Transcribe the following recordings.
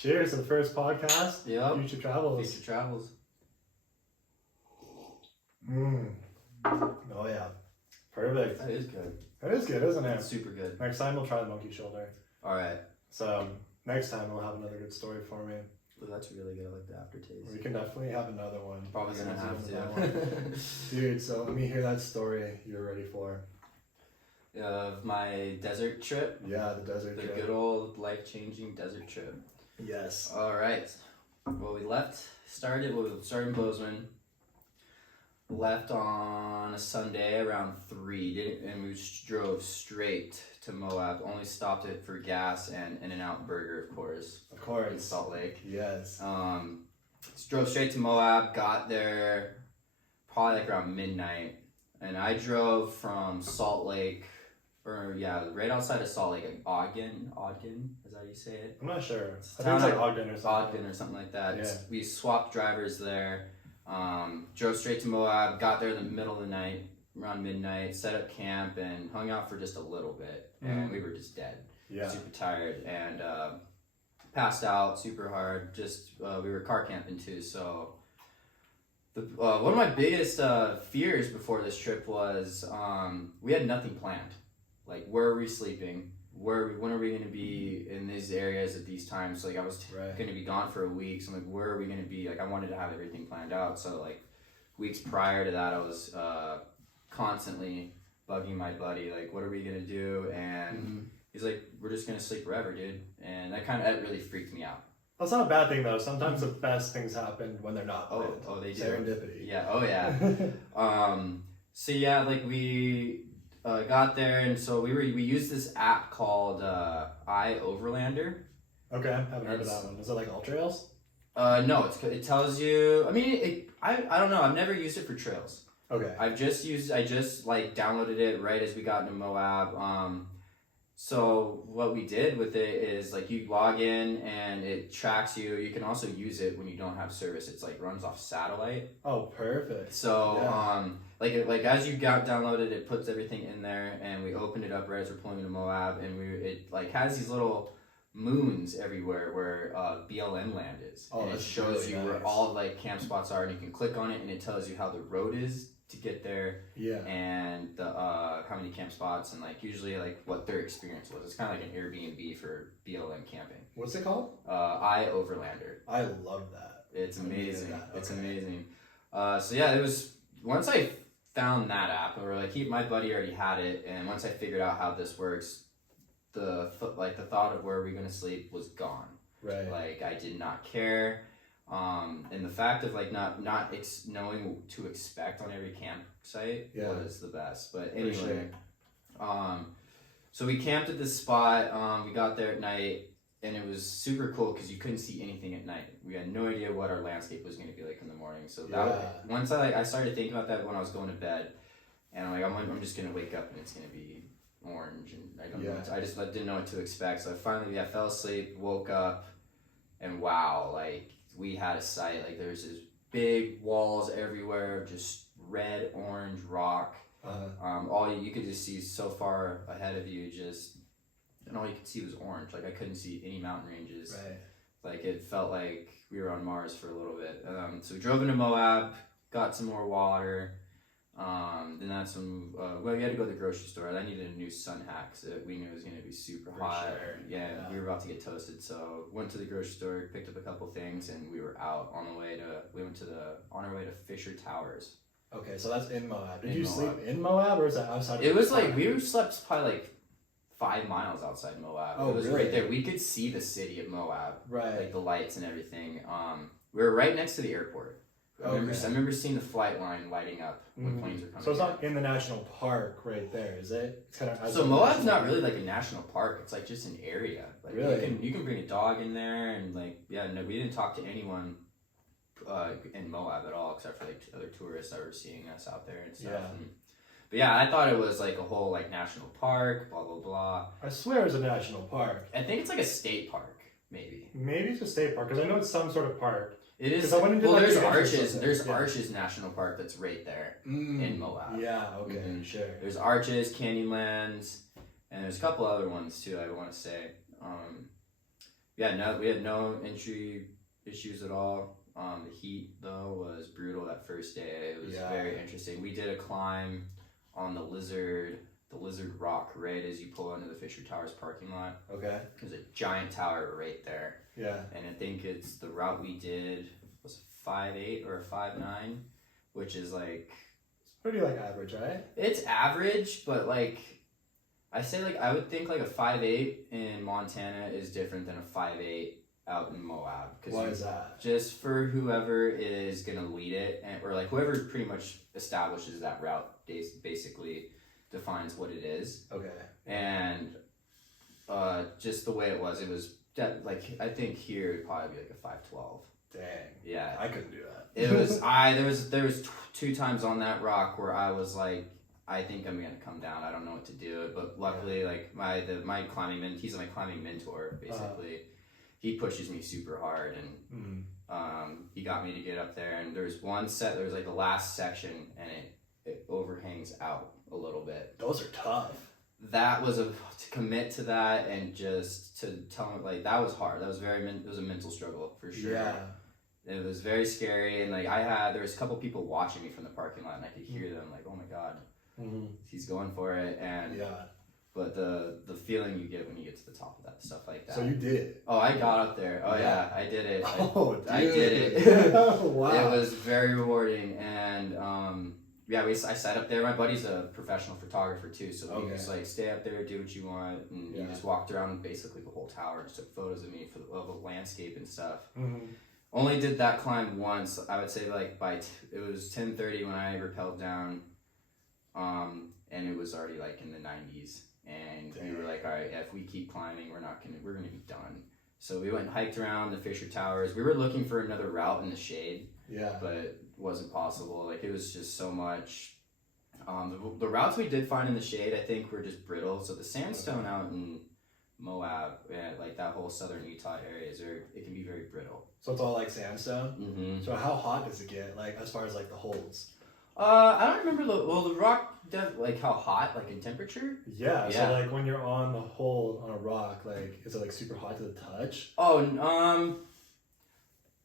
Cheers to the first podcast. Yep. Future Travels. Future Travels. Oh yeah. Perfect. That is good. That is good, isn't it? It's super good. Next time we'll try the monkey shoulder. Alright. So next time we'll have another good story for me. Oh, that's really good. I like the aftertaste. We can definitely have another one. Probably gonna have to. Dude, so let me hear that story you're ready for. Of my desert trip. Yeah, the desert trip. The good old life-changing desert trip. Yes. Alright. Well, we started in Bozeman. Left on a Sunday around 3, and we drove straight to Moab. Only stopped it for gas and In-N-Out Burger, of course. Of course. In Salt Lake. Yes. Drove straight to Moab, got there probably like around midnight. And I drove from Salt Lake, right outside of Salt Lake, like Ogden, is that how you say it? I'm not sure. I think Town it's like of Ogden or something. Ogden or something like that. Yeah. We swapped drivers there. Drove straight to Moab, got there in the middle of the night, around midnight, set up camp, and hung out for just a little bit. And we were just dead. Yeah. Super tired, and passed out super hard. Just we were car camping too, so one of my biggest fears before this trip was we had nothing planned. Like, where are we sleeping? When are we going to be in these areas at these times? So, like, I was going to be gone for a week. So I'm like, where are we going to be? Like, I wanted to have everything planned out. So, like, weeks prior to that, I was constantly bugging my buddy, like, what are we going to do? And he's like, we're just going to sleep wherever, dude. And that really freaked me out. That's not a bad thing, though. Sometimes the best things happen when they're not planned. Oh, they do. Serendipity. Yeah, oh, yeah. So, yeah, like, we... got there, and so we used this app called iOverlander. Okay, I haven't heard of that one. Is it like All Trails? No, it tells you. I mean, I don't know. I've never used it for trails. Okay. I just like downloaded it right as we got into Moab. So what we did with it is, like, you log in and it tracks you. You can also use it when you don't have service. It's like runs off satellite. Oh, perfect. So like as you got downloaded, it puts everything in there, and we opened it up right as we're pulling into Moab, and it like has these little moons everywhere where BLM land is. Oh, and it shows you where all like camp spots are, and you can click on it, and it tells you how the road is to get there. Yeah. And the how many camp spots, and like usually like what their experience was. It's kind of like an Airbnb for BLM camping. What's it called? iOverlander. I love that. It's amazing. Okay. It's amazing. So yeah, it was once I found that app, or like my buddy already had it, and once I figured out how this works, the thought of where we're gonna sleep was gone. Right. Like, I did not care. And the fact of like not knowing what to expect on every campsite was the best. But anyway, so we camped at this spot. We got there at night, and it was super cool because you couldn't see anything at night. We had no idea what our landscape was going to be like in the morning. So once I started thinking about that when I was going to bed, and I'm just going to wake up and it's going to be orange, and I don't know. I didn't know what to expect. So I fell asleep, woke up, and wow, like, we had a sight. Like, there's this big walls everywhere, just red, orange rock. All you could just see so far ahead of you, and all you could see was orange. Like, I couldn't see any mountain ranges. Right. Like, it felt like we were on Mars for a little bit. So we drove into Moab, got some more water. Then we had to go to the grocery store. I needed a new sun hat because we knew it was going to be super hot. Sure. Yeah, we were about to get toasted. So went to the grocery store, picked up a couple things, and we were out on our way to Fisher Towers. Okay, so that's in Moab. Did you sleep in Moab, or is that outside? It was like we slept probably like 5 miles outside Moab. Oh, it was really? Right there. We could see the city of Moab, right? Like the lights and everything. We were right next to the airport. I remember seeing the flight line lighting up when planes were coming. So it's not in the national park right there, is it? It's kind of. So Moab's not really like a national park. It's like just an area. Like, really? You can bring a dog in there, and like we didn't talk to anyone in Moab at all, except for like other tourists that were seeing us out there and stuff. Yeah. But yeah, I thought it was like a whole like national park, blah blah blah. I swear it's a national park. I think it's like a state park, maybe. Maybe it's a state park because I know it's some sort of park. It is. Well, there's Arches. There's Arches National Park that's right there in Moab. Yeah. Okay. Sure. There's Arches, Canyonlands, and there's a couple other ones too. I want to say. Yeah, no, we had no entry issues at all. The heat though was brutal that first day. It was very interesting. We did a climb on the lizard rock right as you pull into the Fisher Towers parking lot. Okay. There's a giant tower right there. Yeah. And I think it's the route we did was 5'8" or a 5'9", which is like pretty like average, right? It's average, but like I say, like I would think like a 5'8" in Montana is different than a 5'8" out in Moab. Why is that? Just for whoever is gonna lead it, or like whoever pretty much establishes that route, basically defines what it is. Okay. And just the way it was like I think here it'd probably be like a 5'12". Dang. Yeah. I couldn't do that. It was there was two times on that rock where I was like, I think I'm gonna come down. I don't know what to do. But luckily, like my climbing he's my climbing mentor basically. He pushes me super hard, and he got me to get up there. And there's like the last section, and it overhangs out a little bit. Those are tough. That was to commit to that, and just to tell me, like, that was hard. That was it was a mental struggle for sure. Yeah. It was very scary, and like there was a couple people watching me from the parking lot, and I could hear them like, oh my god, he's going for it. And but the feeling you get when you get to the top of that, stuff like that. So you did it. Oh, I got up there. Oh yeah, I did it. I did it. Wow. It was very rewarding, and I sat up there. My buddy's a professional photographer too, so he was like, stay up there, do what you want, and he just walked around basically the whole tower and just took photos of me of the landscape and stuff. Only did that climb once. I would say like it was 10:30 when I rappelled down, and it was already like in the 90s. And we were like, all right, if we keep climbing, we're gonna be done. So we went and hiked around the Fisher Towers. We were looking for another route in the shade, but it wasn't possible. Like it was just so much. The routes we did find in the shade, I think, were just brittle. So the sandstone out in Moab, like that whole southern Utah area, it can be very brittle. So it's all like sandstone. So how hot does it get? Like as far as like the holes? I don't remember the rock, like how hot, like in temperature. Yeah. So like when you're on the hole on a rock, like is it like super hot to the touch? Oh,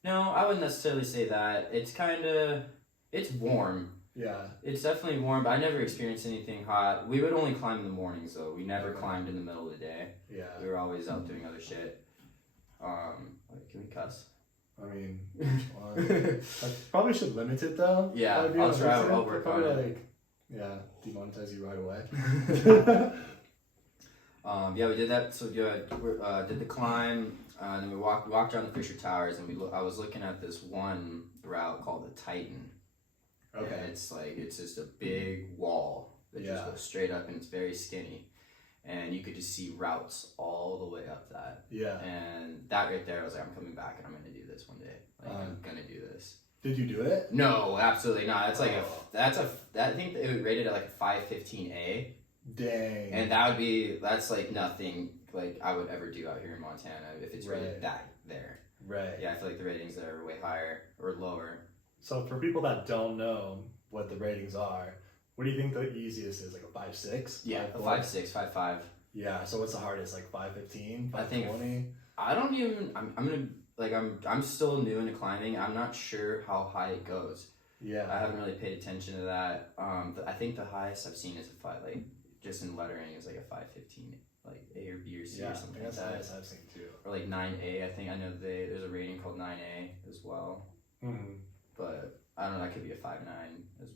no, I wouldn't necessarily say that. It's warm. Yeah. It's definitely warm, but I never experienced anything hot. We would only climb in the mornings though. We never climbed in the middle of the day. Yeah. We were always out doing other shit. Can we cuss? I mean, I probably should limit it though. Yeah, I'll try. I'll work on it. Demonetize you right away. We did that. So did the climb, and then we walked around the Fisher Towers, and I was looking at this one route called the Titan. Okay. And it's just a big wall that just goes straight up, and it's very skinny. And you could just see routes all the way up that. Yeah. And that right there, I was like, I'm coming back and I'm going to do this one day. Like, I'm going to do this. Did you do it? No, absolutely not. It's I think it would rate it at like a 515A. Dang. And that's like nothing like I would ever do out here in Montana if it's rated that there. Right. Yeah, I feel like the ratings there are way higher or lower. So for people that don't know what the ratings are, what do you think the easiest is? Like a 5.6? Yeah, a 5.6, 5.5. Yeah. So what's the hardest? Like 5.15, 5.20? I think I don't even. I'm still new into climbing. I'm not sure how high it goes. Yeah. I haven't really paid attention to that. I think the highest I've seen is just in lettering is like a 5.15, like A or B or C or something like that. Yeah, that's the highest I've seen too. Or like 9A. I think I know there's a rating called 9A as well. But I don't know, that could be a 5.9.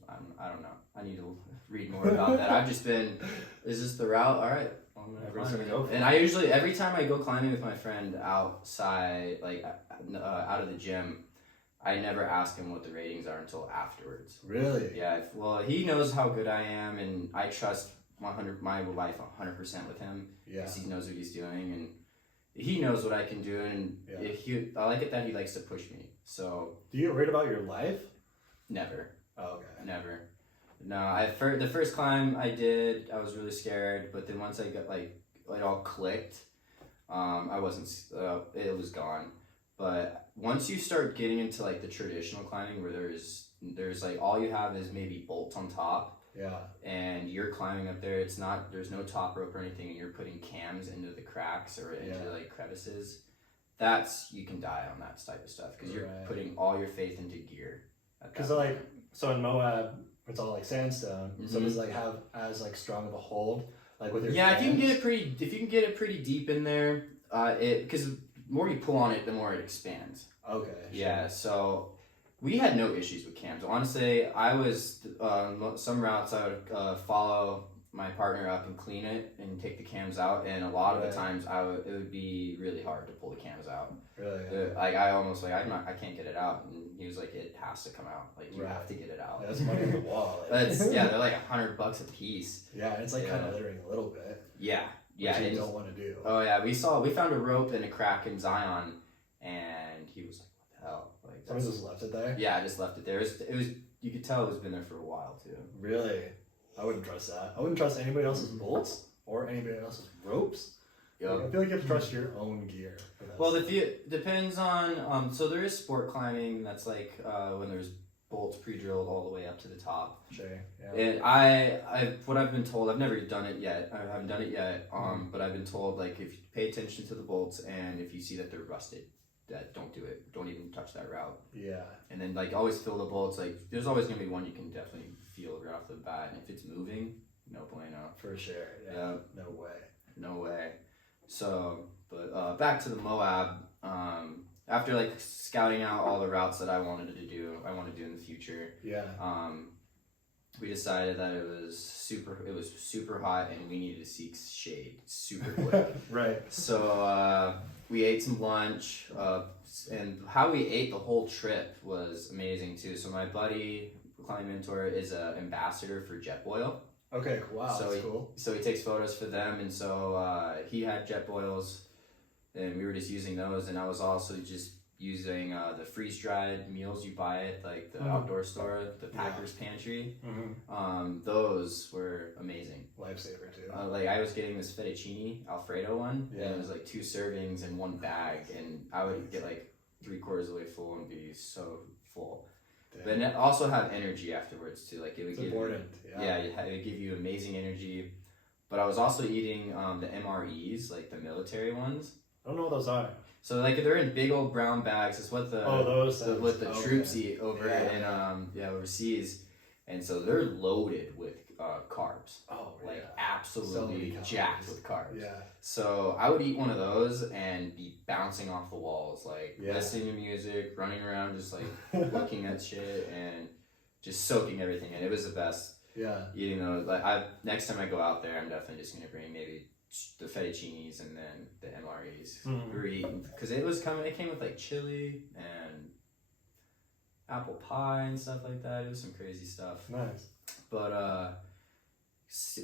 I don't know. I need to read more about that. I've just been, is this the route? All right. And I usually, every time I go climbing with my friend outside, like out of the gym, I never ask him what the ratings are until afterwards. Really? Yeah. Well, he knows how good I am, and I trust my life 100% with him. Yeah. Because he knows what he's doing, and he knows what I can do, and I like it that he likes to push me. So. Do you get worried about your life? Never. Oh, okay. Never. No, the first climb I did, I was really scared, but then once I got it all clicked, I wasn't. It was gone. But once you start getting into like the traditional climbing, where there's like all you have is maybe bolts on top. Yeah. And you're climbing up there. There's no top rope or anything, and you're putting cams into the cracks or into like crevices. you can die on that type of stuff because you're putting all your faith into gear. Because like, so in Moab, it's all like sandstone. So does it like have as like strong of a hold, like with your if you can get it pretty deep in there, because the more you pull on it, the more it expands. Okay. Yeah. So we had no issues with cams. Honestly, I was some routes I would follow my partner up and clean it and take the cams out, and a lot of the times it would be really hard to pull the cams out. Really? Like I almost like I can't get it out, and he was like, it has to come out. Like you have to get it out. That's money on the wall. They're like $100 a piece. Yeah, and it's like kind of littering a little bit. Yeah. Which you don't want to do. Oh yeah, we found a rope in a crack in Zion, and he was like, what the hell? Like someone just left it there? Yeah, I just left it there. It was you could tell it was been there for a while too. Really? I wouldn't trust that. I wouldn't trust anybody else's bolts or anybody else's ropes. Yep. Like, I feel like you have to trust your own gear. Well, depends on so there is sport climbing that's like when there's bolts pre-drilled all the way up to the top. Sure. Yeah. And I what I've been told, I've never done it yet. I haven't done it yet. But I've been told like if you pay attention to the bolts and if you see that they're rusted, that don't do it. Don't even touch that route. Yeah. And then like always fill the bolts. Like there's always gonna be one you can definitely feel right off the bat, and if it's moving, no bueno. For sure. Yeah. No way. No way. So, but back to the Moab. After like scouting out all the routes that I want to do in the future. Yeah. We decided that it was super hot and we needed to seek shade super quick. Right. So we ate some lunch, and how we ate the whole trip was amazing too. So my buddy, climbing mentor, is an ambassador for JetBoil. Okay, wow, that's cool. So he takes photos for them, and so he had JetBoils, and we were just using those, and I was also just using the freeze-dried meals you buy at like the outdoor store, the Packers Pantry. Those were amazing. Lifesaver too. Like I was getting this fettuccine Alfredo one, and it was like 2 servings in one bag, and I would get like 3/4 of the way full and be so full. Damn. But it also have energy afterwards too. Like it would give important. it would give you amazing energy. But I was also eating the MREs, like the military ones. I don't know what those are. So like they're in big old brown bags. It's what the troops eat over in overseas, and so they're loaded with carbs. Oh, like absolutely jacked with carbs. Yeah. So I would eat one of those and be bouncing off the walls, like listening to music, running around, just like looking at shit and just soaking everything in. It was the best. Yeah. Eating those. Like next time I go out there, I'm definitely just gonna bring maybe the fettuccines and then the MREs. We were eating because it came with like chili and apple pie and stuff like that. It was some crazy stuff. Nice. But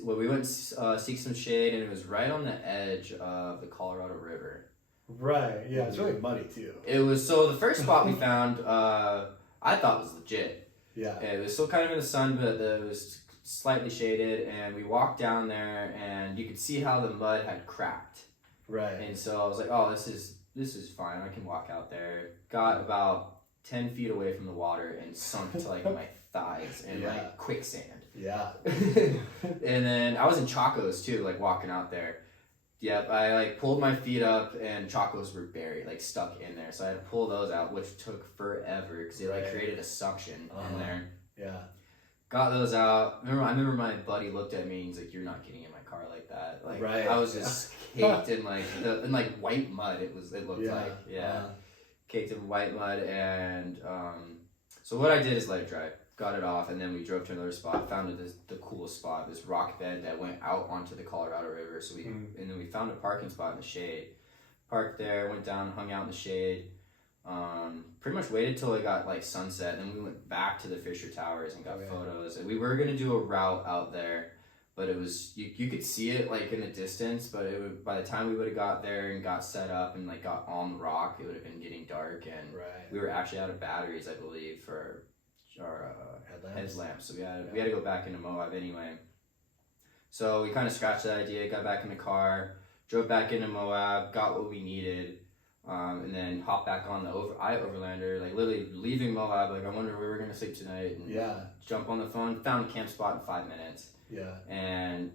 we went seek some shade, and it was right on the edge of the Colorado River. Right. Yeah, it's really muddy too. It was so the first spot we found I thought was legit. Yeah. It was still kind of in the sun, but it was slightly shaded, and we walked down there, and you could see how the mud had cracked. Right. And so I was like, oh, this is fine. I can walk out there. Got about 10 feet away from the water and sunk to like my thighs in like quicksand. Yeah. And then I was in chacos too, like walking out there. Yep, I like pulled my feet up and chacos were buried, like stuck in there. So I had to pull those out, which took forever because they like created a suction in there. Yeah. Got those out. I remember my buddy looked at me and he's like, "You're not getting in my car like that." Like I was just caked in like white mud. It looked like caked in white mud, and so what I did is let it dry, got it off, and then we drove to another spot. Found the coolest spot, this rock bed that went out onto the Colorado River. So and then we found a parking spot in the shade. Parked there, went down, hung out in the shade. Pretty much waited till it got like sunset, and then we went back to the Fisher Towers and got photos. And we were gonna do a route out there, but it was you could see it like in the distance, but by the time we would have got there and got set up and like got on the rock, it would have been getting dark, and we were actually out of batteries, I believe, for our headlamps. So we had to go back into Moab anyway. So we kind of scratched that idea, got back in the car, drove back into Moab, got what we needed. And then hop back on the Overlander, like literally leaving Moab, like I wonder where we're gonna sleep tonight, and jump on the phone, found a camp spot in 5 minutes, and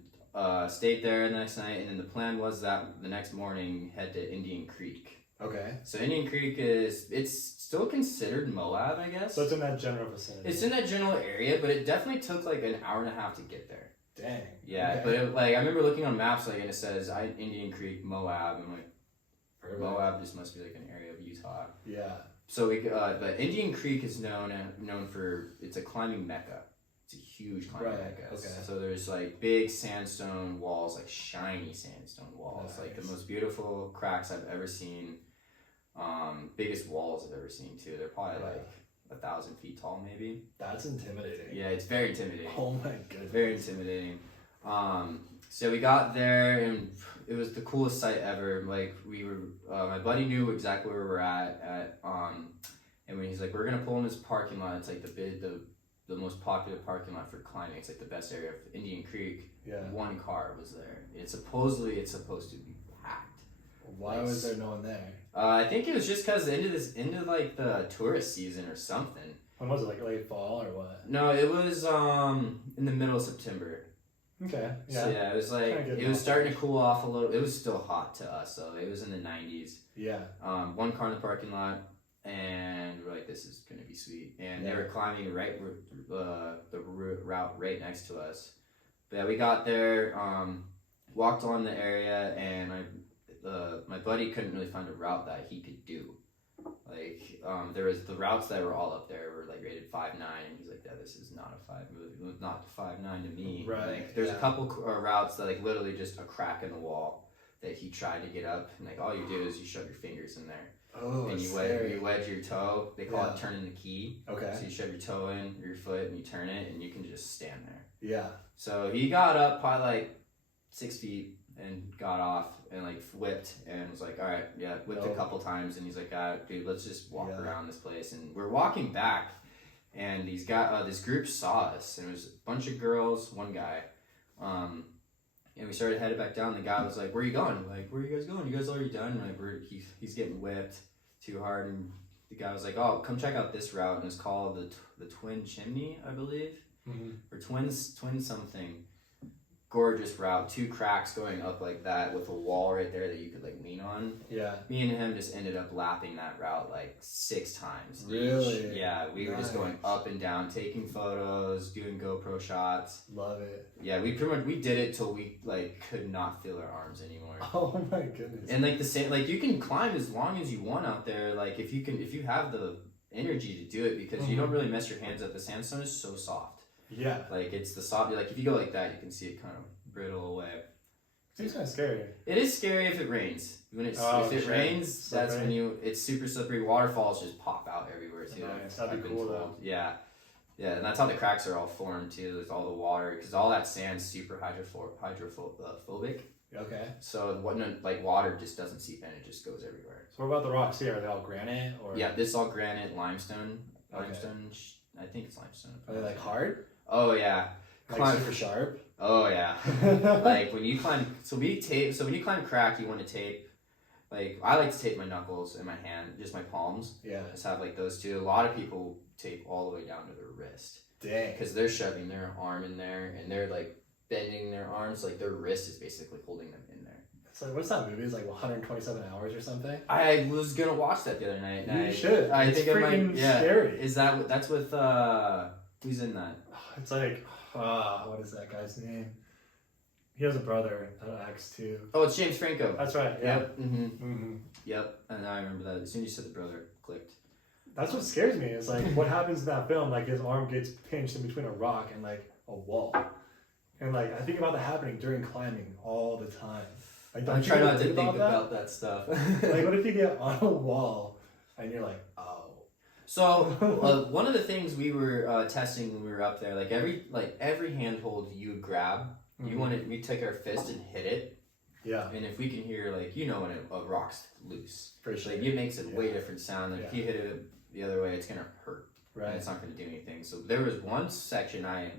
stayed there the next night, and then the plan was that the next morning head to Indian Creek. Okay. So Indian Creek it's still considered Moab, I guess. So it's in that general vicinity. It's in that general area, but it definitely took like an hour and a half to get there. Dang. Yeah, Okay. but I remember looking on maps and it says Indian Creek, Moab. I'm like, Perfect. Moab just must be like an area of Utah. Yeah. So but Indian Creek is known for it's a climbing mecca. It's a huge climbing mecca. Okay. So there's like big sandstone walls, like shiny sandstone walls, like the most beautiful cracks I've ever seen. Biggest walls I've ever seen too. They're probably like 1,000 feet tall, maybe. That's intimidating. Yeah, it's very intimidating. Oh my goodness. Very intimidating. So we got there and it was the coolest sight ever. Like we were, my buddy knew exactly where we're at, and when he's like, we're gonna pull in this parking lot. It's like the most popular parking lot for climbing. It's like the best area of Indian Creek. Yeah. One car was there. It's supposed to be packed. Why was there no one there? I think it was just because into like the tourist season or something. When was it, like late fall or what? No, it was in the middle of September. Okay. Yeah. So yeah, it was like it was starting to cool off a little. It was still hot to us, so it was in the 90s. Yeah. One car in the parking lot, and we're like, this is gonna be sweet. And they were climbing right the route right next to us. But yeah, we got there, walked on the area, and my buddy couldn't really find a route that he could do. Like there was the routes that were all up there were like rated 5.9, and he's like, yeah, this is not a 5.9 to me. Right. Like there's a couple routes that like literally just a crack in the wall that he tried to get up, and like all you do is you shove your fingers in there. Oh, and you wedge your toe. They call it turning the key. Okay. So you shove your toe in your foot and you turn it, and you can just stand there. Yeah. So he got up probably like 6 feet and got off and like whipped and was like, all right, yeah, whipped a couple times, and he's like, dude, let's just walk around this place. And we're walking back, and these guys, this group saw us, and it was a bunch of girls, one guy, and we started headed back down. The guy was like, where are you going? Like, where are you guys going? You guys already done? And like, he's getting whipped too hard, and the guy was like, oh, come check out this route, and it's called the Twin Chimney, I believe, or twin something. Gorgeous route, 2 cracks going up like that with a wall right there that you could like lean on. Yeah. Me and him just ended up lapping that route like 6 times. Really? Each. Yeah, we were just going up and down, taking photos, doing GoPro shots. Love it. Yeah, we pretty much we did it till we like could not feel our arms anymore. Oh my goodness. And like the same, like you can climb as long as you want out there. Like if you have the energy to do it, because you don't really mess your hands up. The sandstone is so soft. Yeah. Like it's the soft. Like if you go like that, you can see it kind of brittle away. It's kind of scary. It is scary if it rains. When if it rains, that's when it's super slippery. Waterfalls just pop out everywhere too. Nice. That'd be cool though. Yeah, and that's how the cracks are all formed too. There's all the water, because all that sand's super hydrophobic. Okay. So water just doesn't seep in; it just goes everywhere. So what about the rocks here? Are they all granite or? Yeah, this is all granite, limestone. Okay. I think it's limestone. Are they like hard? Oh yeah. Like super sharp? Oh yeah. Like when you climb, so when you climb crack, you want to tape. Like I like to tape my knuckles and my hand, just my palms. Yeah. Just have like those two. A lot of people tape all the way down to their wrist. Dang. Because they're shoving their arm in there, and they're like bending their arms, like their wrist is basically holding them in there. So what's that movie? It's like 127 hours or something. I was gonna watch that the other night. You should. I think freaking scary. Is that's with who's in that? It's like what is that guy's name? He has a brother that acts too. Oh, it's James Franco. That's right. Yeah. Yep. Yep. And I remember that. As soon as you said the brother, clicked. That's what scares me. Is like what happens in that film. Like his arm gets pinched in between a rock and like a wall, and like I think about that happening during climbing all the time. Like, I'm trying not to think about that stuff. Like, what if you get on a wall and you're like, oh. So one of the things we were testing when we were up there, like every handhold you grab, we take our fist and hit it. Yeah. And if we can hear when a rock's loose, for sure, like it makes a way different sound. Like if you hit it the other way, it's gonna hurt. Right. And it's not gonna do anything. So there was one section I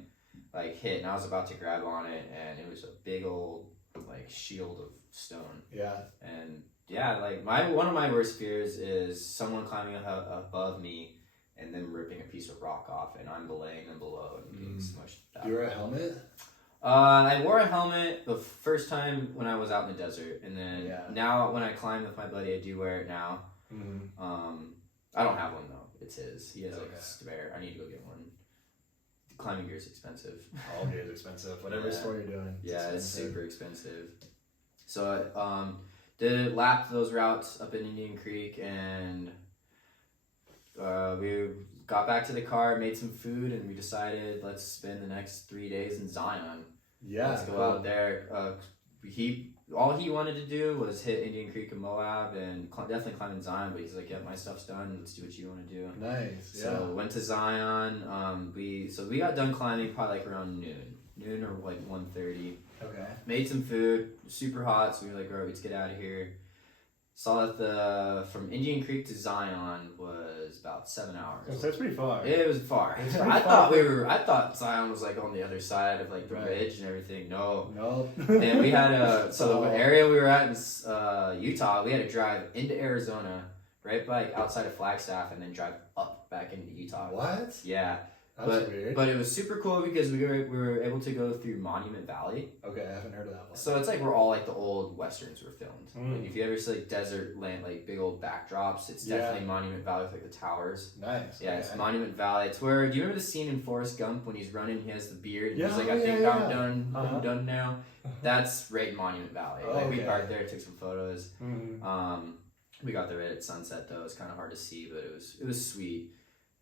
hit, and I was about to grab on it, and it was a big old shield of stone. Yeah. And yeah, one of my worst fears is someone climbing above me and then ripping a piece of rock off, and I'm laying them below and getting smushed. Do you wear a helmet? I wore a helmet the first time when I was out in the desert, and then now when I climb with my buddy, I do wear it now. I don't have one though. It's his. He has like a spare. I need to go get one. Climbing gear is expensive. All gear is expensive. Whatever sport you're doing. It's super expensive. So I did lap those routes up in Indian Creek, and we got back to the car, made some food, and we decided let's spend the next 3 days in Zion. Yeah, let's go out there. All he wanted to do was hit Indian Creek and Moab, and definitely climb in Zion. But he's like, "Yeah, my stuff's done. Let's do what you want to do." Nice. So went to Zion. We got done climbing probably like around noon or like 1:30. Okay. Made some food. Super hot, so we were like, "All right, let's get out of here." Saw that from Indian Creek to Zion was about 7 hours. So that's pretty far. It was far. I thought Zion was like on the other side of like the ridge and everything. No. And we had the area we were at in Utah, we had to drive into Arizona, right by outside of Flagstaff, and then drive up back into Utah. What? Yeah. That's weird. But it was super cool because we were able to go through Monument Valley. Okay, I haven't heard of that one. So it's like where all like the old westerns were filmed. Like if you ever see like desert land, like big old backdrops, it's definitely Monument Valley with like the towers. Nice. Yeah, it's Monument Valley. It's where, do you remember the scene in Forrest Gump when he's running? He has the beard. And he's like, I think I'm done. I'm done now. That's right in Monument Valley. Like we parked there, took some photos. We got there right at sunset though. It was kind of hard to see, but it was sweet.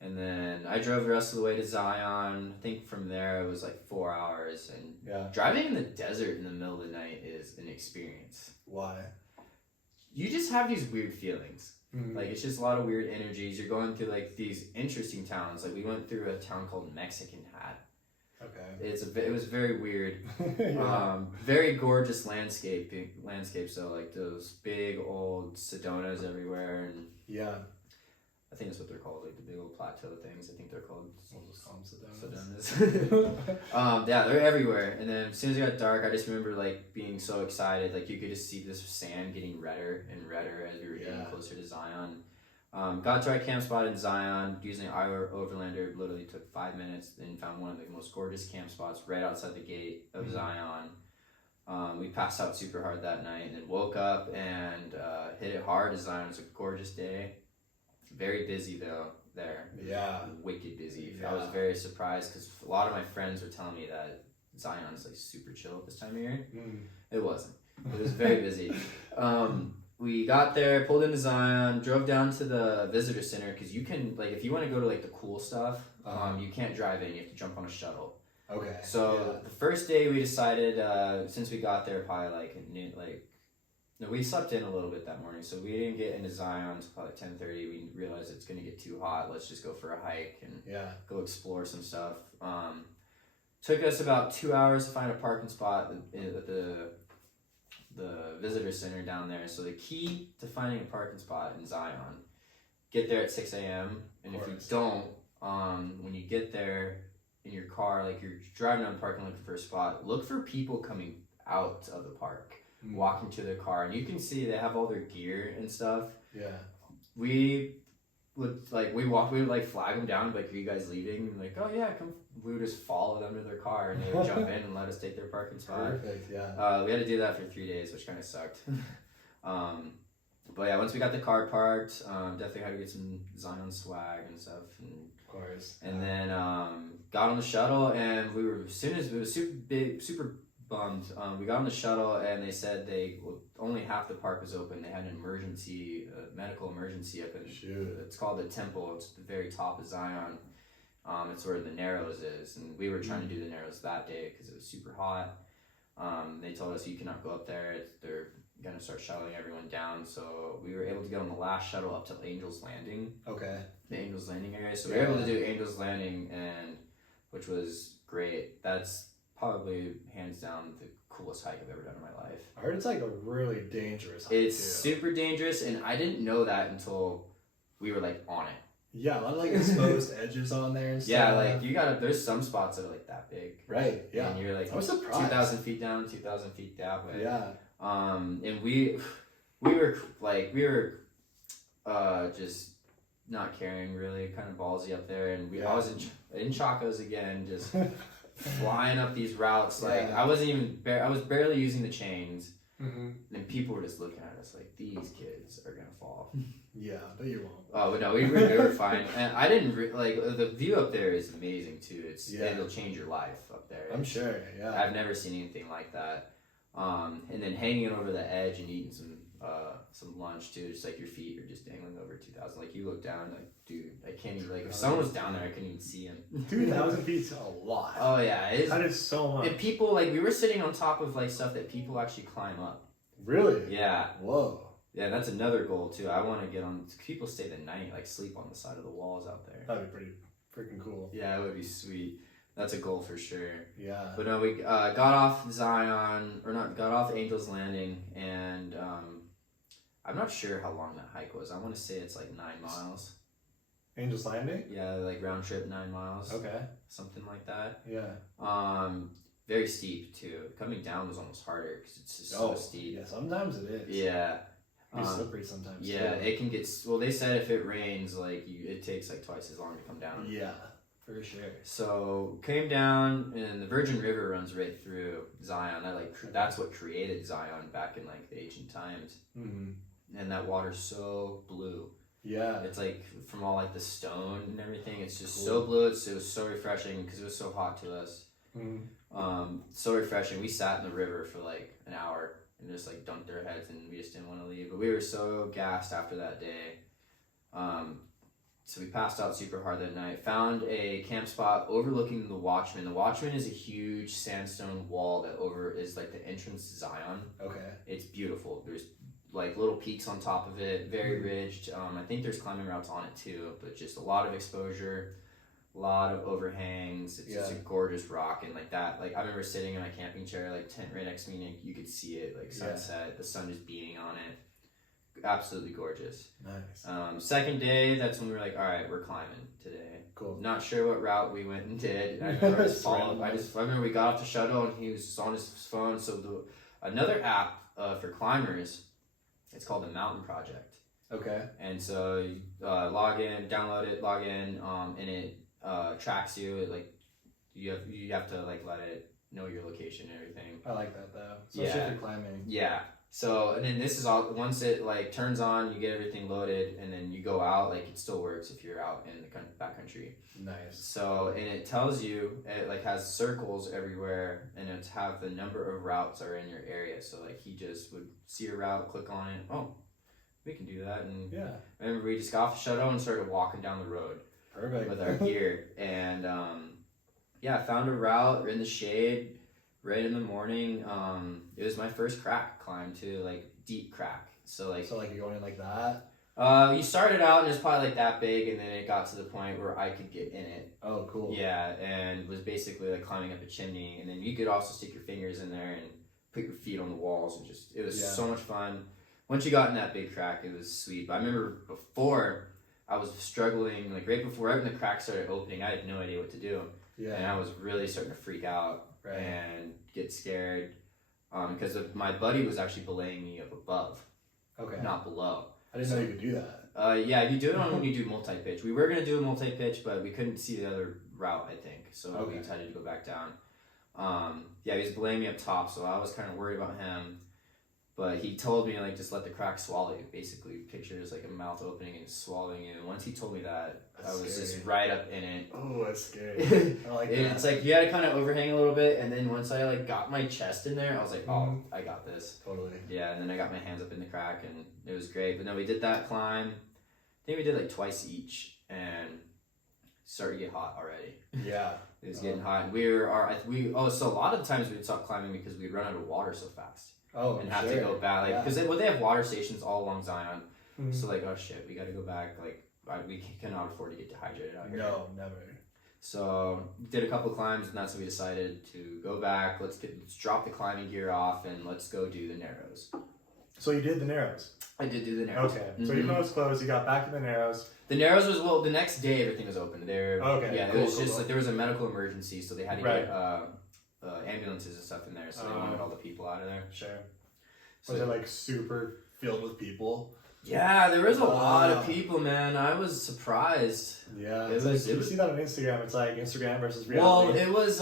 And then I drove the rest of the way to Zion. I think from there it was like 4 hours. And driving in the desert in the middle of the night is an experience. Why? You just have these weird feelings. Like it's just a lot of weird energies. You're going through like these interesting towns. Like we went through a town called Mexican Hat. Okay. It was very weird. Very gorgeous landscape. So like those big old Sedonas everywhere, and I think that's what they're called, like the big old plateau things. I think they're called Sedonas. They're everywhere. And then as soon as it got dark, I just remember like being so excited. Like you could just see this sand getting redder and redder as we were getting closer to Zion. Got to our camp spot in Zion using our Overlander. Literally took 5 minutes and found one of the most gorgeous camp spots right outside the gate of Zion. We passed out super hard that night and then woke up and hit it hard as Zion. It was a gorgeous day. Very busy though there. Yeah. Wicked busy. I was very surprised because a lot of my friends were telling me that Zion's like super chill at this time of year. It wasn't. It was very busy. We got there, pulled into Zion, drove down to the visitor center because you can, like, if you want to go to like the cool stuff, you can't drive in. You have to jump on a shuttle. Okay. So the first day we decided, since we got there probably like at noon, we slept in a little bit that morning, so we didn't get into Zion until probably 10:30. We realized it's gonna get too hot. Let's just go for a hike and go explore some stuff. Took us about 2 hours to find a parking spot at the visitor center down there. So the key to finding a parking spot in Zion: get there at 6 a.m. and if you don't, when you get there in your car, like you're driving down the park and looking for a spot, look for people coming out of the park. Walking to their car, and you can see they have all their gear and stuff. We would flag them down, like, are you guys leaving? And like, oh yeah, come. We would just follow them to their car, and they would jump in and let us take their parking spot. Perfect. Yeah. We had to do that for 3 days, which kind of sucked. But yeah, once we got the car parked, definitely had to get some Zion swag and stuff. And, of course. And then got on the shuttle, and we were, as soon as it was super bummed. We got on the shuttle and they said only half the park was open. They had an medical emergency up in. It's called the Temple. It's at the very top of Zion. It's where the Narrows is, and we were trying to do the Narrows that day because it was super hot. They told us you cannot go up there. They're gonna start shuttling everyone down. So we were able to get on the last shuttle up to Angel's Landing. Okay. The Angel's Landing area. So we were able to do Angel's Landing, which was great. That's probably hands down the coolest hike I've ever done in my life. I heard it's like a really dangerous hike. It's super dangerous, and I didn't know that until we were like on it. Yeah, a lot of like exposed edges on there and stuff. Yeah, like there's some spots that are like that big. Right, yeah. And you're like, I was surprised. 2,000 feet down, 2,000 feet that way. Yeah. And we were just not caring really, kind of ballsy up there, and I was in Chacos again, just flying up these routes. Like Yeah. I wasn't even I was barely using the chains, Mm-hmm. and people were just looking at us like these kids are gonna fall. Yeah, but you won't. Oh but no, we were fine, and I didn't like the view up there is amazing too. It'll change your life up there. I'm sure. Yeah. I've never seen anything like that. And then hanging over the edge and eating some lunch too. Just like your feet are just dangling over 2,000. Like you look down, like dude, I can't even. Like if someone was down there, I couldn't even see him. 2,000 feet's a lot. Oh yeah, That is so much. And people like we were sitting on top of like stuff that people actually climb up. Really? Yeah. Whoa. Yeah, that's another goal too. I want to get on. People stay the night, like sleep on the side of the walls out there. That'd be pretty freaking cool. Yeah, it would be sweet. That's a goal for sure. Yeah. But no, we got off got off Angel's Landing, and I'm not sure how long that hike was. I want to say it's like 9 miles. Angel's Landing? Yeah, like round trip 9 miles. Okay. Something like that. Yeah. Very steep too. Coming down was almost harder because it's just so steep. Yeah, sometimes it is. Yeah. It's slippery sometimes. Yeah, too. it can get. Well, they said if it rains, like it takes like twice as long to come down. Yeah, for sure. So came down, and the Virgin River runs right through Zion. That's what created Zion back in like the ancient times. Mm-hmm. And that water's so blue. Yeah. It's like from all like the stone and everything. It's just so blue. It was so refreshing because it was so hot to us. Mm-hmm. So refreshing. We sat in the river for like an hour and just like dunked our heads, and we just didn't want to leave. But we were so gassed after that day. So we passed out super hard that night. Found a camp spot overlooking the Watchman. The Watchman is a huge sandstone wall that is like the entrance to Zion. Okay. It's beautiful. There's like little peaks on top of it, very ridged. I think there's climbing routes on it too, but just a lot of exposure, a lot of overhangs. It's just a gorgeous rock, and like that. Like I remember sitting in my camping chair, like tent right next to me, and you could see it, like sunset. The sun just beaming on it. Absolutely gorgeous. Nice. Second day, that's when we were like, all right, we're climbing today. Cool. Not sure what route we went and did. I remember I remember we got off the shuttle and he was on his phone. So another app for climbers, it's called the Mountain Project. Okay. And so you log in, download it, log in, and it tracks you. It like you have to like let it know your location and everything. I like that though. Especially if you're climbing. Yeah. So, and then this is all, once it like turns on, you get everything loaded, and then you go out, like it still works if you're out in the backcountry. Nice. So, and it tells you, it like has circles everywhere, and it's have the number of routes are in your area. So like he just would see a route, click on it, oh, we can do that. And yeah. I remember we just got off the shuttle and started walking down the road. Perfect. With our gear. And yeah, found a route in the shade. Right in the morning, it was my first crack climb too, like deep crack. So like you're going in like that? You started out and it was probably like that big, and then it got to the point where I could get in it. Oh, cool. Yeah, and was basically like climbing up a chimney, and then you could also stick your fingers in there and put your feet on the walls, and just it was so much fun. Once you got in that big crack, it was sweet. But I remember before I was struggling, like right when the crack started opening, I had no idea what to do. Yeah. And I was really starting to freak out. Right. And get scared because my buddy was actually belaying me up above, not below. I didn't know you could do that. Yeah, you do it when you do multi-pitch. We were going to do a multi-pitch, but we couldn't see the other route, I think, so we decided to go back down. Yeah, he was belaying me up top, so I was kind of worried about him, but he told me, like, just let the crack swallow you. Basically, picture it as like a mouth opening and swallowing you. And once he told me that, I was just right up in it. Oh, that's scary. I like that. It's like you had to kind of overhang a little bit, and then once I like got my chest in there, I was like, oh, I got this. Totally. Yeah, and then I got my hands up in the crack, and it was great. But no, we did that climb. I think we did like twice each, and it started to get hot already. Yeah. It was getting hot. And so a lot of the times we'd stop climbing because we'd run out of water so fast. Oh, and have to go back, like, because they have water stations all along Zion. So like, oh shit, we got to go back. Like, we cannot afford to get dehydrated out here. No, never. So did a couple climbs, and that's when we decided to go back. Let's drop the climbing gear off, and let's go do the Narrows. So you did the Narrows. I did do the Narrows. Okay. So even though it was closed, you got back to the Narrows. The Narrows was the next day everything was open. Yeah, it was just like there was a medical emergency, so they had to get ambulances and stuff in there, so they wanted all the people out of there. Sure. So was it like super filled with people? Yeah, there was a lot of people, man. I was surprised. Yeah, you see that on Instagram. It's like Instagram versus Well, reality. it was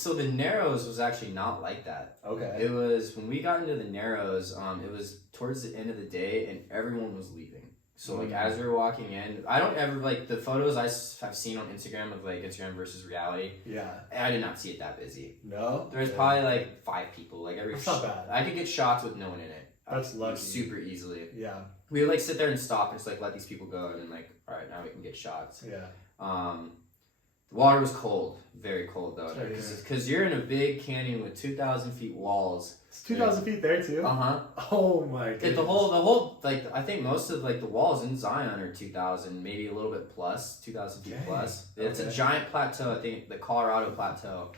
so the Narrows was actually not like that. Okay. It was when we got into the Narrows. It was towards the end of the day, and everyone was leaving. So like as we were walking in, I don't ever like the photos have seen on Instagram of like Instagram versus reality. Yeah. I did not see it that busy. No. There was probably like 5 people. Like every. That's not bad. I could get shots with no one in it. That's lucky. Super easily. Yeah. We would like sit there and stop and just like let these people go, and then like, all right, now we can get shots. Yeah. The water was cold, very cold though, Because because you're in a big canyon with 2,000 feet walls. it's 2,000 feet there too. Oh my goodness. The whole like I think most of like the walls in Zion are 2,000, maybe a little bit plus 2,000 feet plus. It's a giant plateau. I think the Colorado Plateau,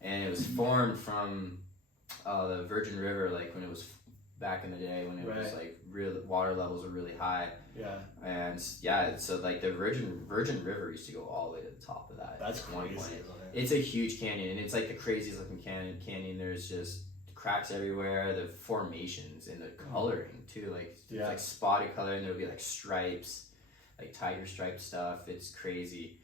and it was formed from the Virgin River, like when it was back in the day when it was like real water levels were really high. Yeah. And yeah, so like the Virgin River used to go all the way to the top of that. That's at one crazy, point. isn't it? It's a huge canyon, and it's like the craziest looking canyon. There's just cracks everywhere. The formations and the coloring too, like like spotted color, and there'll be like stripes, like tiger stripe stuff. It's crazy.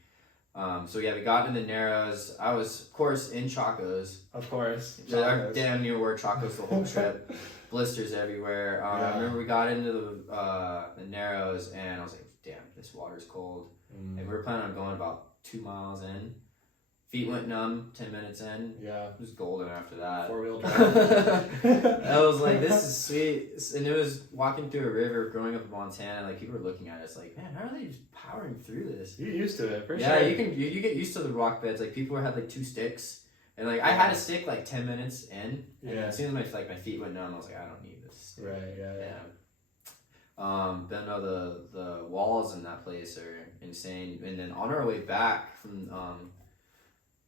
So yeah, we got into the Narrows. I was, of course, in Chacos. Of course. I damn near wore Chacos the whole trip. Blisters everywhere. I remember we got into the Narrows, and I was like, damn, this water's cold. And we were planning on going about 2 miles in. Feet went numb 10 minutes in. Yeah. It was golden after that. 4-wheel drive. I was like, this is sweet. And it was walking through a river growing up in Montana. Like, people were looking at us like, man, how are they just powering through this? You're used to it, for yeah, sure. you get used to the rock beds. Like, people had like 2 sticks. And like, I had a stick like 10 minutes in. And as soon as my feet went numb, I was like, I don't need this. Right, yeah. But no, the walls in that place are insane. And then on our way back from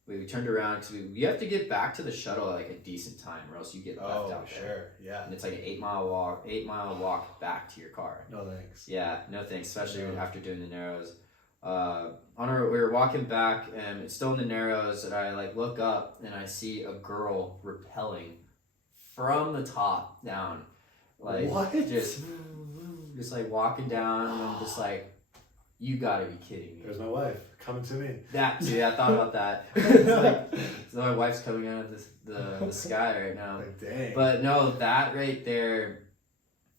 we turned around because we have to get back to the shuttle at like a decent time, or else you get left out there. Sure, yeah. And it's like an 8-mile walk back to your car. No thanks. Yeah, no thanks, especially after doing the Narrows. We were walking back, and it's still in the Narrows, and I like look up and I see a girl rappelling from the top down, like what? just like walking down, and I'm just like, you gotta be kidding me. There's my wife coming to me. That too, I thought about that. So my wife's coming out of the sky right now. Like, dang. But no, that right there,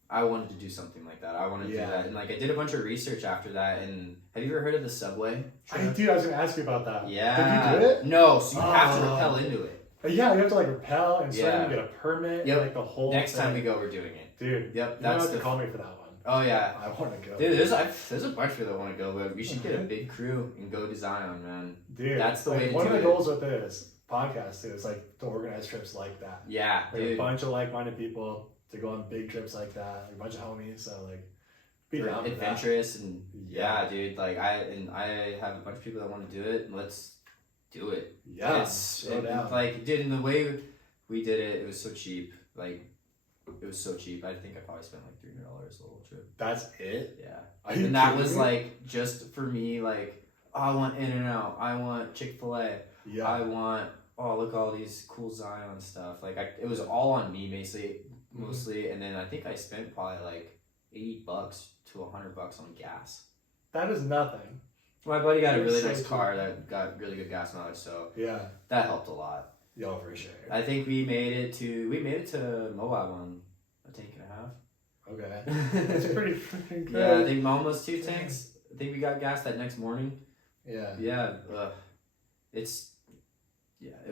I wanted to do something like that. I wanted to do that, and like I did a bunch of research after that. And have you ever heard of the subway? I was gonna ask you about that. Yeah. Did you do it? No, so you have to rappel into it. Yeah, you have to like rappel and start to get a permit. Yep. And, like the whole Next thing. time we go, we're doing it. Dude. Yep. That's to call me for that one. Oh yeah. I want to go. Dude, there's a bunch of people that want to go, but we should get a big crew and go to Zion, man. Dude, that's the way to do it. One of the goals with this podcast too is like to organize trips like that. Yeah, like dude. A bunch of like-minded people to go on big trips like that. Like a bunch of homies, so like be down for adventurous that. And yeah, dude. Like I have a bunch of people that want to do it. Let's do it. Yeah, like dude, in the way we did it, it was so cheap. Like it was so cheap. I think I probably spent like $300 the whole trip. That's it? Yeah. And that was like just for me. Like I want In-N-Out. I want Chick-fil-A. Yeah. I want look at all these cool Zion stuff. Like it was all on me mostly, and then I think I spent probably like $80 to $100 on gas. That is nothing. My buddy got a really nice car that got really good gas mileage, so that helped a lot. Yeah, for sure. I think we made it to Moab on a tank and a half. Okay. That's pretty freaking good. Yeah, I think almost 2 tanks. I think we got gas that next morning. Yeah. Yeah. It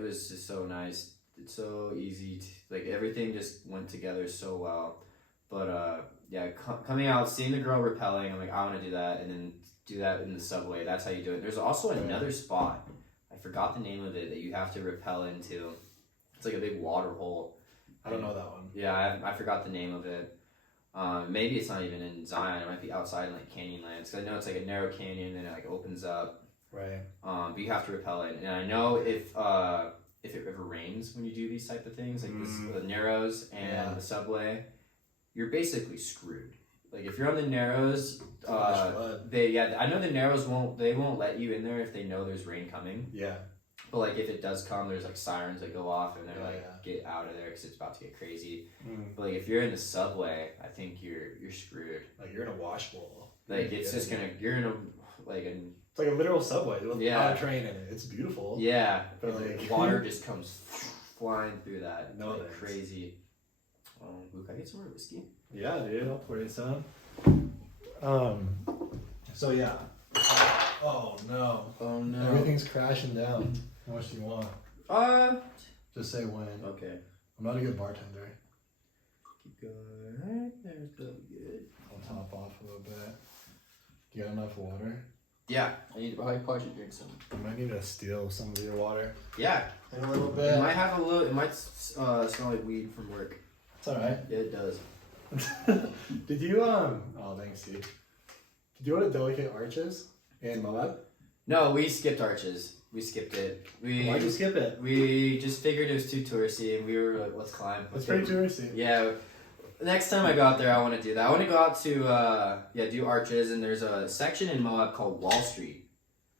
was just so nice. It's so easy. Like everything just went together so well. But coming out, seeing the girl rappelling, I'm like, I want to do that, and then do that in the subway. That's how you do it. There's also another spot. I forgot the name of it that you have to rappel into. It's like a big water hole. I don't know that one. Yeah, I forgot the name of it. Maybe it's not even in Zion. It might be outside in like Canyonlands. Cause I know it's like a narrow canyon, and it like opens up. Right. But you have to rappel in, and I know if it ever rains when you do these type of things, like the Narrows and the subway, you're basically screwed. Like if you're on the Narrows, I know the Narrows won't let you in there if they know there's rain coming. Yeah. But like if it does come, there's like sirens that go off and they're Yeah, like yeah. get out of there because it's about to get crazy. Mm. But like if you're in the subway, I think you're screwed. Like you're in a washbowl. Like it's just gonna you're in a like an It's like a literal subway with Yeah. a train in it. It's beautiful. yeah, But like water just comes flying through that. It's No like thanks. crazy. Luke, I get some more whiskey. Yeah, dude, I'll pour you some. So yeah. Oh no. Oh no. Everything's crashing down. How much do you want? Just say when. Okay. I'm not a good bartender. Keep going. There's really good. I'll top off a little bit. Do you got enough water? Yeah, I need to probably should drink some. I might need to steal some of your water. Yeah, In a little it bit. might have a little. It might smell like weed from work. It's alright. Yeah, it does. Did you oh thanks Steve. Did you go to Delicate Arches in Moab? No, we skipped Arches. We skipped it. Why'd you skip it? We just figured it was too touristy, and we were like, "Let's climb." It's pretty touristy. Yeah. Next time I go out there, I want to do that. I want to go out to do Arches, and there's a section in Moab called Wall Street.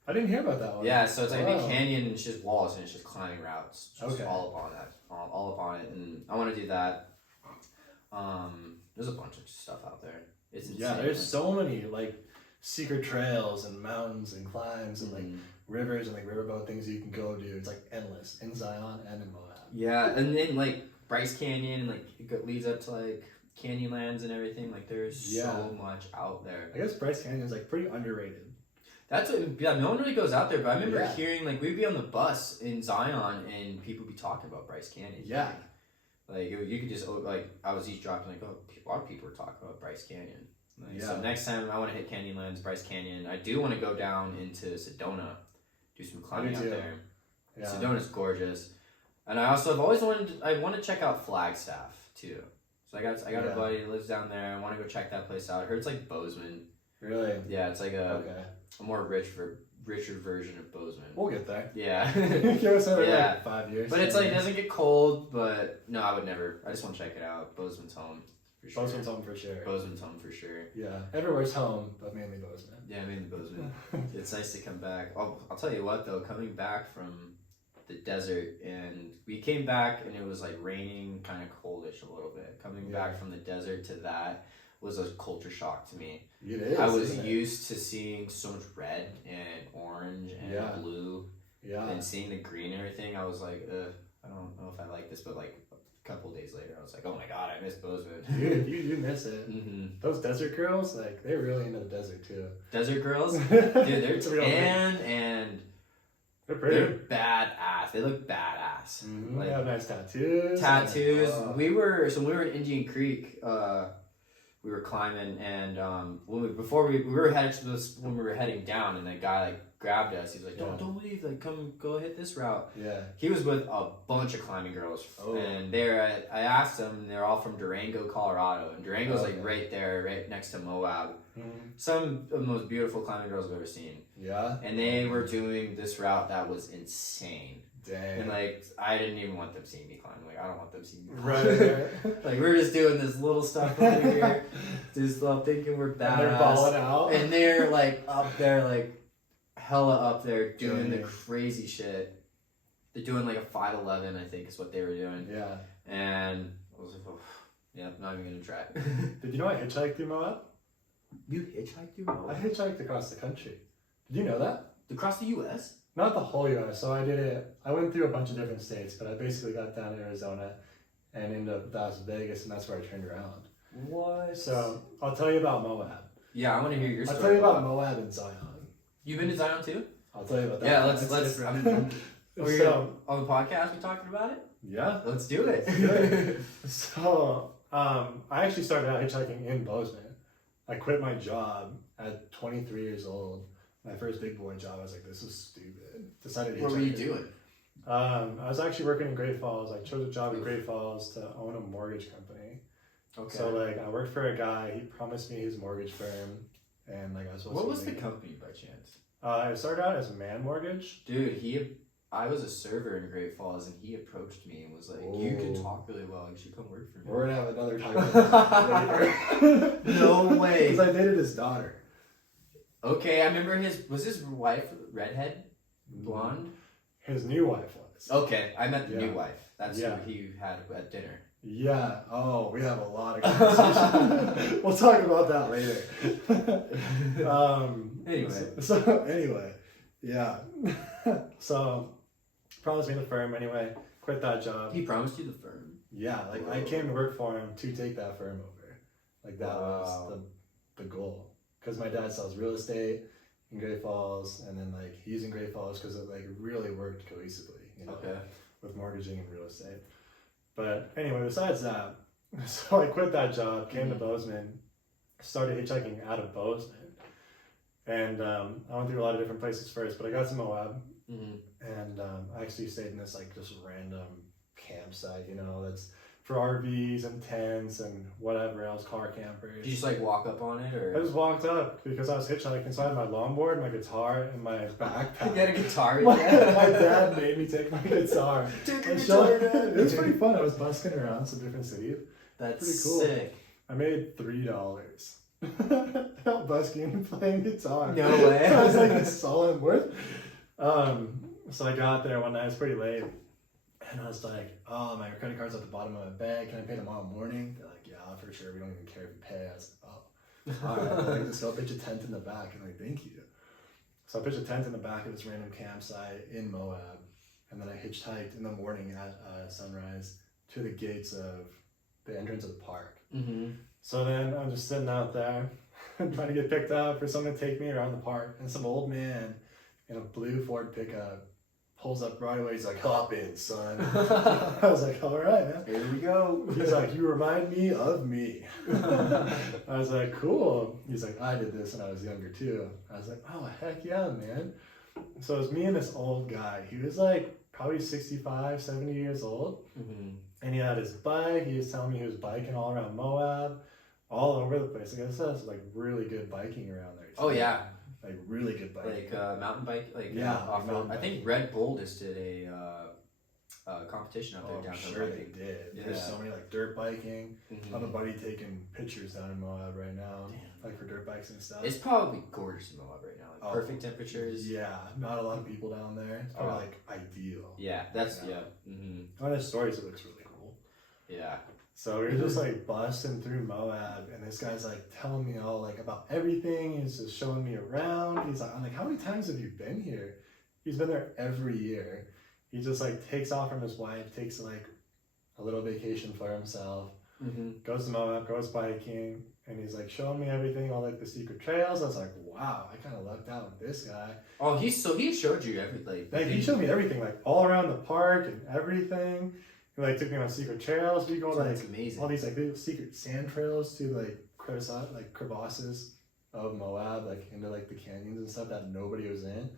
I didn't hear about that one. Yeah, so it's like a Wow. big canyon, and it's just walls, and it's just climbing routes, just Okay. all upon that, all upon it, and I want to do that. There's a bunch of stuff out there. It's insane. Yeah, there's so many like secret trails and mountains and climbs and like rivers and like riverboat things you can go do. It's like endless in Zion and in Moab. Yeah, and then like Bryce Canyon, like it leads up to like Canyonlands and everything. Like there's so much out there. I guess Bryce Canyon is like pretty underrated. That's what, yeah. No one really goes out there, but I remember Yeah. hearing like we'd be on the bus in Zion and people would be talking about Bryce Canyon. Yeah. Like you could just like I was eavesdropping like a lot of people were talking about Bryce Canyon. Like, Yeah. So next time I want to hit Canyonlands, Bryce Canyon. I do want to go down into Sedona, do some climbing out too. there. Yeah. Sedona's gorgeous, and I also have always wanted. I want to check out Flagstaff too. So I got a buddy that lives down there. I want to go check that place out. I heard it's like Bozeman. Really? Yeah, it's like Okay. a more richer version of Bozeman. We'll get there. Yeah. Give us another Yeah. like 5 years. But it's like it doesn't get cold, but no, I would never. I just want to check it out. Bozeman's home for sure. Bozeman's home for sure. Bozeman's home for sure. Yeah. Everywhere's home, but mainly Bozeman. Yeah, mainly Bozeman. It's nice to come back. I'll tell you what though, coming back from the desert and we came back and it was like raining, kind of coldish a little bit. Coming back from the desert to that was a culture shock to me. It is. I was isn't it? used to seeing so much red and orange and blue. Yeah. And seeing the green and everything, I was like, I don't know if I like this, but like a couple days later, I was like, oh my god, I miss Bozeman. Dude, you miss it. Mm-hmm. Those desert girls, like, they're really into the desert too. Desert girls, dude, they're It's a real tan and They're pretty. they're badass. They look badass. Mm-hmm. Like They have nice tattoos. tattoos. And, We were in Indian Creek. We were climbing, and when we were headed to this when we were heading down, and the guy like grabbed us. He's like, "Don't leave! Like, come go hit this route." yeah. He was with a bunch of climbing girls, Oh. and I asked them, and they're all from Durango, Colorado, and Durango's like right there, right next to Moab. Mm-hmm. Some of the most beautiful climbing girls I've ever seen, Yeah. and they were doing this route that was insane. Dang. And like I didn't even want them seeing me climb. Like I don't want them seeing me climb. Right. Like we're just doing this little stuff over here, just thinking we're And they're balling badass, out. and they're like up there, like hella up there, doing the Dang. crazy shit. They're doing like a 5'11", I think is what they were doing, Yeah. and I was like, oh, yeah, not even gonna try. Did you know I hitchhiked through Moab? You hitchhiked through I Moab? hitchhiked across the country. Did you know that? Across the U.S.? Not the whole U.S. So I did it. I went through a bunch of different states, but I basically got down to Arizona and into Las Vegas, and that's where I turned around. What? So I'll tell you about Moab. Yeah, I want to hear your I'll story. tell you about Moab and Zion. You've been to Zion too? I'll tell you about that. Yeah, That's let's. different. So on the podcast, we talking about it. Yeah. Let's do it. Good. So I actually started out hitchhiking in Bozeman. I quit my job at 23 years old. My first big boy job. I was like, this is stupid. Decided to What were you hitchhike. doing? I was actually working in Great Falls. I chose a job in Great Falls to own a mortgage company. Okay. So like I worked for a guy. He promised me his mortgage firm, and like I was supposed What to. was the make- company by chance? I started out as a man mortgage. Dude, I was a server in Great Falls, and he approached me and was like, "You can Oh. talk really well. You should come work for me." We're gonna have another talk about that later. No way. Because I dated his daughter. Okay, I remember was his wife redhead, blonde? his new wife was. Okay, I met the Yeah. new wife. That's Yeah. who he had at dinner. Yeah. Oh, we have a lot of conversation. We'll talk about that later. Anyway. So anyway, yeah. So promised me the firm anyway. Quit that job. He promised you the firm. Yeah, like Whoa. I came to work for him to take that firm over. Like that Wow. was the goal. Because my dad sells real estate in Great Falls, and then like he's in Great Falls because it like really worked cohesively, you know, Okay. with mortgaging and real estate. But anyway, besides that, so I quit that job, came to Bozeman, started hitchhiking out of Bozeman, and I went through a lot of different places first. But I got to Moab, and I actually stayed in this like just random campsite, you know, that's for RVs and tents and whatever else, car campers. Did you just like walk up on it, or I just walked up because I was hitchhiking, so I had my longboard, my guitar, and my backpack. you get a guitar? My dad made me take my guitar. Take and a show guitar, Dad. it was pretty fun. I was busking around some different cities. That's pretty cool. sick. I made $3 busking and playing guitar. No way. I was like a solid worth. So I got there one night. It was pretty late, and I was like, "Oh, my credit card's at the bottom of my bag. Can I pay tomorrow morning?" They're like, "Yeah, for sure. We don't even care if you pay." I was like, "Oh, all right." Like, just go pitch a tent in the back, and like, "Thank you." So I pitched a tent in the back of this random campsite in Moab, and then I hitchhiked in the morning at sunrise to the gates of the entrance of the park. So then I'm just sitting out there trying to get picked up for someone to take me around the park, and some old man in a blue Ford pickup pulls up right away. He's like, "Hop in, son." I was like, "All right, man." Here we go. He's like, "You remind me of me." I was like, "Cool." He's like, "I did this when I was younger too." I was like, "Oh, heck yeah, man." So it was me and this old guy. He was like probably 65, 70 years old. And he had his bike. He was telling me he was biking all around Moab, all over the place. Like I said, it's like really good biking around there too. Oh yeah, Like really good biking. like mountain bike, like Yeah, off-road. mountain I think biking. Red Bull just did a competition out there Oh, I'm downtown sure biking. they did. Yeah. There's so many like dirt biking. Mhm. I have a buddy taking pictures down in Moab right now, Damn. like for dirt bikes and stuff. It's probably gorgeous in Moab right now. Like Oh, perfect temperatures. Yeah, not a lot of people down there. It's probably Oh. like ideal. Yeah, that's Yeah. yeah. On his stories, it looks really cool. Yeah. So we were just like busting through Moab, and this guy's like telling me all like about everything. He's just showing me around. He's like, I'm like, "How many times have you been here?" He's been there every year. He just like takes off from his wife, takes like a little vacation for himself, goes to Moab, goes biking, and he's like showing me everything, all like the secret trails. I was like, wow, I kind of lucked out with this guy. Oh, he showed you everything. Like he showed me everything, like all around the park and everything. He like took me on secret trails. We go like That's amazing. all these like little secret sand trails to like crevasses of Moab, like into like the canyons and stuff that nobody was in.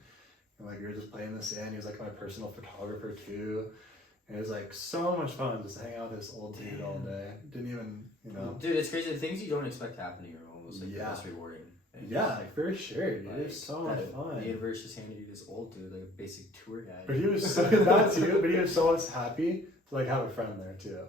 And like we were just playing in the sand. He was like my personal photographer too. And it was like so much fun just to hang out with this old dude all day. Didn't even, you know. Dude, it's crazy. The things you don't expect happening are almost like the Yeah. most rewarding. And Yeah, like for sure, dude. like, It was so much The fun. universe just handed you this old dude, like a basic tour guide. But he was so that too, but he was so happy to like have a friend there too.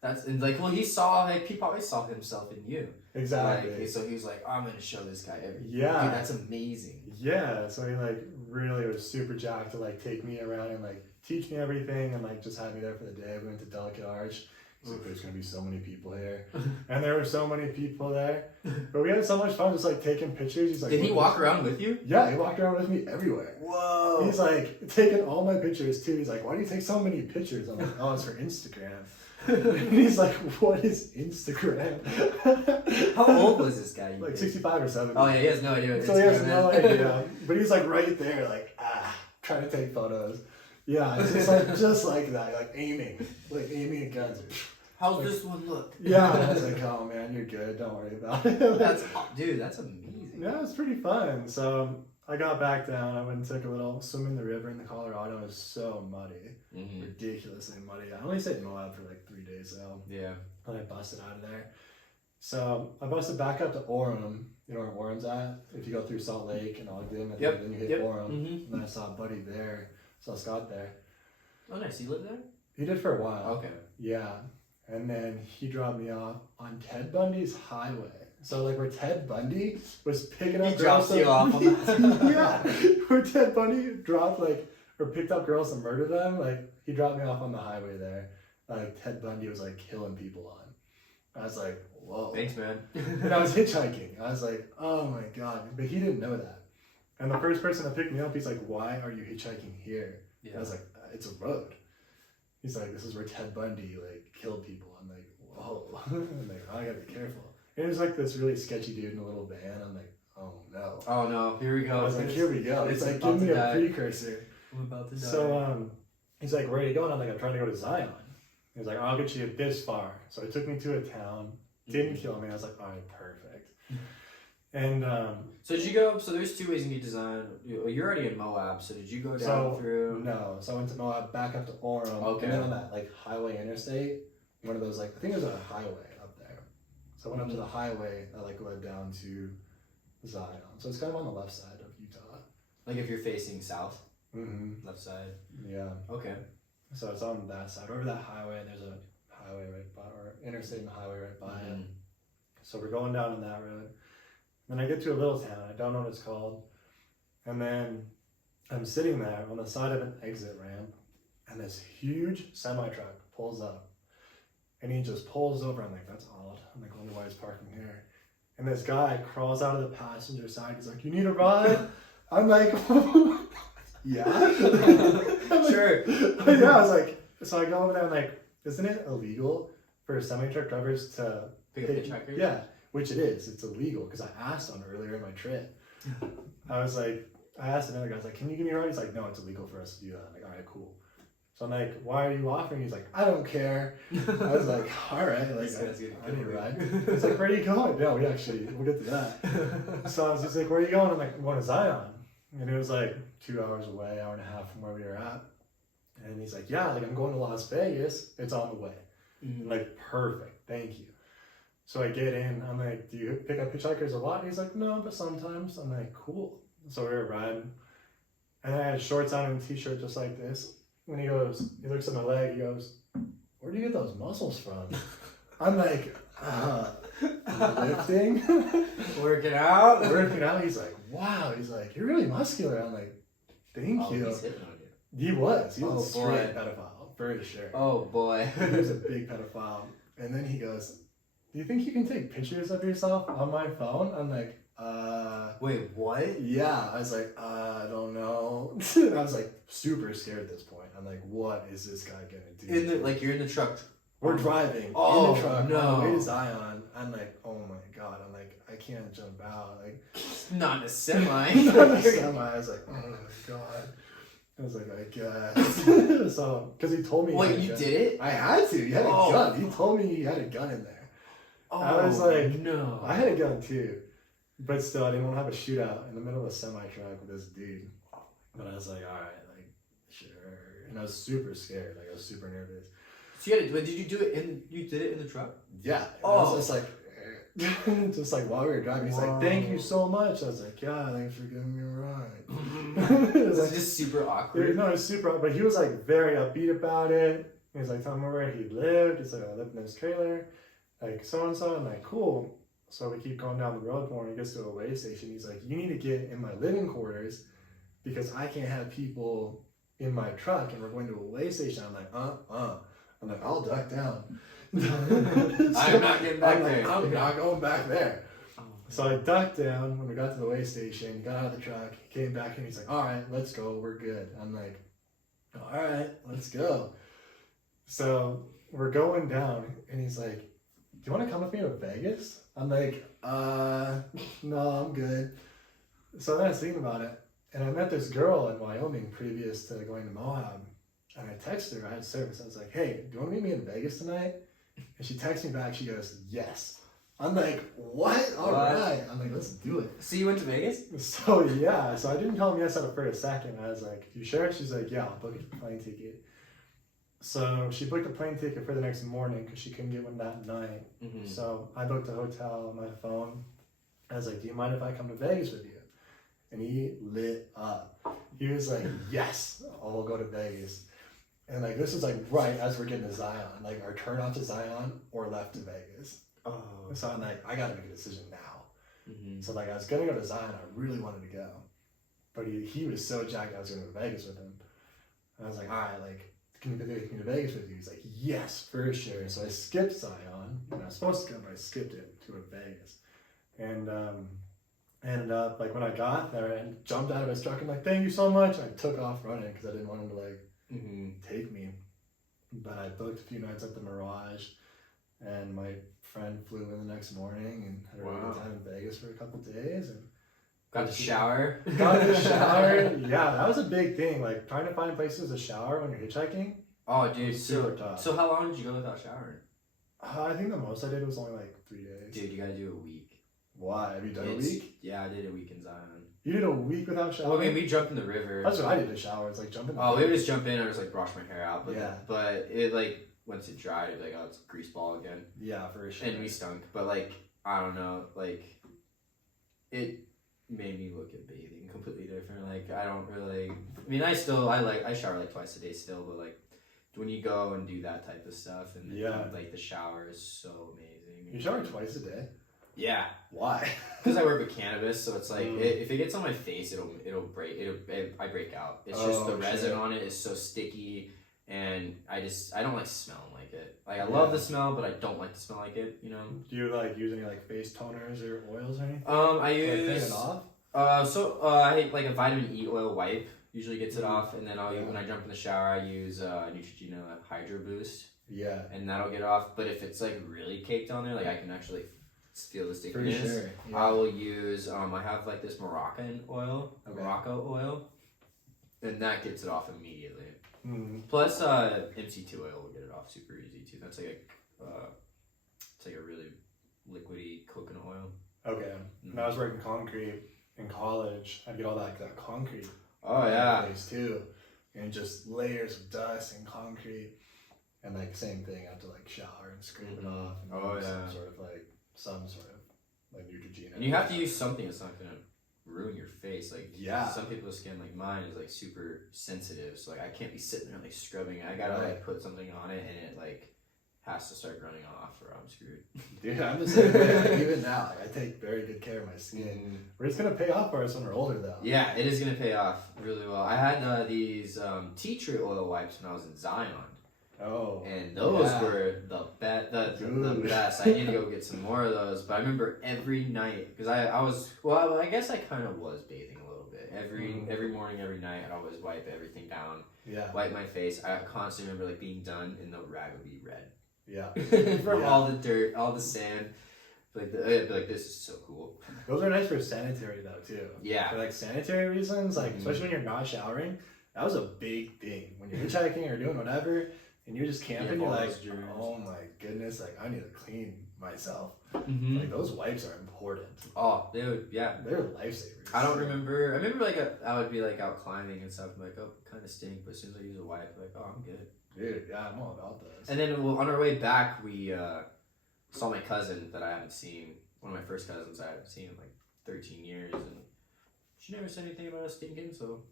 That's and like, well, he saw like he probably saw himself in you. Exactly. Like, so he was like, I'm gonna show this guy everything. Yeah. Dude, that's amazing. Yeah, so he like really was super jacked to like take me around and like teach me everything and like just had me there for the day. We went to Delicate Arch. He's like, "There's gonna be so many people here," and there were so many people there. But we had so much fun just like taking pictures. He's like, Did he "Look, walk around with you? Yeah, he walked around with me everywhere. Whoa. He's like taking all my pictures too. He's like, "Why do you take so many pictures?" I'm like, "Oh, it's for Instagram." And he's like, "What is Instagram?" How old was this guy? Like 65 or 70. Oh yeah, he has no idea. What So he has Instagram no is. idea. But he's like right there, like trying to take photos. Yeah, it's just like that, like aiming at guns. How's this one look? Yeah, I was like, "Oh man, you're good. Don't worry about it." That's amazing. Yeah, it was pretty fun. So I got back down. I went and took a little swim in the river in the Colorado. It was so muddy, ridiculously muddy. I only stayed in Moab for like 3 days though. Yeah. And I busted out of there. So I busted back up to Orem. You know where Orem's at? If you go through Salt Lake and Ogden, Yep. then you hit Orem. And then I saw a buddy there. Saw Scott there. Oh nice. You live there? He did for a while. Okay. Yeah. And then he dropped me off on Ted Bundy's highway. So like where Ted Bundy was picking up He drops girls you off on yeah. Where Ted Bundy dropped like or picked up girls and murdered them. Like, he dropped me off on the highway there. Like, Ted Bundy was like killing people on. I was like, whoa. Thanks, man. And I was hitchhiking. I was like, oh my God. But he didn't know that. And the first person that picked me up, he's like, why are you hitchhiking here? Yeah. I was like, it's a road. He's like, this is where Ted Bundy like killed people. I'm like, whoa. I'm like, oh, I gotta be careful. And it was like this really sketchy dude in a little van. I'm like, oh no. Oh no, here we go. I was like, here we go. It's like, give me a precursor. I'm about to die. So he's like, where are you going? I'm like, I'm trying to go to Zion. He's like, I'll get you this far. So he took me to a town, didn't kill me. I was like, all right, perfect. And so did you go? So there's two ways you can get to Zion. You're already in Moab. So did you go down through? No. So I went to Moab, back up to Orem, okay. And then on that like highway interstate, one of those like I think there's a highway up there. So I went up to the highway that like led down to Zion. So it's kind of on the left side of Utah. Like if you're facing south, left side. Yeah. Okay. So it's on that side. Over that highway, there's a highway right by, or interstate and highway right by it. So we're going down on that road. Then I get to a little town. I don't know what it's called. And then I'm sitting there on the side of an exit ramp, and this huge semi-truck pulls up. And he just pulls over. I'm like, that's odd. I'm like, I wonder why he's parking here. And this guy crawls out of the passenger side. He's like, you need a ride? I'm like, yeah. I'm sure. Like, yeah, I was like, so I go over there and like, isn't it illegal for semi-truck drivers to pick up hitchhikers? Yeah, which it is. It's illegal because I asked on earlier in my trip. I was like, I asked another guy, I was like, can you give me a ride? He's like, no, it's illegal for us to do that. I'm like, all right, cool. So I'm like, why are you offering? He's like, I don't care. I was like, all right, like, I need a ride. He's like, where are you going? Yeah, we'll get to that. So I was just like, where are you going? I'm like, I'm going to Zion. And it was like 2 hours away, hour and a half from where we were at. And he's like, yeah, like I'm going to Las Vegas. It's on the way. I'm like, perfect, thank you. So I get in, I'm like, do you pick up hitchhikers a lot? And he's like, no, but sometimes. I'm like, cool. So we were riding. And I had shorts on and a t-shirt just like this. And he looks at my leg, he goes, where do you get those muscles from? I'm like, lifting. Working out. He's like, wow. He's like, you're really muscular. I'm like, thank you. He's hitting on you. He was a straight pedophile, for sure. Oh boy. He was a big pedophile. And then he goes, do you think you can take pictures of yourself on my phone? I'm like, wait, what? Yeah. I was like, I don't know. I was like super scared at this point. I'm like, what is this guy gonna do? You're in the truck. We're driving in the truck on the way to Zion. I'm like, oh my God. I'm like, I can't jump out. Like, not in a semi. Not in a semi. I was like, oh my God. I was like, I guess. So, because he told me. Wait, you did it? I had to. He had a gun. He told me he had a gun in there. I was like, no. I had a gun too. But still, I didn't want to have a shootout in the middle of a semi-truck with this dude. But I was like, all right, like, sure. And I was super scared. Like, I was super nervous. So did you do it you did it in the truck? Yeah. I was just like, just like while we were driving, he's like, thank you so much. I was like, yeah, thanks for giving me a ride. It was like just super awkward. No, it was super awkward. But he was like very upbeat about it. He was like telling me where he lived. He's like, I lived in this trailer. Like, so-and-so. I'm like, cool. So we keep going down the road more, and he gets to a way station. He's like, you need to get in my living quarters because I can't have people in my truck, and we're going to a way station. I'm like, I'm like, I'll duck down. I'm not getting back there. I'm not going back there. So I ducked down when we got to the way station, got out of the truck, came back, and he's like, all right, let's go. We're good. I'm like, all right, let's go. So we're going down, and he's like, do you want to come with me to Vegas? I'm like, no, I'm good. So then I was thinking about it, and I met this girl in Wyoming previous to going to Moab, and I texted her, I had service, I was like, hey, do you want to meet me in Vegas tonight? And she texts me back, she goes, yes. I'm like, what? All right. I'm like, let's do it. So you went to Vegas? So yeah, so I didn't tell him yes at first second. I was like, you sure? She's like, yeah, I'll book a plane ticket. So she booked a plane ticket for the next morning because she couldn't get one that night. So I booked a hotel on my phone. I was like, do you mind if I come to Vegas with you? And he lit up. He was like, yes, I'll go to Vegas. And like, this was like right as we're getting to Zion, like our turn off to Zion or left to Vegas. So I'm like, I gotta make a decision now. So like, I was gonna go to Zion. I really wanted to go, but he was so jacked I was gonna go to Vegas with him. And I was like, all right, like, can you take me to Vegas with you? He's like, yes, for sure. So I skipped Zion. I was supposed to go, but I skipped it to a Vegas. And ended up, like, when I got there and jumped out of his truck, I'm like, thank you so much. And I took off running because I didn't want him to, like, take me. But I booked a few nights at the Mirage. And my friend flew in the next morning and had a really good time in Vegas for a couple days. And got to shower. Got to shower. Yeah, that was a big thing. Like, trying to find places to shower when you're hitchhiking. Oh, dude. Tough. So how long did you go without showering? I think the most I did was only like 3 days. Dude, you gotta do a week. Why? Have you done a week? Yeah, I did a week in Zion. You did a week without showering? Well, I mean, we jumped in the river. That's what I did to shower. It's like jumping. Oh, we would just jump in and just like brush my hair out. But yeah. But it like once it dried, it'd be like, oh, it's a grease ball again. Yeah, for sure. And we stunk. But like, I don't know, like it made me look at bathing completely different. Like I don't really. I mean, I shower like twice a day still, but like when you go and do that type of stuff and like the shower is so amazing. You shower twice a day? Yeah. Why? Because I work with cannabis, so it's like if it gets on my face, it'll break. I break out. It's just the resin on it is so sticky, and I don't like smelling like it. Like I love the smell, but I don't like to smell like it. You know. Do you like use any like face toners or oils or anything? I use. Like, take it off? I like a vitamin E oil wipe. Usually gets it off, and then when I jump in the shower, I use Neutrogena Hydro Boost. Yeah. And that'll get off. But if it's like really caked on there, like I can actually feel the stickiness. For sure. Yeah. I will use I have like this Morocco oil, and that gets it off immediately. Plus MC2 oil will get it off super easy too. That's like it's like a really liquidy coconut oil. Okay. When I was working concrete in college, I'd get all that concrete. Oh yeah. Place too, and just layers of dust and concrete, and like same thing. I have to like shower and scrape it off. And some sort of like Neutrogena. And you have to use something that's not gonna ruin your face. Like some people's skin, like mine, is like super sensitive. So like I can't be sitting there like scrubbing it. I gotta like put something on it, and it like has to start running off, or I'm screwed. Dude, I'm the same way. Like, even now, like, I take very good care of my skin. But it's gonna pay off for us when we're older, though. Yeah, it is gonna pay off really well. I had these tea tree oil wipes when I was in Zion. Oh. And those were the best. I need to go get some more of those. But I remember every night, because I guess I kind of was bathing a little bit. Every morning, every night, I'd always wipe everything down. Yeah. Wipe my face. I constantly remember like being done, and the rag would be red. Yeah. From all the dirt, all the sand. Like this is so cool. Those are nice for sanitary though too. Yeah. For like sanitary reasons, like especially when you're not showering, that was a big thing. When you're hitchhiking or doing whatever, and you're just camping, you're like, oh my goodness, like I need to clean myself. Like those wipes are important. Oh, dude, yeah. They're lifesavers. I remember like I would be like out climbing and stuff. I'm like, oh, kind of stink. But as soon as I use a wipe, I'm like, oh, I'm good. Dude, yeah, I'm all about this. And then on our way back, we saw my cousin that I haven't seen. One of my first cousins I haven't seen in like 13 years, and she never said anything about us stinking. So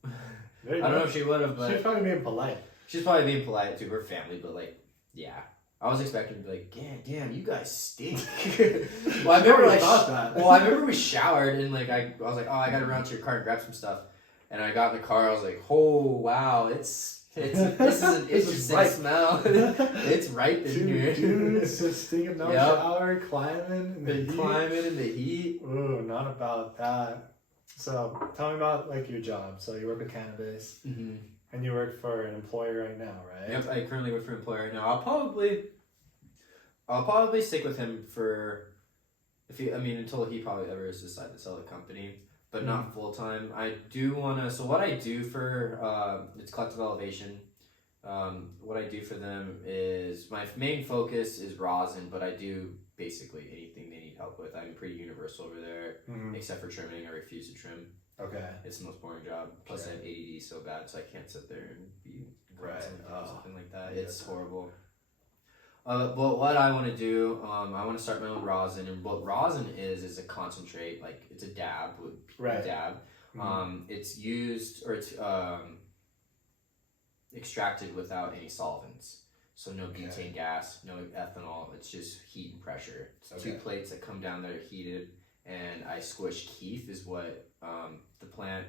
I don't know if she would have, but she's probably being polite. She's probably being polite to her family, but like, yeah. I was expecting to be like, damn, you guys stink. Well, I remember we showered, and like I was like, oh, I gotta run to your car and grab some stuff. And I got in the car, I was like, oh wow, this is an interesting smell. It's ripe in here. Dude, it's just stinking no shower, climbing in the heat. Ooh, not about that. So tell me about like your job. So you work with cannabis. And you work for an employer right now, right? Yep, I currently work for an employer right now. I'll probably stick with him for until he probably ever decides to sell the company, but not full time. I do wanna. So what I do for it's Collective Elevation. What I do for them is my main focus is rosin, but I do basically anything they need help with. I'm pretty universal over there, except for trimming. I refuse to trim. Okay. It's the most boring job. Plus, I have ADD so bad, so I can't sit there and be something like that. It's horrible. But what I want to do, I want to start my own rosin, and what rosin is a concentrate, like it's a dab dab. It's used or it's extracted without any solvents, so no butane gas, no ethanol. It's just heat and pressure. It's 2 plates that come down that are heated, and I squish keef is what the plant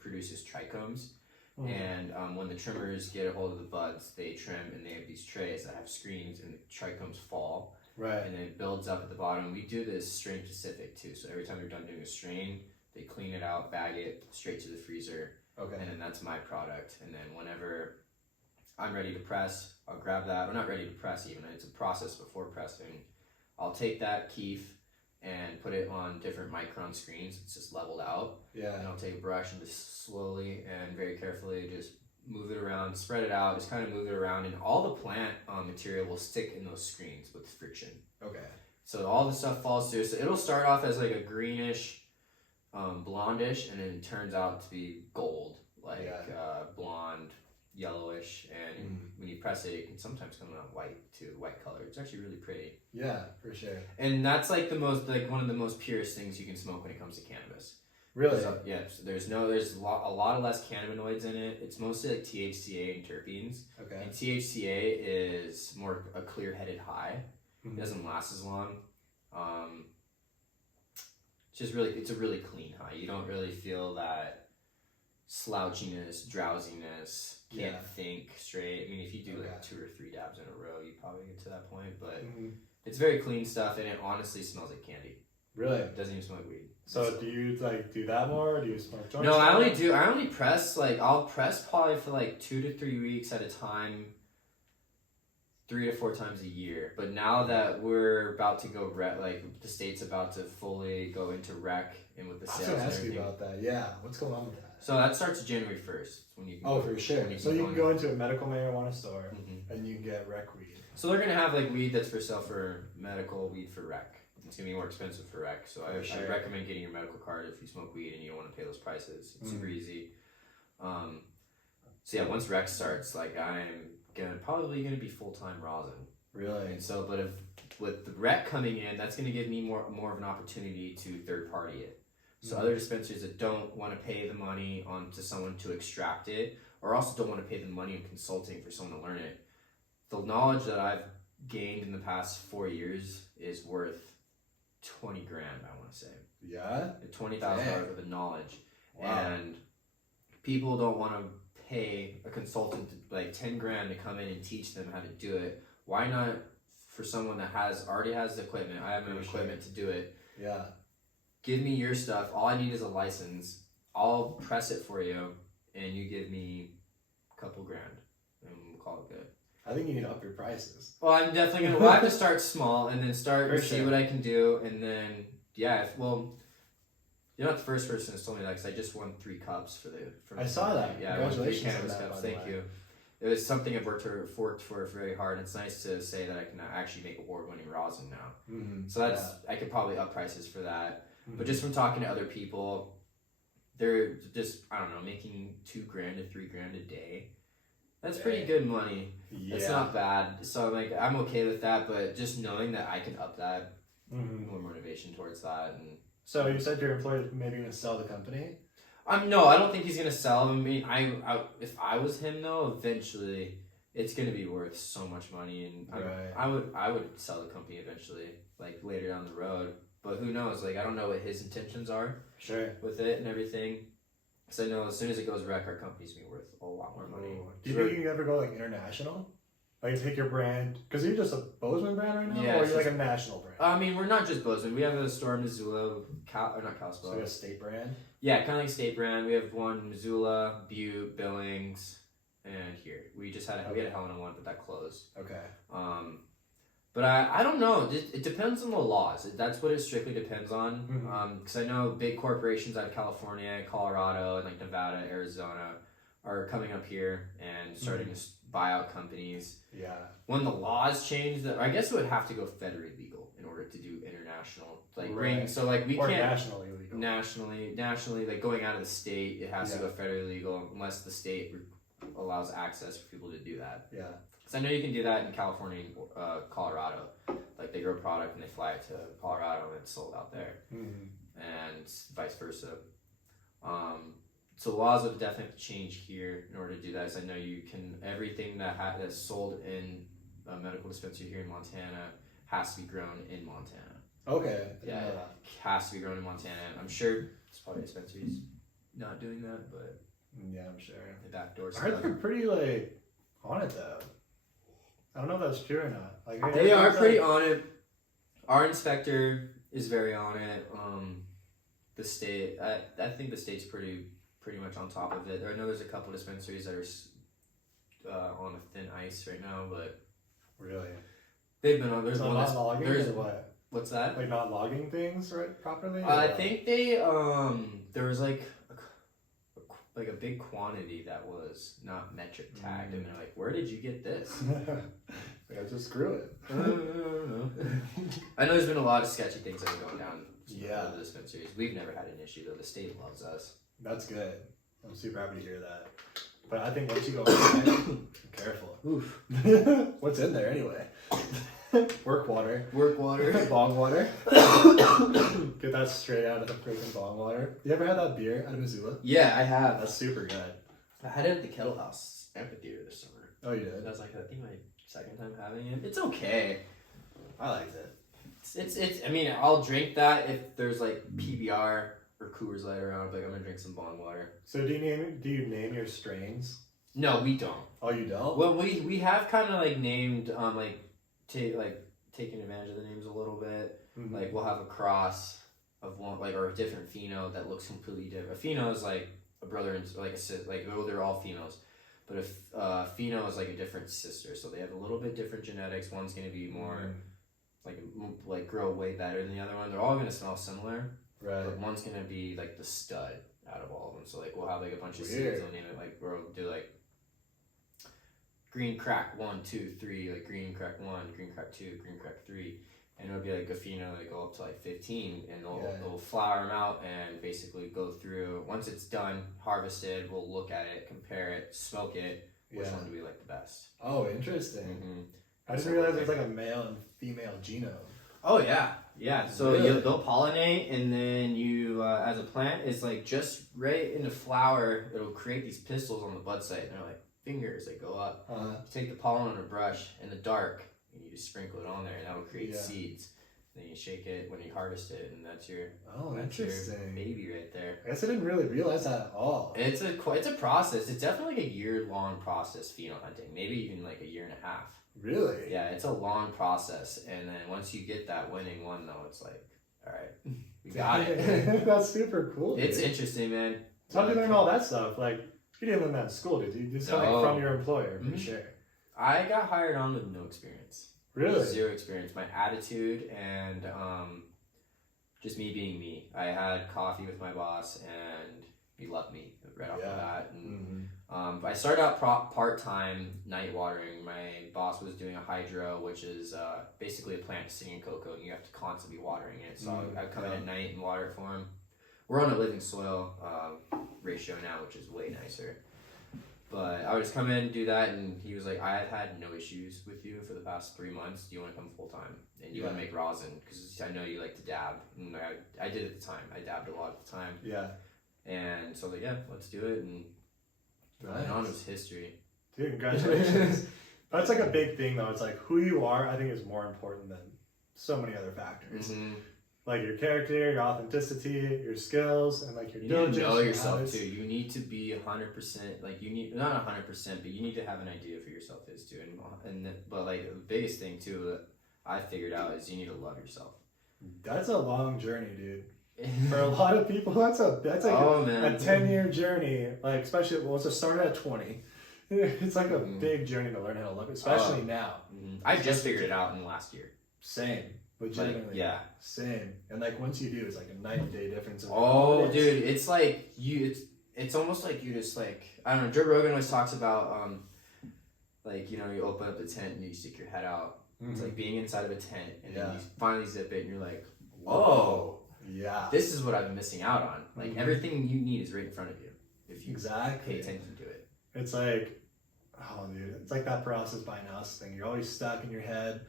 produces trichomes, And when the trimmers get a hold of the buds, they trim, and they have these trays that have screens, and the trichomes fall. Right. And then it builds up at the bottom. We do this strain specific too. So every time they're done doing a strain, they clean it out, bag it straight to the freezer. Okay. And then that's my product. And then whenever I'm ready to press, I'll grab that. Well, not ready to press even. It's a process before pressing. I'll take that keef and put it on different micron screens. It's just leveled out. Yeah. And I'll take a brush and just slowly and very carefully just move it around, spread it out, just kind of move it around, and all the plant material will stick in those screens with friction. Okay. So all the stuff falls through. So it'll start off as like a greenish, blondish, and then it turns out to be gold, like blonde, yellowish, and when you press it, it can sometimes come out white too, white color. It's actually really pretty. Yeah, for sure. And that's like one of the most purest things you can smoke when it comes to cannabis. Really? Yeah. So there's a lot of less cannabinoids in it. It's mostly like THCA and terpenes. Okay. And THCA is more a clear-headed high. It doesn't last as long. It's a really clean high. You don't really feel that slouchiness, drowsiness, can't think straight. I mean, if you do like 2 or 3 dabs in a row, you probably get to that point. But it's very clean stuff, and it honestly smells like candy. Really? It doesn't even smell like weed. So do you like do that more, or do you smoke joints? No, I only press I'll press probably for like 2 to 3 weeks at a time, 3 to 4 times a year. But now that we're about to go the state's about to fully go into rec, and with the sales and everything. I was gonna ask you about that. Yeah, what's going on with that? So that starts January 1st when you can for sure. So you can go into a medical marijuana store and you can get rec weed. So they're gonna have like weed that's for sale for medical, weed for rec. It's gonna be more expensive for rec, so I recommend getting your medical card if you smoke weed and you don't want to pay those prices. It's super easy. So yeah, once rec starts, like I'm probably gonna be full-time rosin. Really? And so, but with the rec coming in, that's gonna give me more of an opportunity to third party it. So other dispensaries that don't want to pay the money on to someone to extract it, or also don't want to pay the money in consulting for someone to learn it. The knowledge that I've gained in the past 4 years is worth 20 grand, I want to say. Yeah? $20,000 worth of knowledge. Wow. And people don't want to pay a consultant like 10 grand to come in and teach them how to do it. Why not for someone that already has the equipment? I have the equipment to do it. Yeah. Give me your stuff. All I need is a license. I'll press it for you, and you give me a couple grand, and we'll call it good. I think you need to up your prices. Well, I'm definitely gonna. Well, I have to start small and then see what I can do, and then you're not the first person that's told me that, because I just won 3 cups for I saw that. Yeah, Congratulations I won 3 cannabis cups. Thank you. It was something I've worked for very hard, and it's nice to say that I can actually make award-winning rosin now. So I could probably up prices for that. But just from talking to other people, they're just, I don't know, making $2 grand to $3 grand a day. That's pretty good money. Yeah. It's not bad. So I'm okay with that, but just knowing that I can up that, more motivation towards that. And so you said your employer maybe going to sell the company? No, I don't think he's gonna sell. I mean, if I was him though, eventually it's gonna be worth so much money, and I would sell the company eventually, like later down the road. But who knows? Like I don't know what his intentions are. With it and everything. Because I know as soon as it goes rec, our company's gonna be worth a lot more money. Do you think you can ever go like international? Like take your brand, because you're just a Bozeman brand right now, or you're like a national brand? I mean, we're not just Bozeman. We have a store in Missoula, not Kalispell. So a state brand? Yeah, kind of like state brand. We have one in Missoula, Butte, Billings, and here. We had a Helena one, but that closed. Okay. But I don't know. It depends on the laws. That's what it strictly depends on. Because I know big corporations out of California, Colorado, and like Nevada, Arizona are coming up here and starting to buy out companies. Yeah. When the laws change, I guess it would have to go federally legal in order to do international. We can't nationally legal. Nationally, like going out of the state, it has to go federally legal unless the state allows access for people to do that. Yeah. Because I know you can do that in California and Colorado. Like they grow product and they fly it to Colorado and it's sold out there, and vice versa. So laws would definitely have to change here in order to do that. As I know you can, everything that's sold in a medical dispensary here in Montana has to be grown in Montana. Okay. Yeah, it has to be grown in Montana. I'm sure it's probably dispensaries not doing that, but Yeah, I'm sure. The back door I heard stuff. they're pretty like on it though. I don't know if that's true or not. Like They are pretty like, on it. Our inspector is very on it. The state, I think the state's pretty much on top of it. I know there's a couple dispensaries that are on a thin ice right now, but really. they've been on. There's So one not that's logging there's or what? what's that? Like not logging things right properly? I think they there was like a big quantity that was not metric tagged, and they're like, "Where did you get this?" Yeah, just screw it. I don't know. I know there's been a lot of sketchy things that are going down. Yeah. The dispensaries. We've never had an issue though. The state loves us. That's good. I'm super happy to hear that. But I think once you go inside, careful. Oof. What's in there anyway? Work water. Work water. Bong water. Get that straight out of the freaking bong water. You ever had that beer out of Missoula? Yeah, I have. That's super good. I had it at the Kettle House amphitheater this summer. Oh, you did? That was like I think my second time having it. It's okay. I liked it. It's. I mean, I'll drink that if there's like PBR or Coors Light around. Like I'm gonna drink some bong water. So do you name your strains? No, we don't. Oh, you don't? Well, we have kind of like named taking advantage of the names a little bit. Mm-hmm. Like we'll have a cross of one or a different pheno that looks completely different. A pheno is like a brother and like a sister. Like they're all females, but if pheno is like a different sister, so they have a little bit different genetics. One's gonna be more like grow way better than the other one. They're all gonna smell similar, Right. but one's gonna be like the stud out of all of them. So like we'll have like a bunch of Weird. seeds. We'll name it like we'll do like green crack 1, 2, 3, like green crack 1, green crack 2, green crack 3, and it'll be like a pheno that go up to like 15, and they'll flower them out and basically go through. Once it's done, harvested, we'll look at it, compare it, smoke it. Which one do we like the best? Oh, interesting. Mm-hmm. I didn't realize there's like a male and female genome. Oh yeah, yeah. So Really? they'll pollinate, and then you, as a plant, is like just right in the flower. It'll create these pistils on the bud site, and they're like fingers that go up. You take the pollen on a brush in the dark, and you just sprinkle it on there, and that'll create seeds. Then you shake it when you harvest it, and that's your interesting your baby right there. I guess I didn't really realize that at all. It's a process. It's definitely like a year-long process, pheno hunting. Maybe even like a year and a half. Really? Yeah, it's a long process, and then once you get that winning one, though, it's like, all right, we got it. That's super cool. It's dude. interesting, man. So how did you learn all that stuff? Like, you didn't learn that in school, did you? You just got like from your employer, for sure. I got hired on with no experience. Really? Zero experience. My attitude and just me being me. I had coffee with my boss, and he loved me right off the bat. And I started out part-time night watering. My boss was doing a hydro, which is basically a plant singing cocoa, and you have to constantly be watering it. So I'd come in at night and water it for him. We're on a living soil ratio now, which is way nicer. But I would just come in and do that, and he was like, I've had no issues with you for the past 3 months. Do you want to come full-time? And you want to make rosin? Because I know you like to dab. And I did at the time. I dabbed a lot at the time. Yeah. And so I was like, yeah, let's do it. And Nice. on was history. Dude, congratulations. That's like a big thing, though. It's like who you are, I think, is more important than so many other factors. Mm-hmm. Like your character, your authenticity, your skills, and like your diligence. You need to know your yourself habits. too. You need to be 100%. Like you need not 100%, but you need to have an idea for yourself is too. But like the biggest thing too that I figured out is you need to love yourself. That's a long journey, dude. For a lot of people, that's like a 10-year journey. Like especially it started at 20. It's like a big journey to learn how to love, especially now. I just figured it out in the last year. Same. Legitimately. Like, yeah. Same. And like once you do, it's like a night and day difference. Dude, it's like it's almost like you just like, I don't know, Joe Rogan always talks about like, you know, you open up the tent and you stick your head out. It's like being inside of a tent and then you finally zip it and you're like, whoa. Yeah. This is what I've been missing out on. Like everything you need is right in front of you. If you pay attention to it. It's like, oh dude, it's like that paralysis by analysis thing. You're always stuck in your head.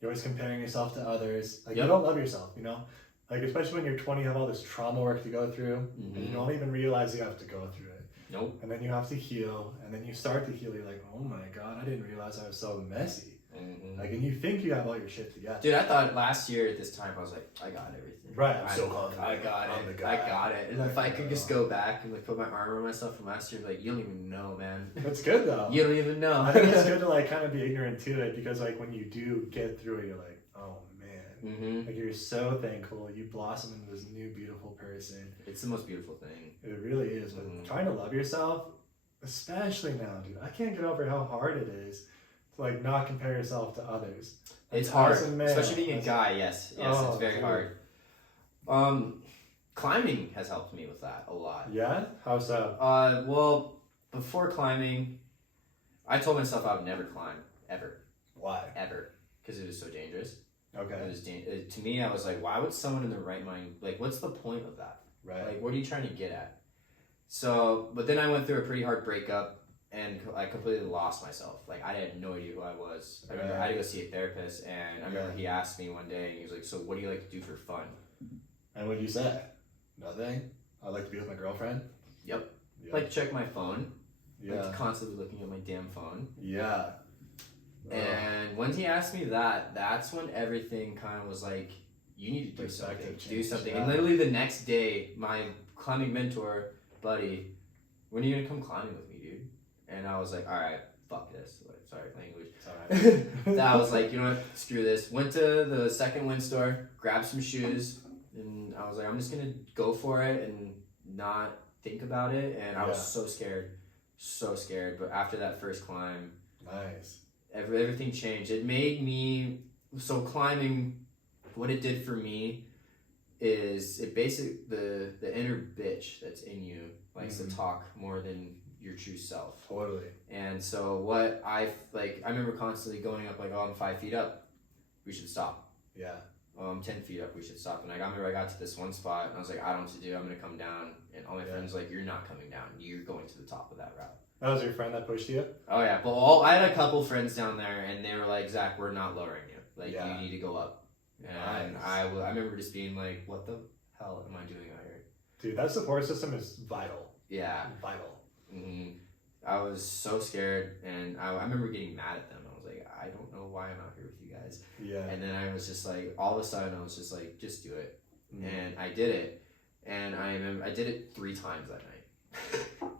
You're always comparing yourself to others. Like you don't love yourself, you know? Like especially when you're 20, you have all this trauma work to go through, and you don't even realize you have to go through it. Nope. And then you have to heal, and then you start to heal. You're like, oh my god, I didn't realize I was so messy. Mm-hmm. Like, and you think you have all your shit together. Dude, I thought last year at this time I was like, I got everything. Right, I'm so confident. I got I'm the it. guy. I got it. And if I could just go back and like put my arm around myself from last year, like, you don't even know, man. That's good though. You don't even know. I think it's good to like kind of be ignorant to it, because like when you do get through it, you're like, oh man, Mm-hmm. like you're so thankful. You blossom into this new beautiful person. It's the most beautiful thing. It really is. But trying to love yourself, especially now, dude, I can't get over how hard it is to like not compare yourself to others. It's hard, As a male, especially being a guy. Yes, Oh, it's very dude. hard. Climbing has helped me with that a lot. Yeah? How so? Well, before climbing, I told myself I would never climb ever, Why? because it was so dangerous. Okay. It was to me. I was like, why would someone in their right mind, like, what's the point of that? Right. Like, what are you trying to get at? So, but then I went through a pretty hard breakup, and I completely lost myself. Like, I had no idea who I was. I remember I had to go see a therapist, and I remember he asked me one day, and he was like, so what do you like to do for fun? And what did you say? Nothing? I'd like to be with my girlfriend? Yep. Like, check my phone. Yeah. Like, constantly looking at my damn phone. Yeah. And when he asked me that, that's when everything kind of was like, you need to do something. Do something. Yeah. And literally the next day, my climbing mentor, buddy, when are you going to come climbing with me, dude? And I was like, all right, fuck this. Like, sorry, language. It's all right. I was like, you know what? Screw this. Went to the second wind store, grabbed some shoes, and I was like, I'm just going to go for it and not think about it. And I was so scared. So scared. But after that first climb, Nice. everything changed. It made me, so climbing, what it did for me is it basically, the inner bitch that's in you likes to talk more than your true self. Totally. And so what I remember constantly going up like, oh, I'm 5 feet up, we should stop. Yeah. 10 feet up, we should stop. And I remember I got to this one spot and I was like, I don't know what to do, I'm gonna come down. And all my friends were like, you're not coming down, you're going to the top of that route. That was your friend that pushed you? Oh yeah, but I had a couple friends down there, and they were like, "Zach, we're not lowering you. Like, you need to go up." And Nice. I remember just being like, "What the hell am I doing out here?" Dude, that support system is vital. Yeah. Vital. Mm-hmm. I was so scared, and I remember getting mad at them. I was like, "I don't know why I'm out here with you guys." Yeah. And then I was just like, all of a sudden, I was just like, "Just do it," and I did it, and I remember I did it 3 times that night.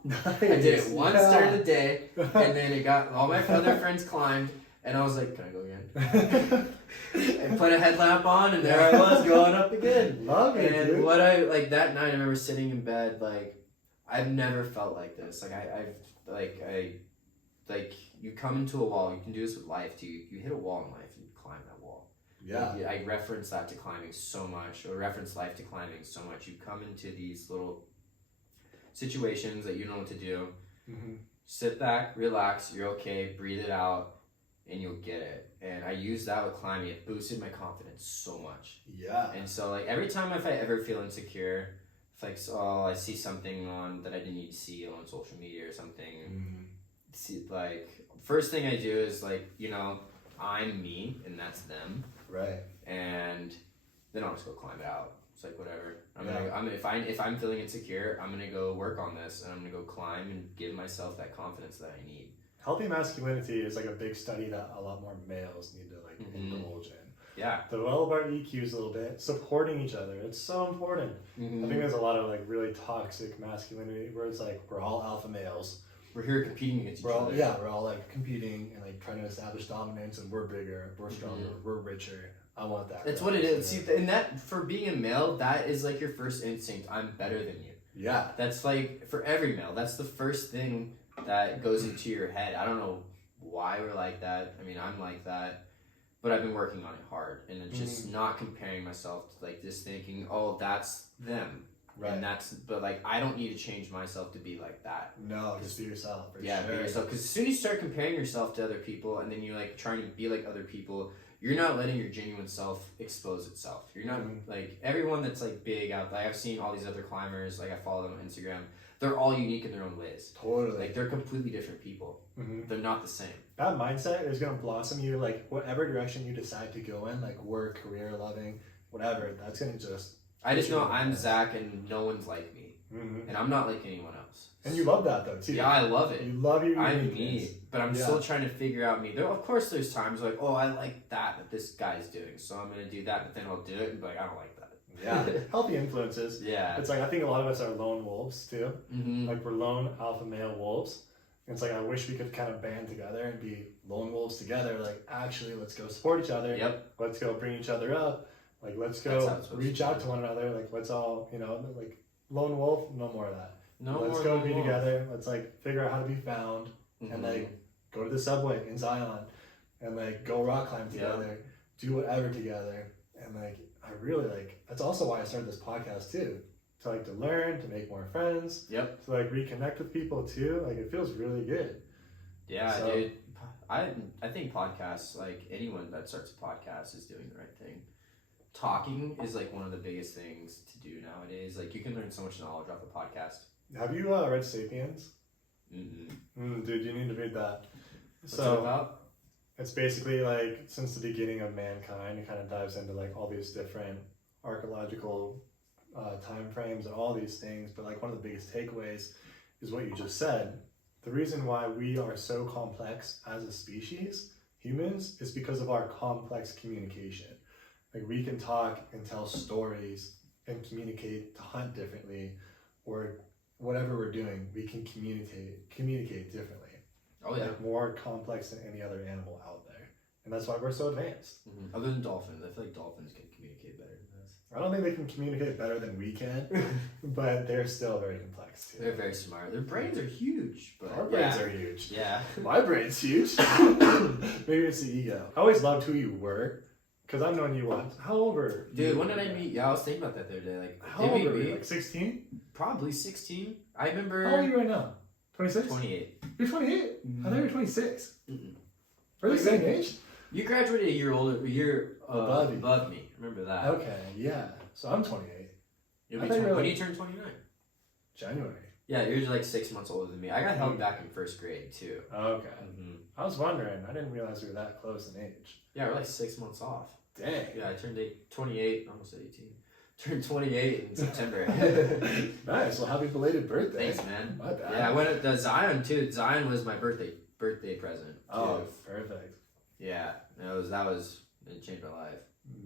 Nice. I did it once during the day, and then it got all my other friends climbed, and I was like, "Can I go again?" And put a headlamp on, and there I was going up again. Love it, And dude. what I like that night, I remember sitting in bed, like I've never felt like this. Like I've you come into a wall. You can do this with life too. You hit a wall in life, and you climb that wall. Yeah. Like, I reference that to climbing so much, or reference life to climbing so much. You come into these little situations that you don't know what to do. Mm-hmm. Sit back, relax, you're okay, breathe it out, and you'll get it. And I used that with climbing. It boosted my confidence so much. Yeah. And so like every time if I ever feel insecure, if like I see something on that I didn't need to see on social media or something, see, like first thing I do is like, you know, I'm me and that's them. Right. And then I'll just go climb it out. It's like whatever. If I'm feeling insecure, I'm gonna go work on this, and I'm gonna go climb and give myself that confidence that I need. Healthy masculinity is like a big study that a lot more males need to like indulge in. Yeah. Develop our EQs a little bit, supporting each other. It's so important. I think there's a lot of like really toxic masculinity where it's like we're all alpha males. We're here competing against each other. Yeah, we're all like competing and like trying to establish dominance, and we're bigger, we're stronger, we're richer. I want that. That's what it is. See, and that for being a male, that is like your first instinct. I'm better than you. Yeah. That's like for every male. That's the first thing that goes into your head. I don't know why we're like that. I mean, I'm like that, but I've been working on it hard, and it's just not comparing myself to like just thinking, oh, that's them. Right. And but like, I don't need to change myself to be like that. No, just be yourself. Be yourself. Because as soon as you start comparing yourself to other people, and then you're like trying to be like other people, you're not letting your genuine self expose itself. You're not like everyone that's like big out there. I've seen all these other climbers, like I follow them on Instagram. They're all unique in their own ways. Totally. Like they're completely different people. They're not the same. That mindset is going to blossom you, like whatever direction you decide to go in, like work, career, loving, whatever. That's going to just. I just know I'm Zach and no one's like me. and I'm not like anyone else. And you love that though too. Yeah, I love it. You love your I'm uniqueness. me, but I'm still trying to figure out me. Of course, there's times like, oh, I like that this guy's doing, so I'm gonna do that. But then I'll do it and be like, I don't like that. Yeah, healthy influences. Yeah, it's like I think a lot of us are lone wolves too. Like we're lone alpha male wolves. It's like I wish we could kind of band together and be lone wolves together. Like actually, let's go support each other. Yep. Let's go bring each other up. Like let's go reach out to one another. Like let's all like lone wolf. No more of that. Let's go be together. Let's like figure out how to be found and like go to the subway in Zion and like go rock climb together. Do whatever together. And like I really like that's also why I started this podcast too. To learn, to make more friends. Yep. To like reconnect with people too. Like it feels really good. Yeah, dude. I think podcasts, like anyone that starts a podcast is doing the right thing. Talking is like one of the biggest things to do nowadays. Like you can learn so much knowledge off a podcast. Have you read *Sapiens*? Dude, you need to read that. What's it about? It's basically like since the beginning of mankind, it kind of dives into like all these different archaeological time frames and all these things. But like one of the biggest takeaways is what you just said. The reason why we are so complex as a species, humans, is because of our complex communication. Like we can talk and tell stories and communicate to hunt differently, or whatever we're doing, we can communicate differently. Oh yeah. Like more complex than any other animal out there. And that's why we're so advanced. Other than dolphins, I feel like dolphins can communicate better than us. I don't think they can communicate better than we can, but they're still very complex too. They're very smart. Their brains are huge. But our brains are huge. Yeah. My brain's huge. Maybe it's the ego. I always loved who you were. Because I've known you once. How old were you? Dude, when did I meet? Yeah, I was thinking about that the other day. Like, how old were you? Like 16? Probably 16. I remember. How old are you right now? 26? 28. You're 28? I thought you were 26. We're the same age? You graduated a year above me. Remember that. Okay, yeah. So I'm 28. When do you turn 29? January. Yeah, you're like 6 months older than me. I got held back in first grade too. Okay. I was wondering. I didn't realize we were that close in age. Yeah, we're like 6 months off. Dang. Yeah, I turned 28, almost 18. Turned 28 in September. Nice. Well, happy belated birthday. Thanks, man. My bad. Yeah, I went to Zion too. Zion was my birthday present. Oh, perfect. Yeah, it changed my life.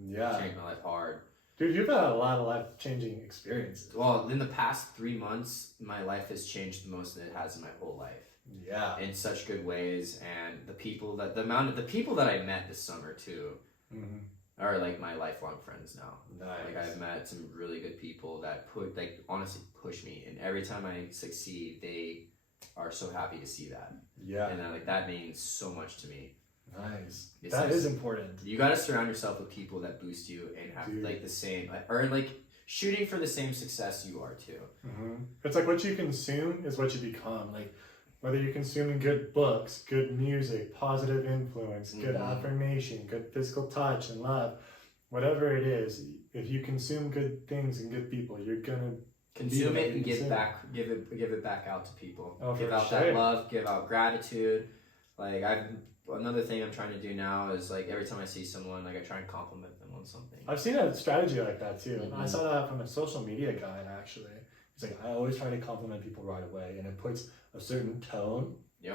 Yeah. It changed my life hard. Dude, you've had a lot of life-changing experiences. Well, in the past 3 months, my life has changed the most that it has in my whole life. Yeah. In such good ways, and the amount of the people that I met this summer too are like my lifelong friends now. Nice. Like I've met some really good people that honestly push me, and every time I succeed, they are so happy to see that. Yeah. And that means so much to me. Nice. That is important. You got to surround yourself with people that boost you and have like the same, or like shooting for the same success you are too. It's like what you consume is what you become. Like whether you're consuming good books, good music, positive influence, good affirmation, good physical touch and love, whatever it is, if you consume good things and good people, you're gonna consume it and give it back out to people. Give out sure. that love, give out gratitude. Like another thing I'm trying to do now is like every time I see someone, like I try and compliment them on something. I've seen a strategy like that too. I saw that from a social media guy actually. He's like, I always try to compliment people right away, and it puts a certain tone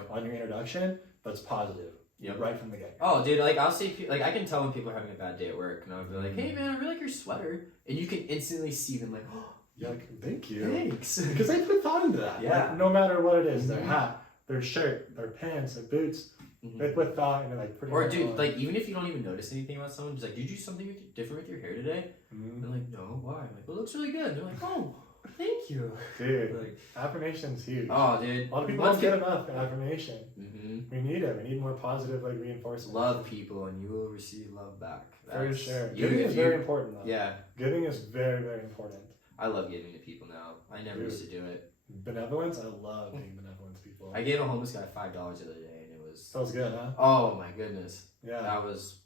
on your introduction that's positive right from the get. Oh, dude, like I'll see, like I can tell when people are having a bad day at work, and I'll be like, hey man, I really like your sweater, and you can instantly see them like, oh, yeah, thank you. Thanks. Because they put thought into that. Yeah. Like, no matter what it is, their hat, their shirt, their pants, their boots, they put thought into like pretty. Or dude, like even if you don't even notice anything about someone, just like, did you do something different with your hair today? They're like, no, why? I'm like, well, it looks really good. And they're like, oh, thank you. Dude, like, affirmation's huge. Oh, dude. A lot of people don't get enough affirmation. We need it. We need more positive like reinforcement. Love people and you will receive love back. For sure. Giving is very important though. Yeah. Giving is very, very important. I love giving to people now. I never used to do it. Benevolence? I love being benevolent to people. I gave a homeless guy $5 the other day and it was... That was good, huh? Oh my goodness. Yeah. I was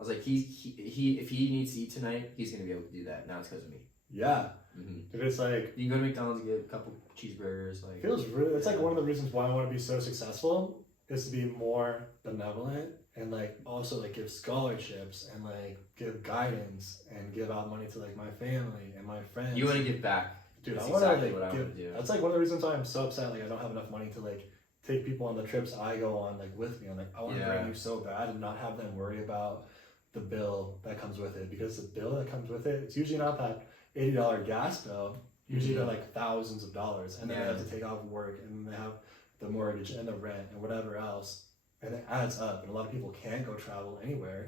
like, if he needs to eat tonight, he's going to be able to do that. Now it's because of me. Yeah. Dude, it's like... You can go to McDonald's and get a couple cheeseburgers. Like, feels really... It's like one of the reasons why I want to be so successful is to be more benevolent and like also like give scholarships and like give guidance and give out money to like my family and my friends. You want to give back. dude, That's I want to exactly what I like want to do. that's like one of the reasons why I'm so upset. Like I don't have enough money to like take people on the trips I go on like with me. I'm like, I want to bring you so bad and not have them worry about the bill that comes with it, because the bill that comes with it, it's usually not that $80 gas bill. Usually they're like thousands of dollars, and then they have to take off work, and they have the mortgage and the rent and whatever else, and it adds up. And a lot of people can't go travel anywhere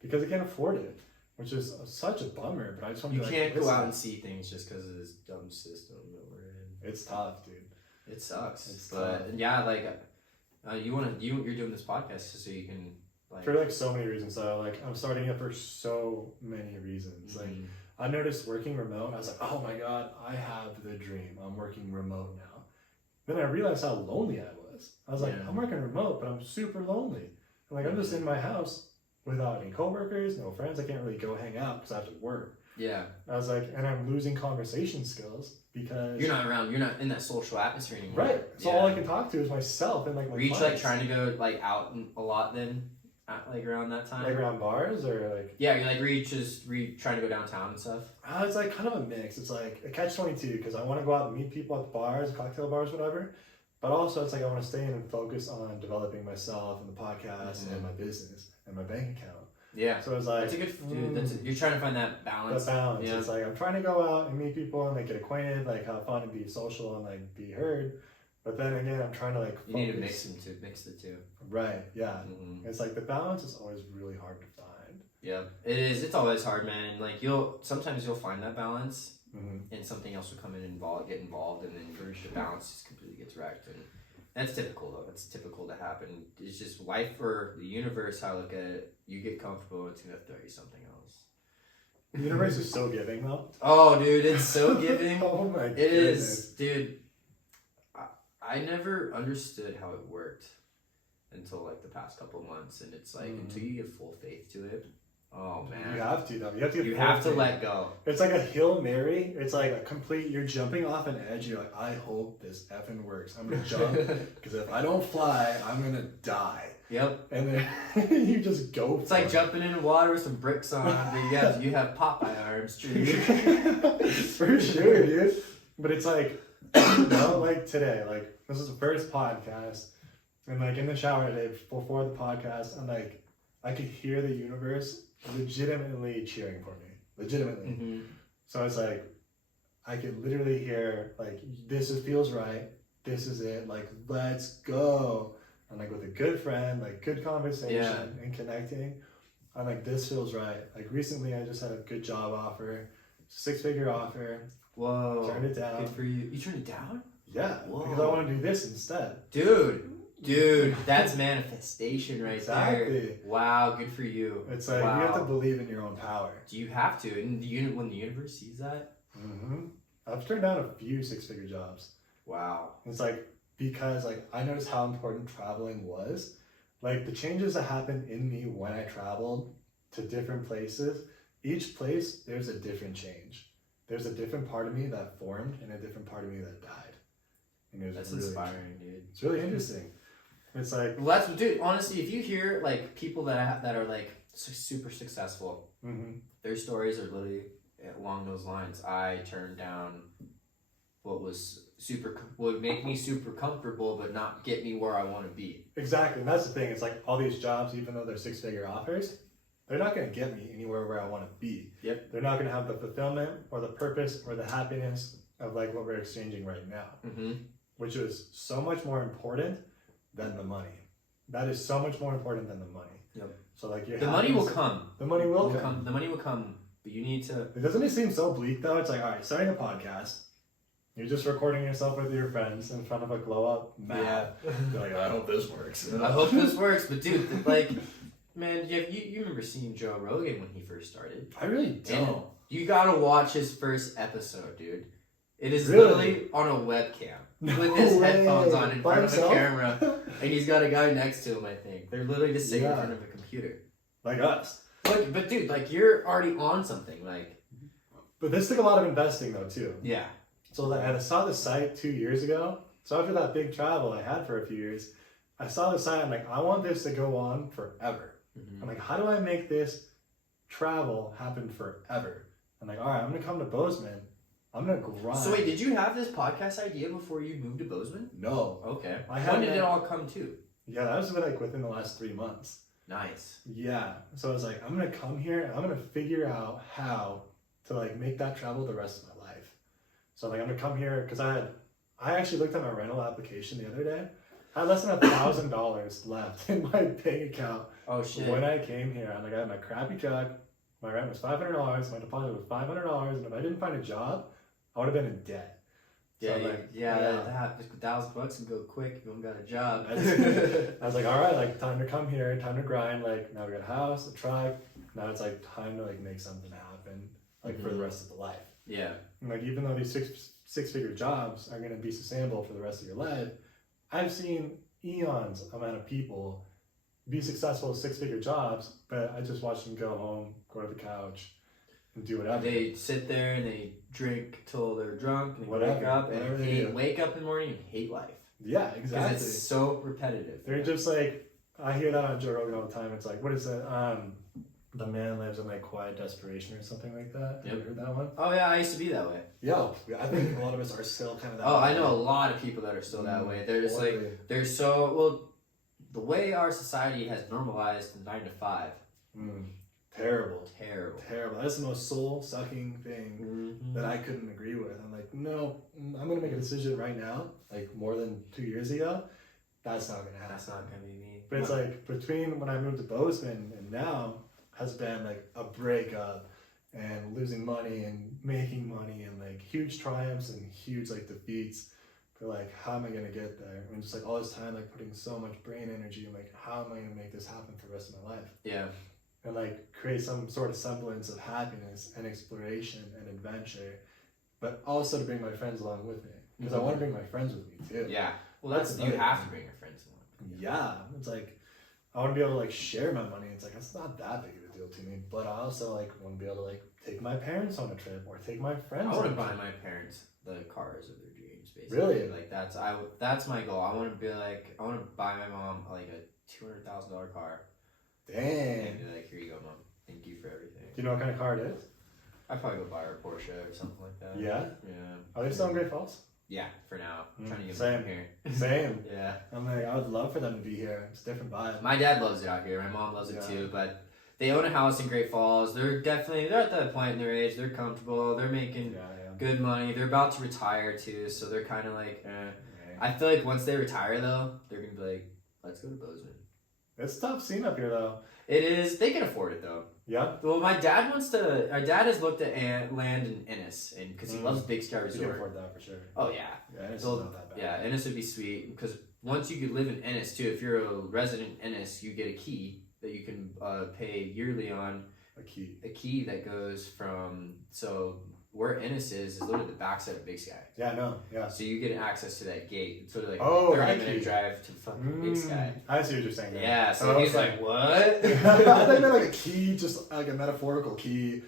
because they can't afford it, which is such a bummer. But I just want to you can't go out and see things just because of this dumb system that we're in. It's tough, dude. It sucks. It's but tough. yeah, like you're doing this podcast so you can like for like so many reasons. So like I'm starting it for so many reasons. Like I noticed working remote, I was like, oh my god, I have the dream. I'm working remote now. Then I realized how lonely I was. I was like, I'm working remote, but I'm super lonely. And like I'm just in my house without any coworkers, no friends. I can't really go hang out because I have to work. Yeah. I was like, and I'm losing conversation skills because you're not in that social atmosphere anymore. Right. So all I can talk to is myself and like my Were you clients. like trying to go like out a lot then? Like around that time? Like around bars or like... Yeah, you're like, were you trying to go downtown and stuff? It's like kind of a mix. It's like a catch-22 because I want to go out and meet people at the bars, cocktail bars, whatever. But also it's like I want to stay in and focus on developing myself and the podcast and my business and my bank account. Yeah. So it's like... That's a good... Dude, you're trying to find that balance. That balance. Yeah. It's like I'm trying to go out and meet people and like get acquainted, like have fun and be social and like be heard. But then again, I'm trying to like focus. You need to mix the two. Right, yeah. It's like the balance is always really hard to find. Yeah, it is. It's always hard, man. And like sometimes you'll find that balance, and something else will come in and get involved, and then the balance just completely gets wrecked. And that's typical, though. That's typical to happen. It's just life or the universe. How I look at it, you get comfortable, it's gonna throw you something else. The universe is so giving, though. Oh, dude, it's so giving. Oh my goodness. It is, dude. I never understood how it worked until like the past couple of months, and it's like until you give full faith to it. Oh man, you have to though. You have to let go. It's like a Hail Mary. It's like a complete. You're jumping off an edge. You're like, I hope this effing works. I'm gonna jump because if I don't fly, I'm gonna die. Yep. And then you just go. It's like jumping in water with some bricks on. You have Popeye arms, dude. For sure, dude. But it's like, you know, like today, like this is the first podcast, and like in the shower today before the podcast, I'm like, I could hear the universe legitimately cheering for me, legitimately. So it's like, I could literally hear like, feels right. This is it. Like, let's go. And like with a good friend, like good conversation and connecting. I'm like, this feels right. Like recently, I just had a good job offer, 6-figure offer. Whoa. Turned it down. Good for you. You turned it down? Yeah. Whoa. Because I want to do this instead. Dude, that's manifestation right there. Wow, good for you. It's like you have to believe in your own power. Do you have to? And when the universe sees that? I've turned down a few 6-figure jobs. Wow. It's like, because like I noticed how important traveling was. Like the changes that happened in me when I traveled to different places, each place there's a different change. There's a different part of me that formed and a different part of me that died. And it was that's really inspiring, dude. It's really interesting. It's like, well, that's, dude, honestly, if you hear like people that are like super successful, their stories are literally along those lines. I turned down what would make me super comfortable but not get me where I want to be. Exactly. And that's the thing. It's like all these jobs, even though they're 6-figure offers, they're not going to get me anywhere where I want to be. Yep. They're not going to have the fulfillment or the purpose or the happiness of like what we're exchanging right now, which is so much more important than the money. That is so much more important than the money. Yep. So like the money will come. The money will come. The money will come, but you need to. Doesn't it seem so bleak though? It's like, all right, starting a podcast. You're just recording yourself with your friends in front of a glow up map. You're like, I hope this works. I hope this works, but dude, like, man, you remember seeing Joe Rogan when he first started? I really don't. And you gotta watch his first episode, dude. It is literally on a webcam with his headphones on in front of a camera, and he's got a guy next to him. I think they're literally just sitting in front of a computer, like us. But dude, like you're already on something, like. But this took a lot of investing though too. Yeah. So I saw the site 2 years ago. So after that big travel I had for a few years, I saw the site. I'm like, I want this to go on forever. I'm like, how do I make this travel happen forever? I'm like, all right, I'm gonna come to Bozeman I'm gonna grind. So wait, did you have this podcast idea before you moved to Bozeman? No. Okay. When did it all come to? Yeah, that was like within the last 3 months. Nice. Yeah. So I was like, I'm gonna come here and I'm gonna figure out how to like make that travel the rest of my life. So like I'm gonna come here because I actually looked at my rental application the other day. I had less than $1,000 left in my bank account. Oh shit. When I came here, I had my crappy truck. My rent was $500. My deposit was $500, and if I didn't find a job, I would have been in debt. Yeah, So that $1,000 can go quick if you don't got a job. I was like, all right, like time to come here, time to grind. Like now we got a house, a truck. Now it's like time to like make something happen, like for the rest of the life. Yeah. And like even though these six-figure jobs are gonna be sustainable for the rest of your life, I've seen eons amount of people be successful at six-figure jobs, but I just watch them go home, go to the couch, and do whatever. They sit there and they drink till they're drunk and Whatever, wake up whatever and they do. wake up in the morning and hate life. Yeah, Because exactly. it's so repetitive. They're just like, I hear that on Joe Rogan all the time. It's like, what is it? The man lives in like quiet desperation or something like that. Yep. Have you heard that one? Oh yeah, I used to be that way. Yeah, I think a lot of us are still kind of that Oh, way. I know a lot of people that are still that way. They're just Totally. like, they're so, well, the way our society has normalized the 9 to 5. Terrible. Terrible. Terrible. That's the most soul-sucking thing that I couldn't agree with. I'm like, no, I'm going to make a decision right now, like more than 2 years ago. That's not going to happen. That's not going to be me. But it's like, between when I moved to Bozeman and now, has been like a breakup and losing money and making money and like huge triumphs and huge like defeats. But like, how am I going to get there? And just like all this time, like putting so much brain energy and like, how am I going to make this happen for the rest of my life? Yeah. And like create some sort of semblance of happiness and exploration and adventure, but also to bring my friends along with me. Because I want to bring my friends with me too. Yeah. Well, That's you another have thing. to bring your friends along. Yeah. It's like, I want to be able to like share my money. It's like, it's not that big of a deal to me, but I also like want to be able to like take my parents on a trip or take my friends I want to on a buy trip. my parents the cars of their dreams, basically. Really? Like that's my goal. I want to be like, I want to buy my mom like a $200,000 car. Dang. And be like, here you go, mom. Thank you for everything. Do you know what kind of car it is? I'd probably go buy her a Porsche or something like that. Yeah? Yeah. Are they still in Great Falls? Yeah, for now. I'm trying to get Same. them here. Same. Yeah. I'm like, I would love for them to be here. It's a different vibe. My dad loves it out here. My mom loves it too. But they own a house in Great Falls. They're at that point in their age. They're comfortable. They're making good money. They're about to retire too. So they're kind of like, I feel like once they retire though, they're gonna be like, let's go to Bozeman. It's a tough scene up here though. It is. They can afford it though. Yeah. Well, my dad has looked at land in Ennis, and because he loves Big Sky You can Resort. afford that for sure. Oh yeah. Yeah, it's So, not that bad. yeah, Ennis would be sweet because once you could live in Ennis too, if you're a resident in Ennis, you get a key that you can pay yearly on. A key. A key that goes from where Ennis is literally the backside of Big Sky. Yeah, I know. Yeah. So you get access to that gate. It's sort of like Oh, a that 30-minute key. drive to fucking Big Sky. I see what you're saying. Yeah, so he's like, what? I thought you meant like a key, just like a metaphorical key.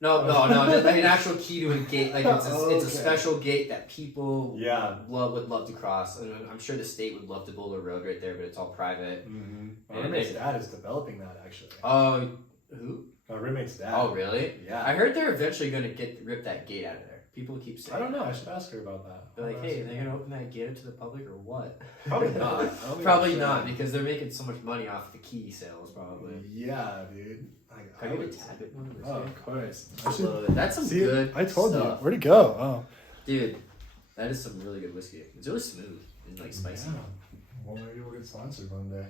No, like an actual key to a gate. Like it's a Okay. special gate that people Yeah. would love to cross. And I'm sure the state would love to build a road right there, but it's all private. My roommate's dad is developing that actually. Oh, who? My roommate's dad. Oh, really? Yeah. I heard they're eventually going to rip that gate out of there. People keep saying. I don't know. I should ask her about that. They're like, hey, are they going to open that gate up to the public or what? Probably not. I don't think Probably they should. not, because they're making so much money off the key sales, probably. Yeah, dude. Like, Can I get a tad bit more? Oh, of course. That's some good I told stuff. you. Where'd it go? Oh. Dude, that is some really good whiskey. It's really smooth and like spicy. Yeah. Well, maybe we'll get sponsored one day.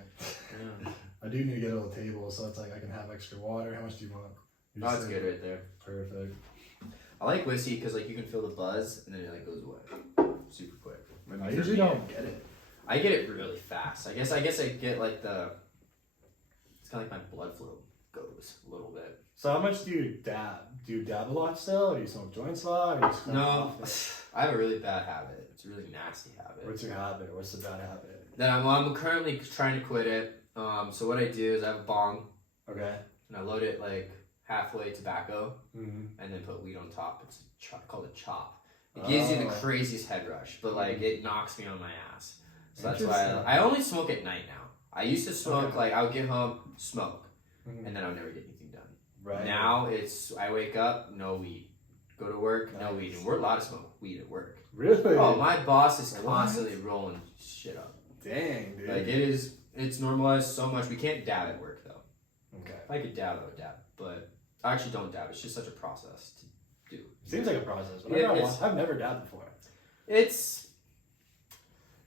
Yeah. I do need to get a little table, so it's like I can have extra water. How much do you want? You Oh, it's said- good right there. Perfect. I like whiskey because like you can feel the buzz and then it like goes away super quick. I usually don't get it. I get it really fast. I guess I get like it's kind of like my blood flow goes a little bit. So how much do you dab? Do you dab a lot still? Or do you smoke joints a lot? Or do you smoke No, off I have a really bad habit. It's a really nasty habit. What's your habit? What's the bad habit? That I'm currently trying to quit it. So what I do is I have a bong Okay. and I load it like halfway tobacco Mm-hmm. and then put weed on top. It's called a chop. It gives you the Oh. craziest head rush, but like it knocks me on my ass. So that's why Interesting. I only smoke at night now. I used to smoke Okay. like I would get home, smoke, Mhm. and then I would never get anything done. Right. Now I wake up, no weed. Go to work, no Nice. weed. And we're allowed to smoke weed at work. Really? Oh, my boss is What? constantly rolling shit up. Dang, dude. Like it's normalized so much. We can't dab at work though. Okay. If I could dab, I would dab. But I actually don't dab. It's just such a process to do. Seems like a process. But Yeah, I've never dabbed before.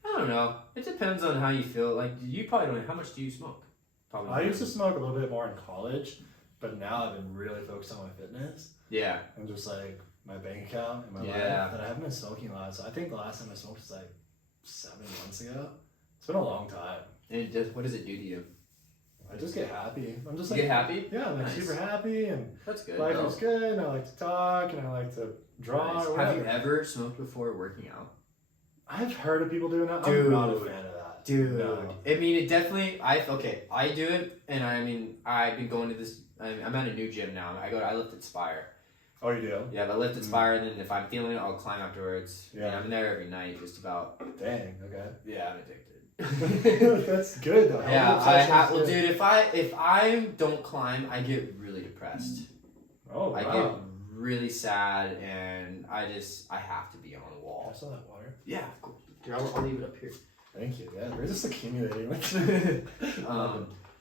I don't know. It depends on how you feel. Like you probably don't. How much do you smoke? Probably. I used to smoke a little bit more in college, but now I've been really focused on my fitness Yeah. and just like my bank account and my Yeah. life. That I haven't been smoking a lot. So I think the last time I smoked was like 7 months ago. It's been a long time. And what does it do to you? I just get happy. I'm just You like get happy? Yeah, I'm like Nice. super happy and That's good. life though. is good. And I like to talk and I like to draw. Nice. Or Have whatever. you ever smoked before working out? I've heard of people doing that. Dude. I'm not a fan of that. Dude, No. I mean, it definitely. I do it, and I mean, I've been going to this. I'm at a new gym now. I lift at Spire. Oh, you do? Yeah, I lift at Spire, and then if I'm feeling it, I'll climb afterwards. Yeah. And I'm there every night, just about. Dang. Okay. Yeah, I'm addicted. That's good though. Yeah, Healthy I obsession have. is Well, good. dude, if I don't climb, I get really depressed. Oh, wow. I get really sad, and I have to be on the I wall. saw that water. Yeah, of course. Here, I'll leave it up here. Thank you. Yeah, we're just accumulating.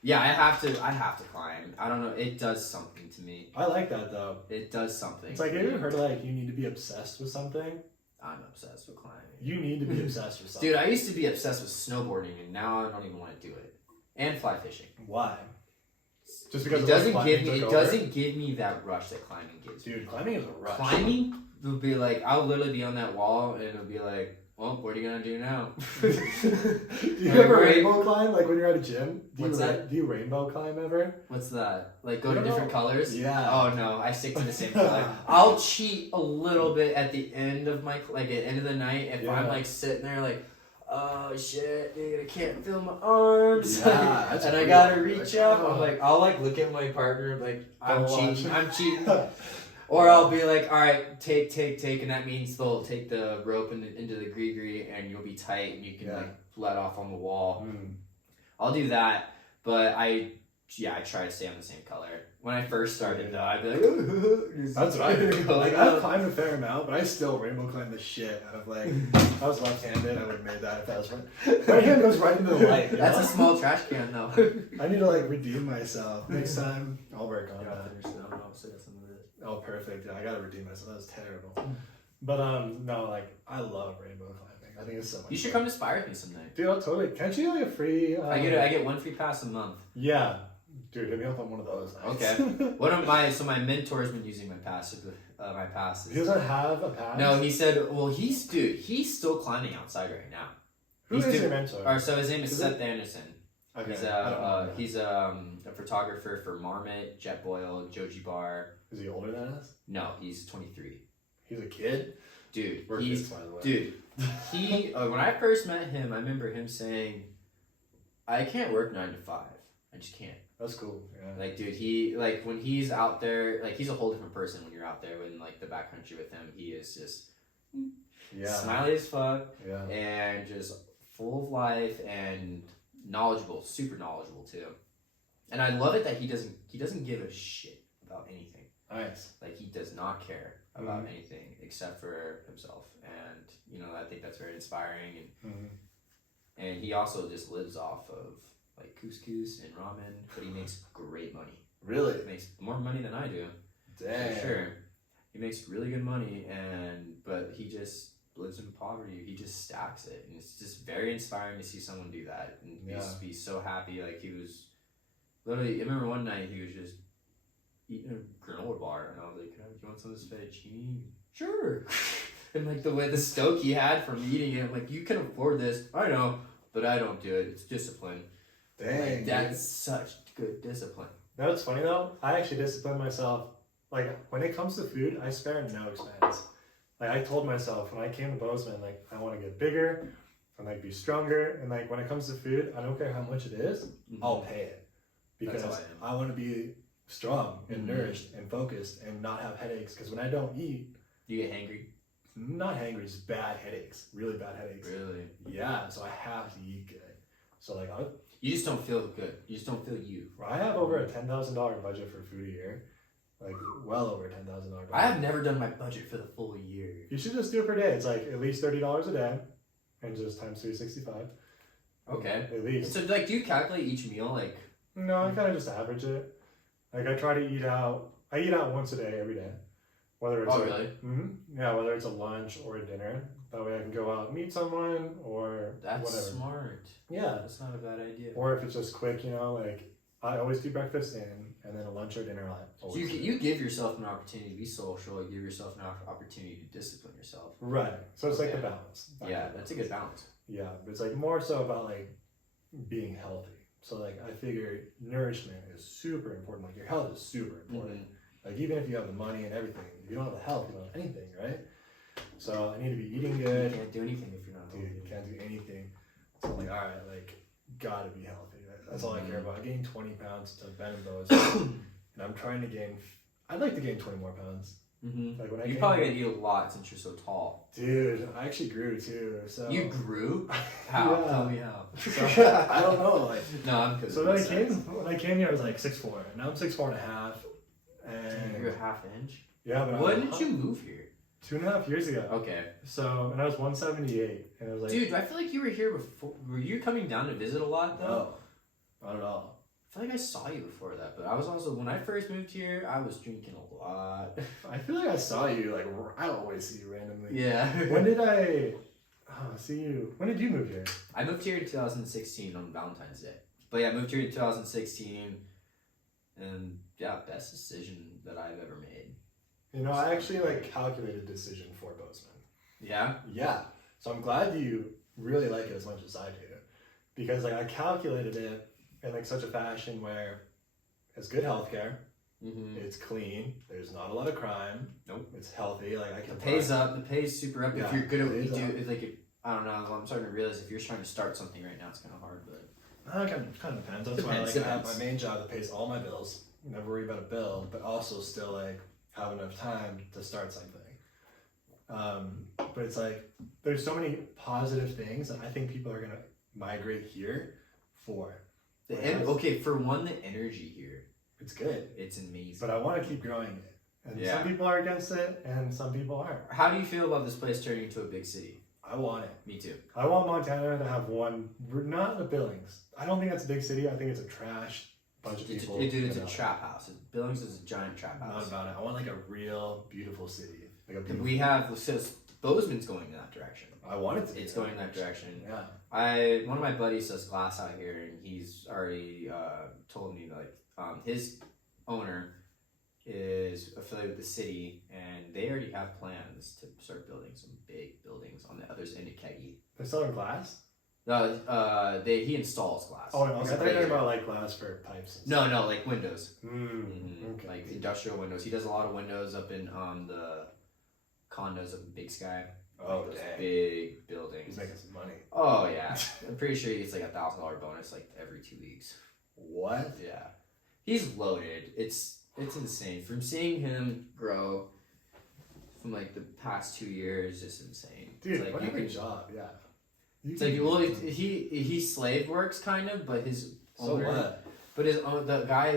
Yeah, I have to climb. I don't know. It does something to me. I like that though. It does something. It's like, have you ever heard like you need to be obsessed with something? I'm obsessed with climbing. You need to be obsessed with something. Dude, I used to be obsessed with snowboarding, and now I don't even want to do it. And fly fishing. Why? Just because It doesn't of give me. what It climbing took over? doesn't give me that rush that climbing gives. Dude, climbing is a rush. Climbing will be like, I'll literally be on that wall, and it'll be like, well, what are you gonna do now? Do you ever rainbow climb? Like when you're at a gym? What's that? Do you rainbow climb ever? What's that? Like go You to don't different know? colors? Yeah. Oh no, I stick to the same color. I'll cheat a little bit at the end of my at the end of the night if I'm Yeah. like sitting there like, oh shit, dude, I can't feel my arms. Yeah, that's and I real. gotta reach Like, up. oh. I'm like, I'll like look at my partner and be like, I'm Go cheating. watch. I'm cheating. Or I'll be like, all right, take, and that means they'll take the rope into the gree and you'll be tight and you can Yeah. like let off on the wall. Mm. I'll do that, but I try to stay on the same color. When I first started though, I'd be like, That's what I do. Go Like up. I've climbed a fair amount, but I still rainbow climb the shit out of like. If I was left-handed, I would have made that. If that was my hand goes right into the light. You That's know? a small trash can though. I need to like redeem myself next time. I'll work on that. So that's some of it. Oh, perfect. Yeah, I gotta redeem myself. That was terrible. But no, like I love rainbow climbing. I think it's so much. You should fun. come to Spire with me someday. Dude, I'll totally. Can't you get a free? I get one free pass a month. Yeah, dude, hit me up on one of those. Nights. Okay. One of my mentor's been using my passes. My passes. He doesn't have a pass. No, he said, well, he's still climbing outside right now. Who is your mentor? Or so his name is Is Seth Anderson. Okay. He's I don't know. he's a photographer for Marmot, Jetboil, Joji Bar. Is he older than us? No, he's 23. He's a kid. Dude, We're he's kids, by the way. dude. He when I first met him, I remember him saying, "I can't work 9 to 5. I just can't." That's cool. Yeah. Like, dude, he like when he's out there, like he's a whole different person when you're out there in like the backcountry with him. He is just Yeah. smiley as fuck Yeah. and just full of life and knowledgeable, super knowledgeable too. And I love it that he doesn't give a shit about anything. Nice. Like he does not care about Mhm. anything except for himself. And you know, I think that's very inspiring. And Mm-hmm. and he also just lives off of like couscous and ramen, but he makes great money. Really? He makes more money than I do. Dang. For sure. He makes really good money but he just lives in poverty. He just stacks it. And it's just very inspiring to see someone do that and be so happy. Like he was literally, I remember one night he was just eating a granola bar and I was like, do you want some of this fettuccine? Sure. And like the way the stoke he had from eating it, I'm like, you can afford this. I know, but I don't do it. It's discipline. Dang. Like, dude. that's such good discipline. You know what's funny though? I actually discipline myself. Like when it comes to food, I spare no expense. Like I told myself when I came to Bozeman, like I want to get bigger and like be stronger. And like when it comes to food, I don't care how much it is, I'll pay it because That's how I am. I want to be strong and Mhm. nourished and focused and not have headaches. Because when I don't eat, Do you get hangry? not hangry, just bad headaches, really bad headaches. Really? Yeah, so I have to eat good. So like You just don't feel good. You just don't feel you. I have over a $10,000 budget for food a year, like well over $10,000. I have never done my budget for the full year. You should just do it per day. It's like at least $30 a day, and just times 365. Okay. At least. So like, do you calculate each meal like? No, I kind of just average it. Like I try to eat out. I eat out once a day every day. Whether it's really? Yeah, whether it's a lunch or a dinner. That way I can go out and meet someone or That's whatever. smart. Yeah. That's not a bad idea. Or if it's just quick, like I always do breakfast in, and then a lunch or dinner. So you give yourself an opportunity to be social. You give yourself an opportunity to discipline yourself. Right. So it's like the balance. Yeah, that's a good balance. Yeah, but it's like more so about like being healthy. So like I figure nourishment is super important. Like your health is super important. Like even if you have the money and everything, if you don't have the health, you don't have anything, right? So I need to be eating good. You can't do anything if you're not healthy. Dude, you can't do anything. So I'm like, all right, like gotta be healthy. That's all I care about. I gained 20 pounds to Ben and Bo's, and I'm trying to gain. I'd like to gain 20 more pounds. Like when You're probably gonna eat a lot since you're so tall. Dude, I actually grew too. So you grew? How? Yeah. Tell me how. So, I don't know. Like no, I'm kidding. So when I came here, I was like 6'4". Now I'm 6'4.5". And you're a half inch. Yeah, but when did you move here? 2.5 years ago. Okay. So and I was 178, and I was like, dude, I feel like you were here before. Were you coming down to visit a lot though? No, not at all. I feel like I saw you before that, but I was also when I first moved here, I was drinking a lot. I feel like I saw you like I always see you randomly. Yeah. When did I see you? When did you move here? I moved here in 2016 on Valentine's Day. But yeah, I moved here in 2016, and yeah, best decision that I've ever made. I actually like calculated decision for Bozeman. Yeah? Yeah. So I'm glad you really like it as much as I do. Because like I calculated it in like such a fashion where it's good healthcare, it's clean, there's not a lot of crime, it's healthy, like I can. The pay's super up. Yeah, if you're good at what you do, it's like I don't know. I'm starting to realize if you're trying to start something right now, it's kind of hard, but it kind of depends. That's why I like to have my main job that pays all my bills, never worry about a bill, but also still like have enough time to start something. But it's like there's so many positive things that I think people are gonna migrate here for. Okay, for one, the energy here. It's good. It's amazing. But I want to keep growing it. And some people are against it, and some people aren't. How do you feel about this place turning into a big city? I want it. Me too. I want Montana to have one, not the Billings. I don't think that's a big city. I think it's a trash bunch of people. It's a trap house. Billings is a giant trap house. Not about it. I want like a real beautiful city. Like we have, so Bozeman's going in that direction. I want it to be. It's going in that direction. Yeah. One of my buddies does glass out here, and he's already told me like his owner is affiliated with the city, and they already have plans to start building some big buildings on the other end of Keggy. They're selling glass? He installs glass. Oh, okay. I thought you were talking about like glass for pipes. No, like windows. Okay. Like industrial windows. He does a lot of windows up in the condos of Big Sky. Oh, those dang. big buildings. He's making some money. Oh yeah, I'm pretty sure he gets like $1,000 bonus like every 2 weeks. What? Yeah, he's loaded. It's insane. From seeing him grow from like the past 2 years, it's insane. Dude, it's like whatever job, yeah. It's like he slave works kind of, but his owner. So what? But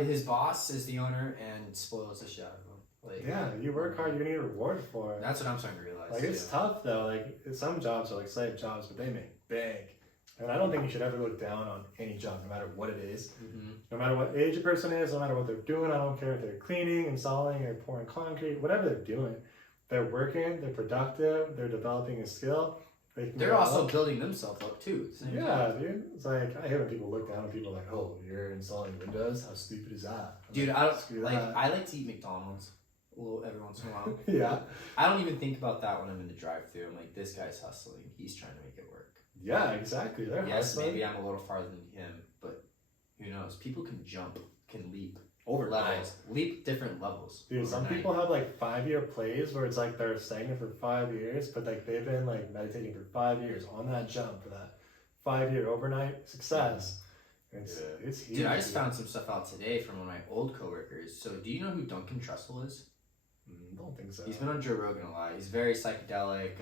his boss is the owner and spoils the shit out of him. Like, yeah, you work hard, you're gonna get rewarded for it. That's what I'm starting to realize. Like it's tough though. Like some jobs are like slave jobs, but they make bank. And I don't think you should ever look down on any job, no matter what it is. No matter what age a person is, no matter what they're doing. I don't care if they're cleaning, installing, or pouring concrete, whatever they're doing. They're working, they're productive, they're developing a skill. They're also building themselves up too. Yeah, dude. It's like I hate when people look down on people like, oh, you're installing Windows? How stupid is that? Dude, I like to eat McDonald's a little every once in a while. Yeah. I don't even think about that when I'm in the drive-thru. I'm like, this guy's hustling. He's trying to make it work. Yeah, exactly. They're hustling. Maybe I'm a little farther than him, but who knows? People can leap over levels, leap different levels. Dude, some people have like 5-year plays where it's like they're stagnant for 5 years, but like they've been like meditating for 5 years on that jump for that 5-year overnight success. It's huge. Dude, I just found some stuff out today from one of my old coworkers. So, do you know who Duncan Trussell is? Don't think so. He's been on Joe Rogan a lot. He's very psychedelic.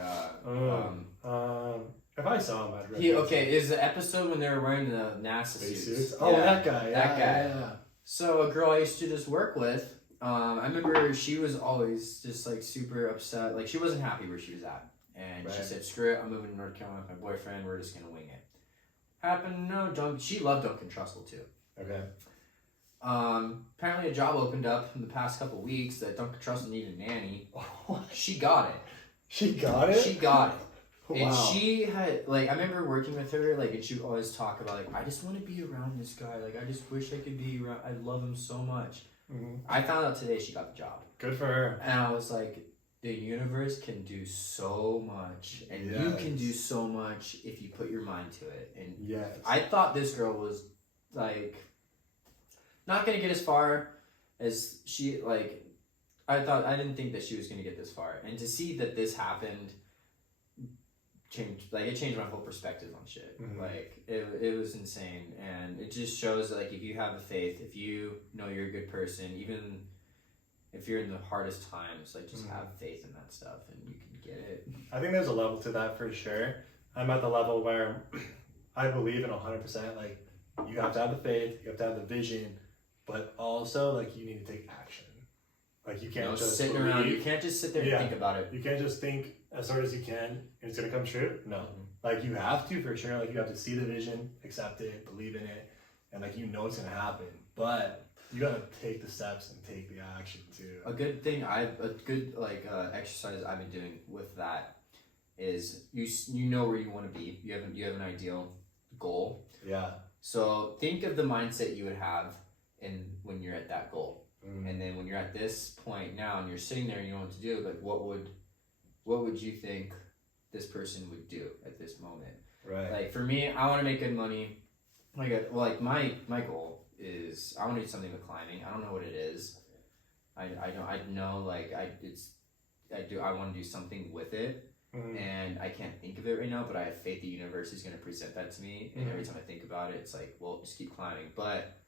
If I saw him, I'd recognize him. Is the episode when they were wearing the NASA suits? Oh, that guy. That guy. Yeah. So a girl I used to just work with, I remember she was always just like super upset. Like she wasn't happy where she was at. And she said, screw it, I'm moving to North Carolina with my boyfriend, we're just gonna wing it. Happened, no, she loved Duncan Trussell too. Okay. Apparently a job opened up in the past couple weeks that Duncan Trussell needed a nanny. She got it. She got it? She got it. Wow. And she had, like, I remember working with her, like, and she would always talk about, like, I just want to be around this guy. Like, I just wish I could be around, I love him so much. Mm-hmm. I found out today she got the job. Good for her. And I was like, the universe can do so much. And you can do so much if you put your mind to it. And I thought this girl was, like, not going to get as far as she, like, I didn't think that she was going to get this far. And to see that this happened changed my whole perspective on shit. Mm-hmm. Like, it was insane. And it just shows that, like, if you have the faith, if you know you're a good person, even if you're in the hardest times, like, just have faith in that stuff and you can get it. I think there's a level to that for sure. I'm at the level where I believe in 100%, like, you have to have the faith, you have to have the vision, but also, like, you need to take action. Like, you can't just sit around. You can't just sit there and think about it. You can't just think as hard as you can and it's gonna come true. No, like, you have to for sure. Like, you have to see the vision, accept it, believe in it, and like, you know it's gonna happen. But you gotta take the steps and take the action too. A good exercise I've been doing with that is you know where you want to be. You have an ideal goal. Yeah. So think of the mindset you would have when you're at that goal. And then when you're at this point now and you're sitting there and you know what to do, like what would you think this person would do at this moment? Right. Like for me, I want to make good money. Like my goal is I want to do something with climbing. I don't know what it is. I know like I want to do something with it. And I can't think of it right now, but I have faith the universe is going to present that to me. And every time I think about it, it's like, well, just keep climbing. But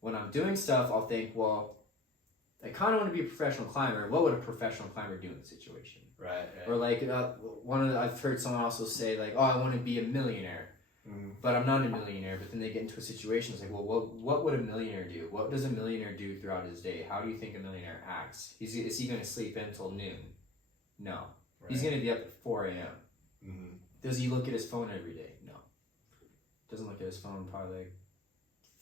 when I'm doing stuff, I'll think, well, I kind of want to be a professional climber. What would a professional climber do in the situation? Right. Or like I've heard someone also say like, oh, I want to be a millionaire, but I'm not a millionaire. But then they get into a situation. It's like, well, what would a millionaire do? What does a millionaire do throughout his day? How do you think a millionaire acts? Is he going to sleep until noon? No. Right. He's going to be up at 4 a.m. Does he look at his phone every day? No. Doesn't look at his phone probably like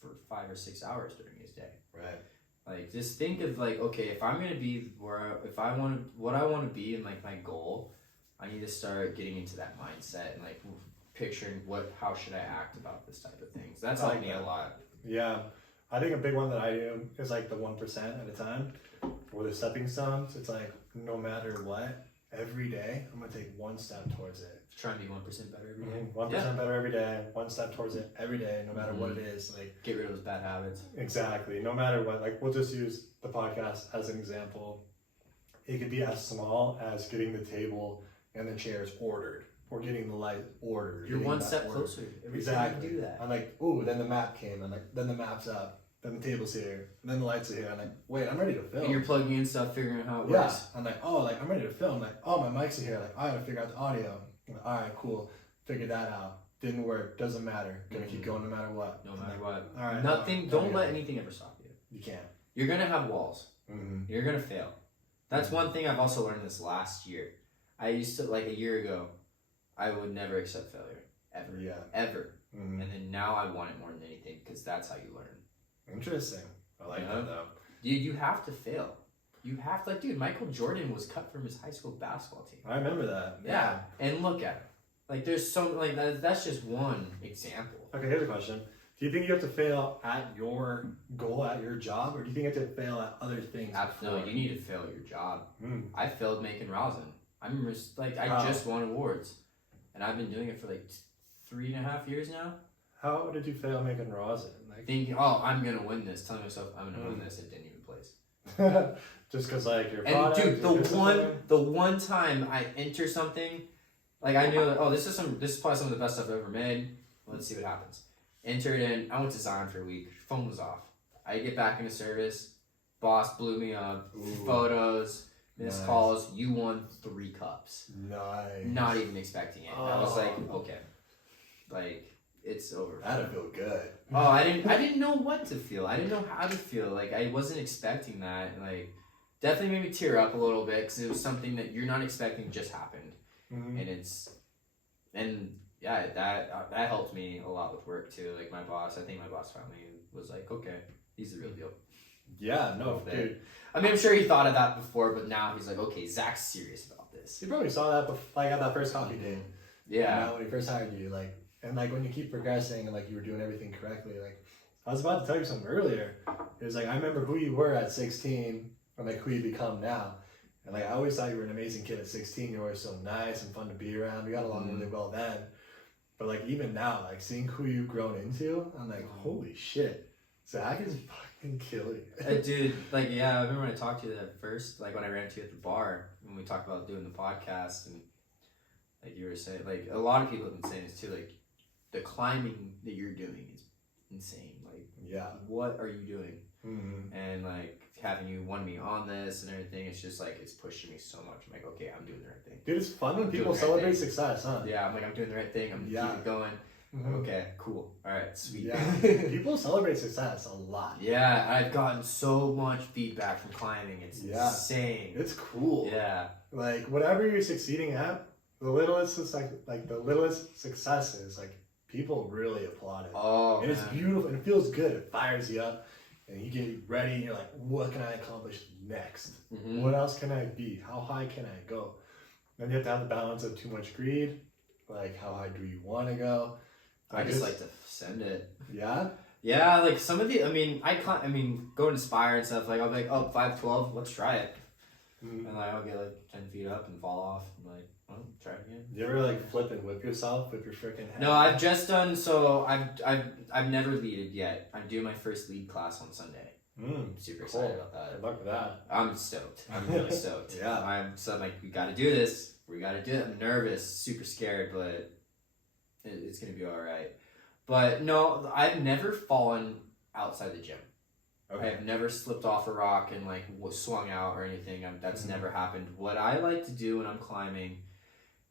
for 5 or 6 hours during his day. Right. Like, just think of like, okay, if I'm gonna be what I want to be and like my goal, I need to start getting into that mindset and like picturing how should I act about this type of things. That's helped me a lot. Yeah, I think a big one that I do is like the 1% at a time, or the stepping stones. It's like no matter what, every day I'm gonna take one step towards it. Try and be 1% better every day. 1% better every day. One step towards it every day, no matter what it is. Like, get rid of those bad habits. Exactly. No matter what. Like, we'll just use the podcast as an example. It could be as small as getting the table and the chairs ordered, or getting the light ordered. You're one step closer. Every time you do that. I'm like, ooh, then the map came. I'm like, then the map's up. Then the table's here. And then the lights are here. I'm like, wait, I'm ready to film. And you're plugging in stuff, figuring out how it works. I'm like, oh, like I'm ready to film. Like, oh, my mics are here. Like, I gotta figure out the audio. All right, cool. Figured that out. Didn't work. Doesn't matter. Gonna keep going no matter what. No matter what. All right. Nothing. Don't let anything ever stop you. You can't. You're gonna have walls. You're gonna fail. That's one thing I've also learned this last year. I used to, like a year ago, I would never accept failure ever. Yeah. Ever. And then now I want it more than anything because that's how you learn. Interesting. I like that though. Dude, you have to fail. You have to, like, dude, Michael Jordan was cut from his high school basketball team. I remember that. Yeah. And look at him. Like, there's some, like, that's just one example. Okay, here's a question. Do you think you have to fail at your goal, at your job, or do you think you have to fail at other things? No, you need to fail at your job. I failed making rosin. I remember, like, I just won awards. And I've been doing it for, like, 3.5 years now. How did you fail making rosin? Like, thinking, oh, I'm going to win this. Telling myself I'm going to win this. It didn't even place. Just because, like, your product. And dude, the one time I enter something, like, I knew, like, oh, this is probably some of the best stuff I've ever made. Let's see what happens. Entered in. I went to Zion for a week. Phone was off. I get back into service. Boss blew me up. Ooh. Photos, missed calls. You won 3 cups. Nice. Not even expecting it. Oh. I was like, okay. Like, it's over. That'd feel good. Oh, I didn't know what to feel. I didn't know how to feel. Like, I wasn't expecting that. Like, definitely made me tear up a little bit because it was something that you're not expecting just happened. Mm-hmm. And yeah, that helped me a lot with work too. Like, I think my boss finally was like, okay, he's the real deal. Yeah, no, dude. I mean, I'm sure he thought of that before, but now he's like, okay, Zach's serious about this. You probably saw that like at that first coffee date. Yeah. You know, when he first hired you, like, and like when you keep progressing and like you were doing everything correctly, like I was about to tell you something earlier. It was like I remember who you were at 16 and like who you become now. And like I always thought you were an amazing kid at 16. You were so nice and fun to be around. We got along really well then. But like even now, like seeing who you've grown into, I'm like, holy shit. Zach is fucking killing it. Dude, like, yeah, I remember when I talked to you at first, like when I ran to you at the bar, when we talked about doing the podcast, and like you were saying, like a lot of people have been saying this too, like the climbing that you're doing is insane. Like, yeah, what are you doing? Mm-hmm. And like having you want me on this and everything, it's just like, it's pushing me so much. I'm like, okay, I'm doing the right thing. Dude, it's fun when people celebrate success, huh? Yeah, I'm like, I'm doing the right thing. I'm keep it going. Mm-hmm. Okay, cool. All right, sweet. Yeah, people celebrate success a lot. Yeah, I've gotten so much feedback from climbing. It's insane. It's cool. Yeah. Like whatever you're succeeding at, the littlest successes, like people really applaud it. Oh, and it's beautiful and it feels good. It fires you up, and you get ready. And you're like, what can I accomplish next? Mm-hmm. What else can I be? How high can I go? Then you have to have the balance of too much greed. Like, how high do you want to go? I just like to send it. Yeah? Yeah, like some of the, go Inspire and stuff, like I'll be like, oh, 512, let's try it. Mm-hmm. And like I'll get like 10 feet up and fall off. I'm like, oh, try it again. You ever like flip and whip yourself with your freaking head? No, I've just done, so I've never leaded yet. I'm doing my first lead class on Sunday. I'm super excited about that. Good luck with that. I'm stoked. I'm really stoked. Yeah. I'm like, we gotta do this. We gotta do it. I'm nervous, super scared, but it's gonna be all right. But no, I've never fallen outside the gym. Okay. I've never slipped off a rock and like swung out or anything. That's never happened. What I like to do when I'm climbing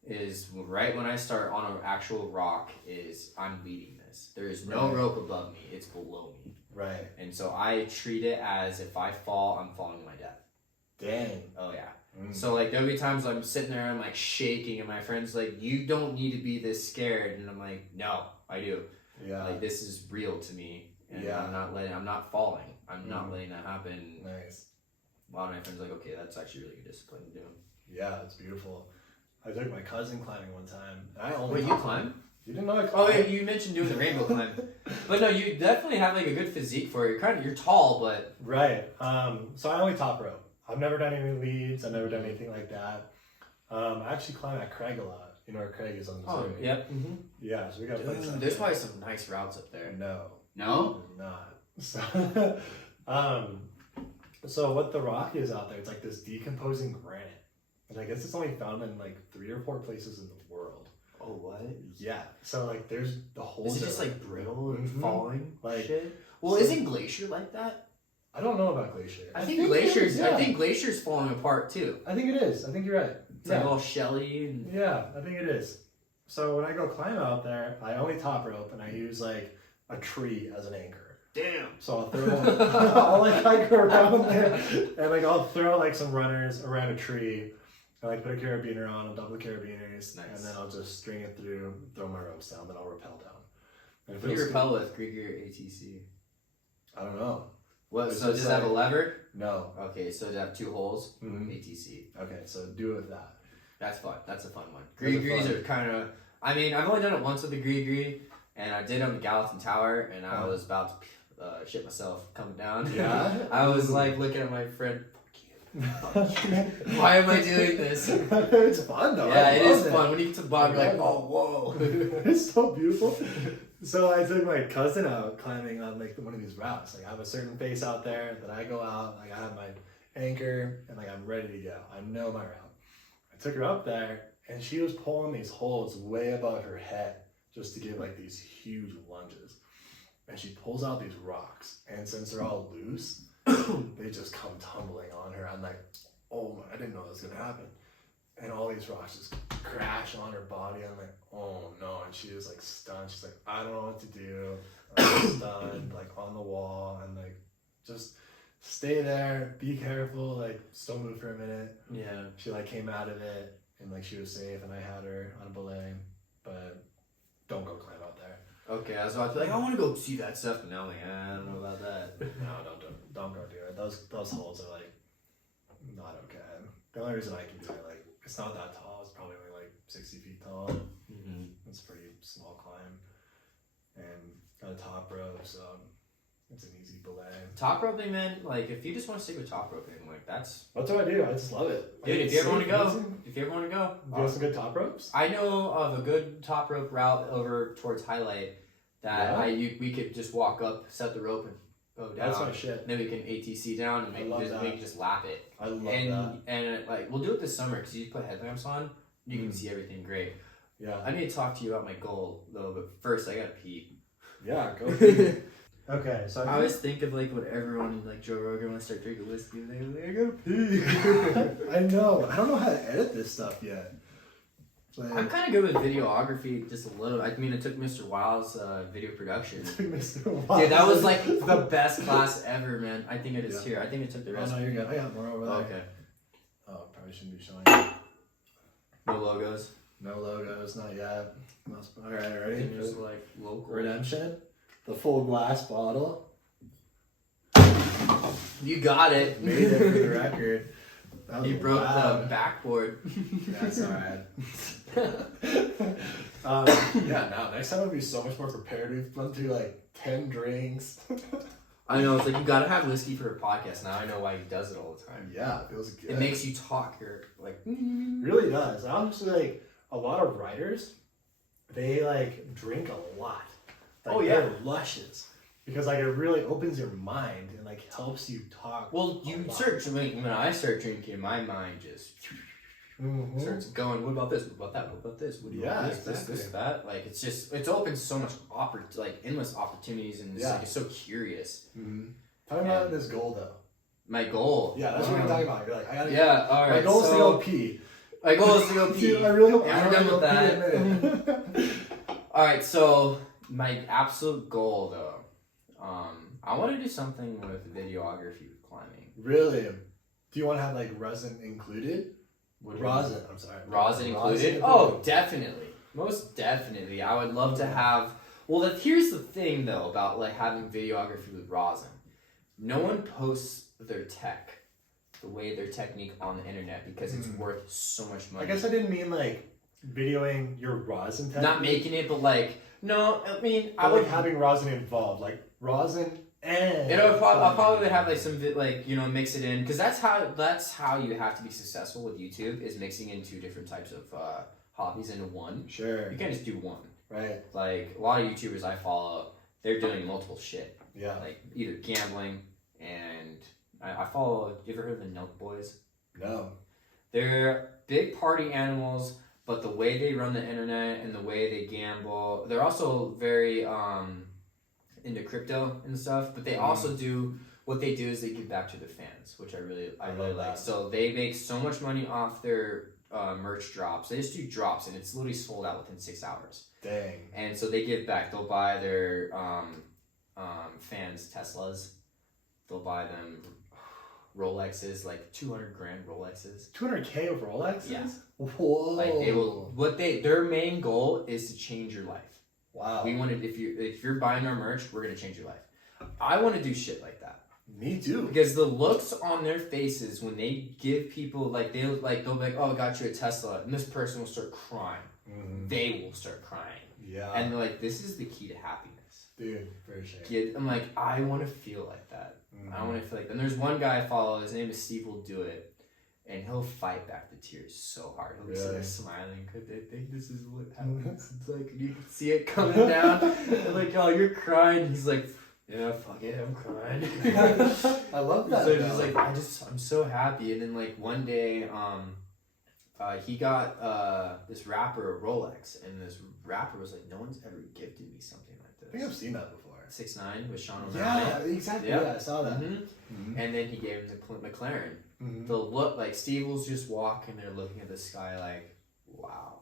is right when I start on an actual rock is I'm leading this. There is no rope above me. It's below me. Right. And so I treat it as if I fall, I'm falling to my death. Dang. Oh yeah. So like there'll be times I'm sitting there, I'm like shaking, and my friend's like, you don't need to be this scared, and I'm like, no, I do. Yeah. Like this is real to me, and I'm not falling. I'm not letting that happen. Nice. A lot of my friends are like, okay, that's actually really good discipline to do. Yeah, it's beautiful. I took my cousin climbing one time. Wait, you climb? You didn't know I climbed? Oh yeah, you mentioned doing the rainbow climb, but no, you definitely have like a good physique for it. You're tall, but right. So I only top rope. I've never done any leads. I've never done anything like that. I actually climb at Craig a lot. You know where Craig is on the Missouri? Oh, yep. Mm-hmm. Yeah, so we got places. There's probably some nice routes up there. No. No? There's not. So what the rock is out there, it's like this decomposing granite. And I guess it's only found in like 3 or 4 places in the world. Oh, what? Yeah. So like there's the holes. Is it just like brittle and falling? Like shit? Well, isn't Glacier like that? I don't know about Glacier. I think Glacier's falling apart too. I think it is. I think you're right. It's like all shelly. And... Yeah, I think it is. So when I go climb out there, I only top rope and I use like a tree as an anchor. Damn. So I'll throw, I'll like hike around there and like I'll throw like some runners around a tree. I like put a carabiner on, I'll double the carabiners, and then I'll just string it through, throw my ropes down, then I'll rappel down. What do you rappel with, Grieger or ATC? I don't know. What? So does it have a lever? No. Okay, so does it have 2 holes? ATC. Okay, so do it with that. That's fun. That's a fun one. Griegers are kind of... I mean, I've only done it once with the Grieger, and I did it on the Gallatin Tower, and I was about to shit myself coming down. Yeah? I was like looking at my friend... Why am I doing this? It's fun though. Yeah, it is fun. When you get to the bottom, you're like, oh, whoa. It's so beautiful. So I took my cousin out climbing on like one of these routes. Like I have a certain face out there that I go out, like I have my anchor and like I'm ready to go. I know my route. I took her up there and she was pulling these holds way above her head just to give like these huge lunges. And she pulls out these rocks, and since they're all loose, they just come tumbling on her. I'm like, oh my, I didn't know that was gonna happen. and all these rocks just crash on her body. I'm like, oh no. And she was like stunned. She's like, I don't know what to do. I'm stunned, like on the wall, and like just stay there, be careful, like just don't move for a minute. Yeah. She like came out of it and like she was safe, and I had her on a belay, but don't go climb out there. Okay, I was about to be like, I want to go see that stuff, but now I'm like, I don't know about that. No, don't go do it. Those holes are like not okay. The only reason I can do it, like, it's not that tall. It's probably only like 60 feet tall. Mm-hmm. It's a pretty small climb, and got a top rope, so it's an easy belay. Top roping, man, like, if you just want to stick with top roping, like, that's That's what I do. I just love it. dude. Like, If you ever want to go, do you have some good top ropes? I know of a good top rope route over towards Highlight that we could just walk up, set the rope, and go down. That's my shit. Then we can ATC down and we can just lap it. I love that. And like we'll do it this summer because you put headlamps on, you can see everything great. Yeah. I need to talk to you about my goal though, but first I gotta pee. Yeah, go. Okay, so I always think of like when everyone like Joe Rogan wants to start drinking whiskey, they're like, I gotta pee. I know. I don't know how to edit this stuff yet. Like, I'm kind of good with videography, just a little. I mean, I took Mr. Wild's video production. Mr. Dude, that was like the best class ever, man. I think it is here. I think I took the Oh rest. no, you're good. I got more over there. Okay. Oh, probably shouldn't be showing. No logos. No logos, not yet. All right, ready? Just like local. Redemption. The full glass bottle. You got it. Made it for the record. That was You broke loud. the backboard. That's alright. Yeah, now next time I'll be so much more prepared. We've gone through like 10 drinks. I know, it's like you gotta have whiskey for a podcast. Now I know why he does it all the time. Yeah, it feels good. It makes you talk. You're like, really does. Honestly, like a lot of writers, they like drink a lot. Like, Oh, yeah. they're lushes because like it really opens your mind and like helps you talk. well, you start when I start drinking, my mind just starts going. What about this? What about that? What about this? What do you Yeah, want? This, exactly. this, that. Like it's opened so much endless opportunities, and it's, Yeah. like, it's so curious. Talking about this goal though. My goal. Yeah, that's what you're talking about. You're like, I gotta. Yeah. All right. My goal is to go pee. My goal is to go pee. Dude, I really hope Yeah, I we're done go with that. pee in a minute. All right, so my absolute goal, though, I want to do something with videography with climbing. Really? Do you want to have like resin included? What do you mean? Rosin. I'm sorry. Rosin included? Oh, definitely. Most definitely. I would love to have. Well, here's the thing, though, about like having videography with rosin. No one posts their tech, the way their technique on the internet because it's worth so much money. I guess I didn't mean like videoing your rosin technique. Not making it, but like no. I mean, But I would like having rosin involved, like rosin and. I'll probably have like some like mix it in because that's how you have to be successful with YouTube is mixing in two different types of hobbies into one. Sure. You can't just do one. Right. Like a lot of YouTubers I follow, they're doing multiple shit. Yeah. Like either gambling and I follow. You ever heard of the Nelk Boys? No. They're big party animals, but the way they run the internet and the way they gamble, they're also very into crypto and stuff. But they also do what they do is they give back to their fans, which I really like. that. So they make so much money off their merch drops. They just do drops, and it's literally sold out within 6 hours. Dang. And so they give back. They'll buy their fans Teslas. They'll buy them Rolexes, like 200 grand Rolexes. 200K of Rolexes? Yeah. Whoa. Like they will. Their main goal is to change your life. Wow. We wanted if you're buying our merch, we're gonna change your life. I want to do shit like that. Me too. Because the looks on their faces when they give people they'll be like, oh, I got you a Tesla, and this person will start crying. They will start crying. Yeah. And they're like, this is the key to happiness. Dude, for sure. I'm like, I want to feel like that. I want to feel like that. And there's one guy I follow, his name is Steve Will Do It, and he'll fight back the tears so hard. He'll be Really? smiling because they think this is what happens. It's like, you can see it coming down. They're like, oh, you're crying. He's like, yeah, fuck it, I'm crying. I love that. So he's like, I'm so happy. And then like one day, he got this rapper a Rolex, and this rapper was like, no one's ever gifted me something like this. I think I've seen that before. 6'9" with Sean O'Malley. Yeah, exactly. Yep. Yeah, I saw that. And then he gave him the McLaren. Mm-hmm. The look, like Steve was just walking there looking at the sky like, wow.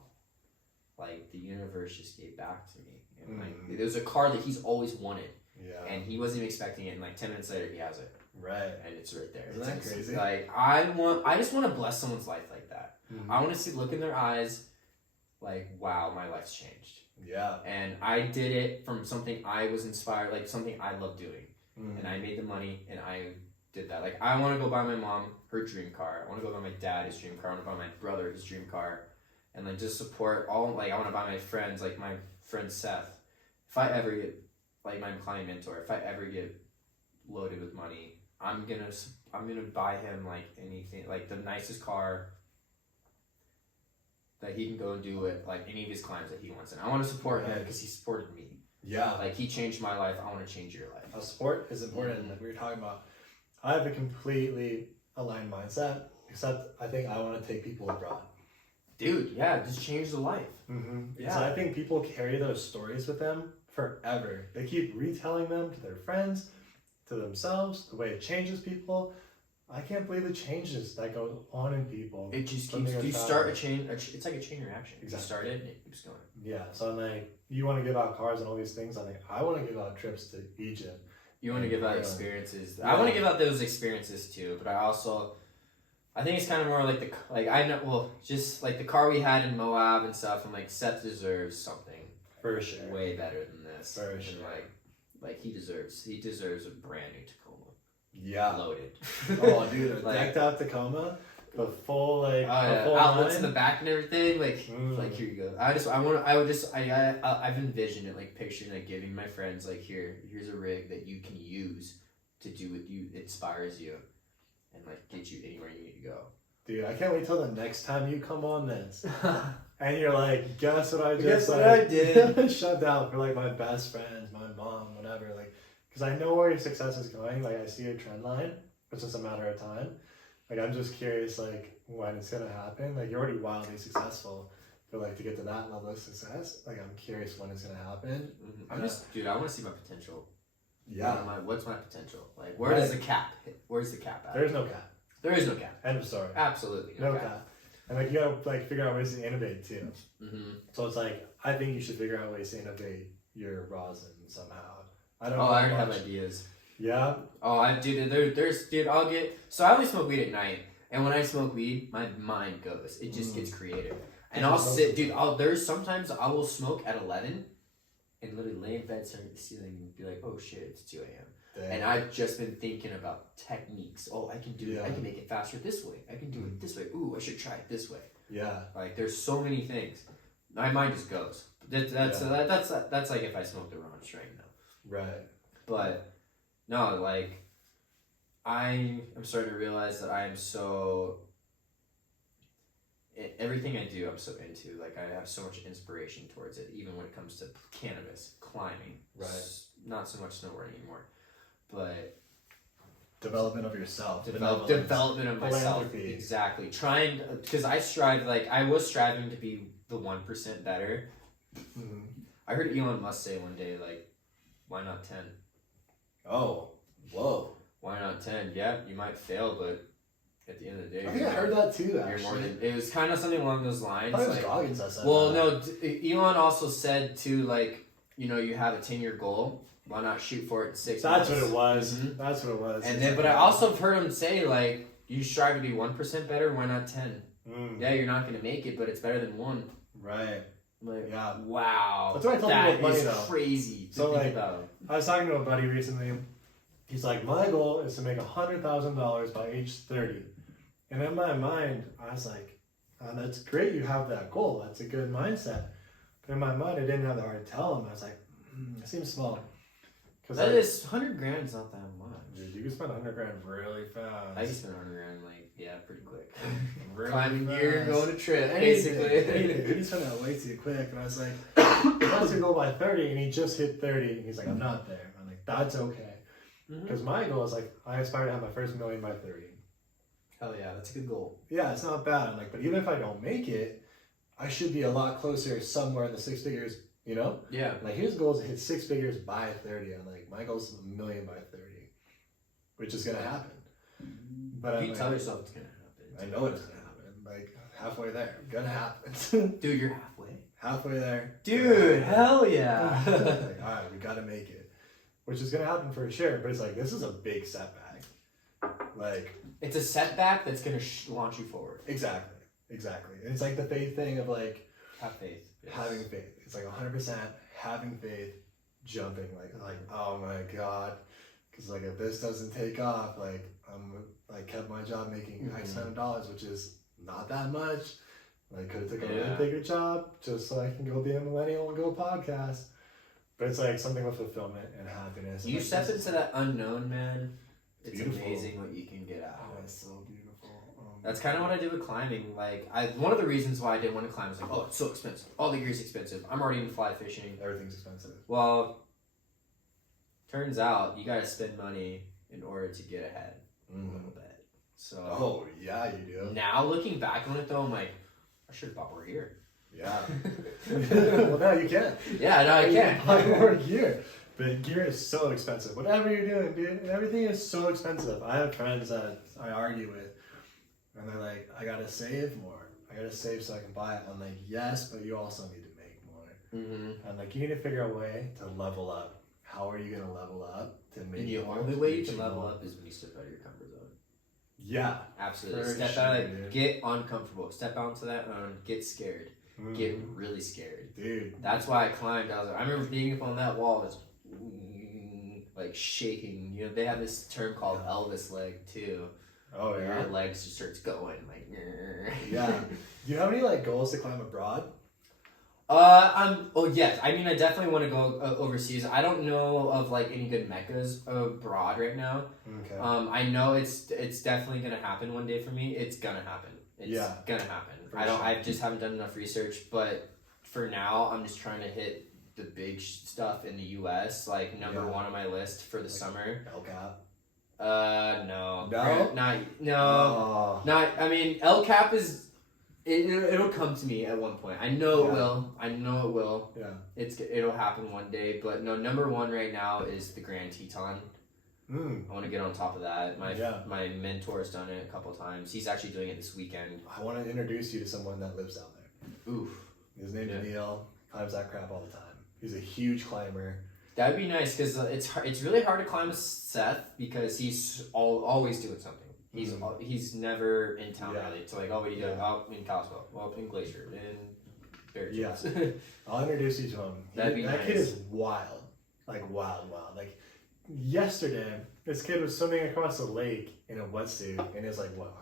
Like the universe just gave back to me. And like it was a car that he's always wanted. Yeah. And he wasn't even expecting it, and like 10 minutes later he has it. Right. And it's right there. Isn't that crazy? Like I just want to bless someone's life like that. I want to see look in their eyes like, wow, my life's changed. Yeah. And I did it from something I was inspired, like something I love doing. And I made the money and I did that. Like I want to go buy my mom her dream car. I want to go buy my dad his dream car. I want to buy my brother his dream car. And like just support all, like I want to buy my friends, like my friend Seth. If I ever get, like my client mentor, if I ever get loaded with money, I'm gonna buy him like anything, like the nicest car that he can go and do it, like any of his clients that he wants. And I want to support him because he supported me. Yeah. Like he changed my life. I want to change your life. Support is important. Like we were talking about, I have a completely aligned mindset, except I think I want to take people abroad. Dude, yeah, just change the life. Because I think people carry those stories with them forever. They keep retelling them to their friends, to themselves, the way it changes people. I can't believe the changes that go on in people. It just keeps, you start a chain, it's like a chain reaction. Exactly. You start it and it keeps going. Yeah, so I'm like, you want to give out cars and all these things. I think I want to give out trips to Egypt. You want to give out experiences. Yeah. I want to give out those experiences too, but I think it's kind of more like I know, well, just like the car we had in Moab and stuff. I'm like, Seth deserves something for sure, way better than this. For sure, like he deserves a brand new Tacoma. Yeah, loaded. Oh, dude, like, decked out Tacoma, the full full outlets in the back and everything. Like here you go. I've envisioned it, like picturing like giving my friends like here's a rig that you can use to do what you inspires you. And like get you anywhere you need to go. Dude, I can't wait till the next time you come on this. And you're like, guess what I just Guess what I did? Shut down for like my best friends, my mom, whatever. Like, because I know where your success is going. Like I see a trend line. It's just a matter of time. Like I'm just curious, like when it's gonna happen. Like you're already wildly successful, but like to get to that level of success, like I'm curious when it's gonna happen. I want to see my potential. Yeah. What's my potential? Like, where does the cap hit? Where's the cap at? There's no cap. There is no cap. End of story. Absolutely no cap. And like you gotta like figure out ways to innovate too. So it's like I think you should figure out ways to innovate your rosin somehow. I already have ideas. Yeah. Oh, I I'll get. So I only smoke weed at night, and when I smoke weed, my mind goes. It just gets creative. And I'll sit, dude. There's sometimes I will smoke at 11. And literally lay in bed, stare at the ceiling, and be like, "Oh shit, it's 2 a.m." And I've just been thinking about techniques. Oh, I can do it. I can make it faster this way. I can do it this way. Ooh, I should try it this way. Yeah. Like there's so many things. My mind just goes. That's like if I smoked the wrong strain now. Right. But no, like I am starting to realize that I am so. Everything I do, I'm so into. Like I have so much inspiration towards it, even when it comes to cannabis, climbing. Right. Not so much snowboarding anymore, but development of yourself. Development of myself. Exactly. Trying, because I was striving to be the 1% better. I heard Elon Musk say one day, like, why not 10? Oh, whoa. Why not 10? Yeah, you might fail, but at the end of the day, I think I heard that too. Actually, it was kind of something along those lines. I was Goggins that said that. Elon also said too, like, you have a 10-year goal. Why not shoot for it in 6 months? That's what it was. That's what it was. And then, but I also have heard him say, like, you strive to be 1% better. Why not 10? Yeah, you're not going to make it, but it's better than 1. Right. Like, yeah. Wow. That's what I told people with money, though. Crazy. So like, I was talking to a buddy recently. He's like, my goal is to make $100,000 by age 30. And in my mind, I was like, oh, that's great you have that goal. That's a good mindset. But in my mind, I didn't have the heart to tell him. I was like, it seems small. That is, 100 grand is not that much. Dude, you can spend 100 grand really fast. I can spend 100 grand, pretty quick. Really climbing gear, going to trip, basically. He spent that way too quick. And I was like, what's your goal by 30? And he just hit 30. And he's like, I'm not there. I'm like, that's okay. Because my goal is like, I aspire to have my first $1 million by 30. Hell yeah, that's a good goal. Yeah, it's not bad. I'm like, but even if I don't make it, I should be a lot closer somewhere in the 6 figures You know? Yeah. Like his goal is to hit 6 figures by 30. I'm like, my goal is $1 million by 30, which is gonna happen. But You tell yourself it's gonna happen. I know it's gonna happen. Like halfway there, gonna happen. Dude, you're halfway. Halfway there. Dude, hell yeah. Like, all right, we gotta make it, which is gonna happen for sure. But it's like this is a big setback. Like it's a setback that's gonna launch you forward. Exactly. And it's like the faith thing of like have faith. Yes. Having faith. It's like 100% having faith, jumping like oh my god, because like if this doesn't take off, like I'm like kept my job making X amount of dollars, which is not that much. Like could have took a really bigger job just so I can go be a millennial and go podcast. But it's like something with fulfillment and happiness. You like, step into that unknown, man. It's beautiful. Amazing what you can get out of it. It's so beautiful. That's kind of what I did with climbing. Like, one of the reasons why I didn't want to climb is like, oh, it's so expensive. All the gear's expensive. I'm already into fly fishing. Everything's expensive. Well, turns out you gotta spend money in order to get ahead a little bit. So. Oh yeah, you do. Now looking back on it though, I'm like, I should have bought more gear. Yeah. Well, now you can. Yeah, now I can. Buy more gear. But gear is so expensive. Whatever you're doing, dude, everything is so expensive. I have friends that I argue with, and they're like, I gotta save more. I gotta save so I can buy it. I'm like, yes, but you also need to make more. Mm-hmm. And like, you need to figure out a way to level up. How are you gonna level up to make And the more? only way you can level up is when you step out of your comfort zone. Yeah. Absolutely. For Step sure, out, dude. get uncomfortable. Step out into that zone, get scared. Get really scared. Dude. That's why I climbed. I remember being up on that wall that's like shaking. You know, they have this term called Elvis leg too. Oh yeah. Your legs just starts going like. Yeah. Do you have any like goals to climb abroad? Oh yes. I mean, I definitely want to go overseas. I don't know of like any good meccas abroad right now. Okay. I know it's definitely gonna happen one day for me. It's gonna happen. It's gonna happen. I just haven't done enough research, but for now, I'm just trying to hit the big stuff in the U.S. Like number one on my list for the summer. El Cap. No. No? Not. I mean, El Cap is. It'll come to me at one point. I know it will. Yeah. It'll happen one day. But no, number one right now is the Grand Teton. I want to get on top of that. My mentor's done it a couple times. He's actually doing it this weekend. I want to introduce you to someone that lives down there. Oof. His name's Neil. Climbs that crap all the time. He's a huge climber. That'd be nice because it's really hard to climb with Seth because he's always doing something. He's never in town really. So like, oh, what are you doing? Oh, in Coswell. Well, in Glacier. In Fairchild. Yeah. I'll introduce you to him. That'd be nice. That kid is wild. Like wild. Like yesterday, this kid was swimming across the lake in a wetsuit, and it's like what,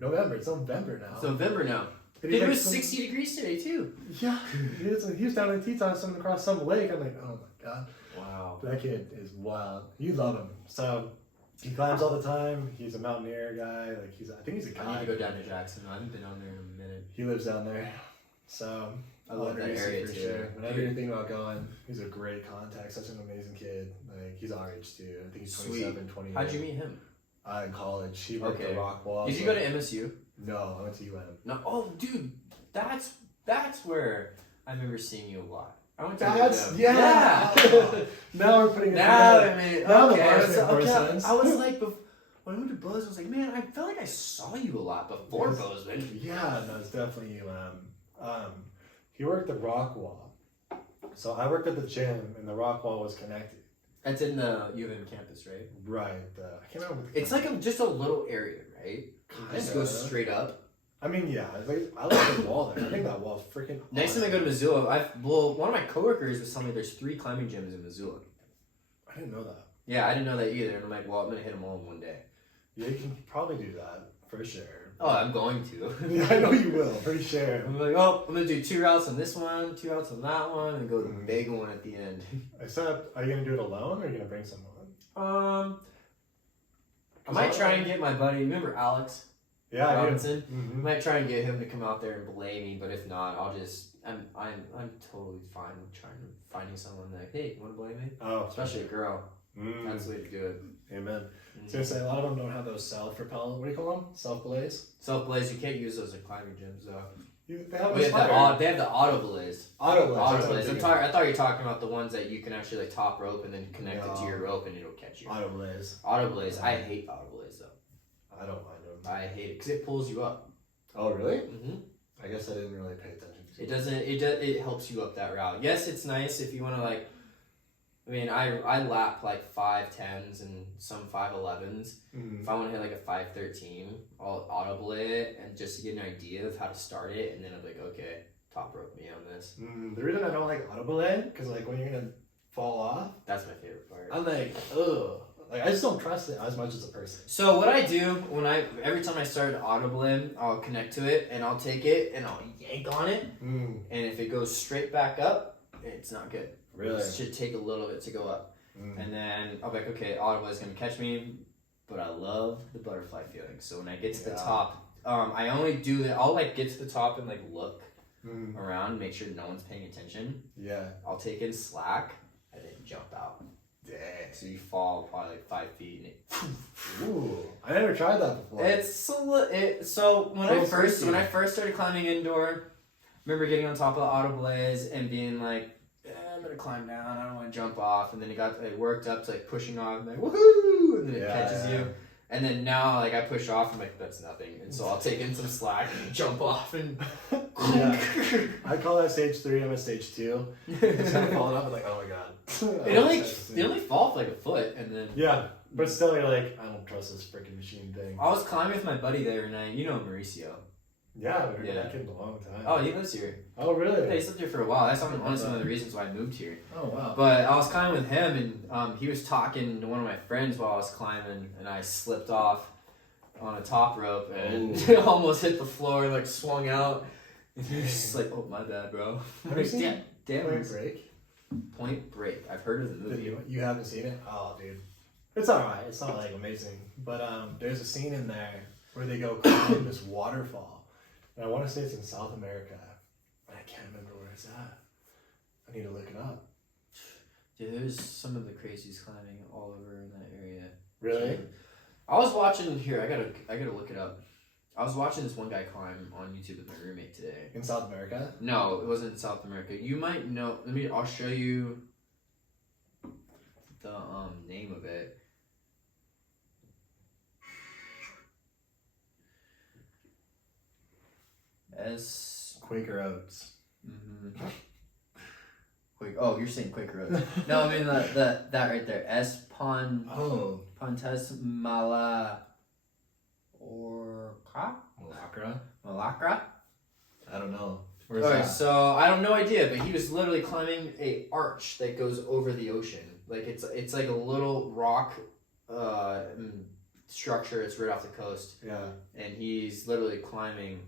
November. It's November now. It's November now. It was 60 degrees today too. Yeah, he was down in Teton swimming across some lake. I'm like, oh my god. Wow. That kid is wild. You love him. So he climbs all the time. He's a mountaineer guy. Like I think he's a guy. I need to go down to Jackson. I haven't been down there in a minute. He lives down there. So I love that area too. Sure. Whenever you're thinking about going, he's a great contact. Such an amazing kid. Like he's our age too. I think he's 27, 28. How'd you meet him? In college. He worked the rock wall. Did you go to MSU? No, I went to UM. No. Oh, dude, that's where I remember seeing you a lot. I went to UM. Yeah. Now we're putting it now, together. I mean, now okay. I was like, when I went to Bozeman, I was like, man, I felt like I saw you a lot before Bozeman. Yeah, no, it's definitely UM. He worked the rock wall. So I worked at the gym, and the rock wall was connected. That's in the U of M campus, right? Right. I can't remember. It's like just a little area, right? Just goes straight up. I mean, yeah. I like the wall there. I think that wall's freaking awesome. Next time I go to Missoula, one of my coworkers was telling me there's 3 climbing gyms in Missoula. I didn't know that. Yeah, I didn't know that either. And I'm like, well, I'm going to hit them all in one day. Yeah, you can probably do that, for sure. Oh, I'm going to. Yeah, I know you will, for sure. I'm like, oh, I'm going to do 2 routes on this one, 2 routes on that one, and go to the big one at the end. Except, are you going to do it alone, or are you going to bring someone? I might try and get my buddy, remember Alex? Yeah, Robinson? I might try and get him to come out there and belay me, but if not, I'm totally fine finding someone like, hey, you want to belay me? Oh, especially a girl. That's the way to do it. Amen. I was gonna say a lot of them don't have those self-propelled. What do you call them? Self-blaze. Self-blaze. You can't use those at climbing gyms though. They have they have the autoblaze. Autoblaze. I thought you were talking about the ones that you can actually like top rope and then connect it to your rope and it'll catch you. Autoblaze. I hate autoblaze though. I don't mind them. I hate it because it pulls you up. Oh really? Mm-hmm. I guess I didn't really pay attention to it. It helps you up that route. Yes, it's nice if you want to like. I mean, I lap like 5'10s and some 5'11s. Mm-hmm. If I want to hit like a 5'13, I'll autoblade it and just to get an idea of how to start it, and then I'm like, okay, top rope me on this. The reason I don't like autoblade, because like when you're gonna fall off, that's my favorite part. I'm like, ugh. Like I just don't trust it as much as a person. So what I do every time I start autoblade, I'll connect to it and I'll take it and I'll yank on it, and if it goes straight back up, it's not good. Really? It should take a little bit to go up. And then I'll be like, okay, audible is going to catch me, but I love the butterfly feeling. So when I get to the top, I only do that. I'll like get to the top and like look around, make sure no one's paying attention. Yeah. I'll take in slack and then jump out. Dang. So you fall probably like 5 feet and it. Ooh, I never tried that before. So when I first started climbing indoor, I remember getting on top of the auto blaze and being like, I'm gonna climb down. I don't want to jump off. And then it worked up to like pushing off, and like woohoo! And then it catches you. And then now like I push off, I'm like that's nothing. And so I'll take in some slack and jump off and. I call that stage 3. I'm at stage 2. It's kind of falling off. I'm like, oh my god. They only fall for like a foot, and then. Yeah, but still, you're like, I don't trust this freaking machine thing. I was climbing with my buddy there, and you know Mauricio. Yeah, we've been back in a long time. Oh, he lives here. Oh, really? Yeah, he's lived here for a while. That's honestly one of the reasons why I moved here. Oh, wow. But I was climbing with him, and he was talking to one of my friends while I was climbing, and I slipped off on a top rope and almost hit the floor, like swung out. And he was just like, "Oh, my bad, bro." Have you seen Point Break? Point Break. I've heard of the movie. You haven't seen it? Oh, dude. It's alright. It's not like amazing. But there's a scene in there where they go climb this waterfall. And I want to say it's in South America. I can't remember where it's at. I need to look it up. Dude, there's some of the craziest climbing all over in that area. Really? I was watching here. I gotta look it up. I was watching this one guy climb on YouTube with my roommate today. In South America? No, it wasn't in South America. You might know. I'll show you the name of it. Quaker Oats. Mm-hmm. Oh, you're saying Quaker Oats. No, I mean that right there. Pontes Malacra? I don't know. Alright, so I have no idea, but he was literally climbing a arch that goes over the ocean. Like it's like a little rock structure. It's right off the coast. Yeah. And he's literally climbing,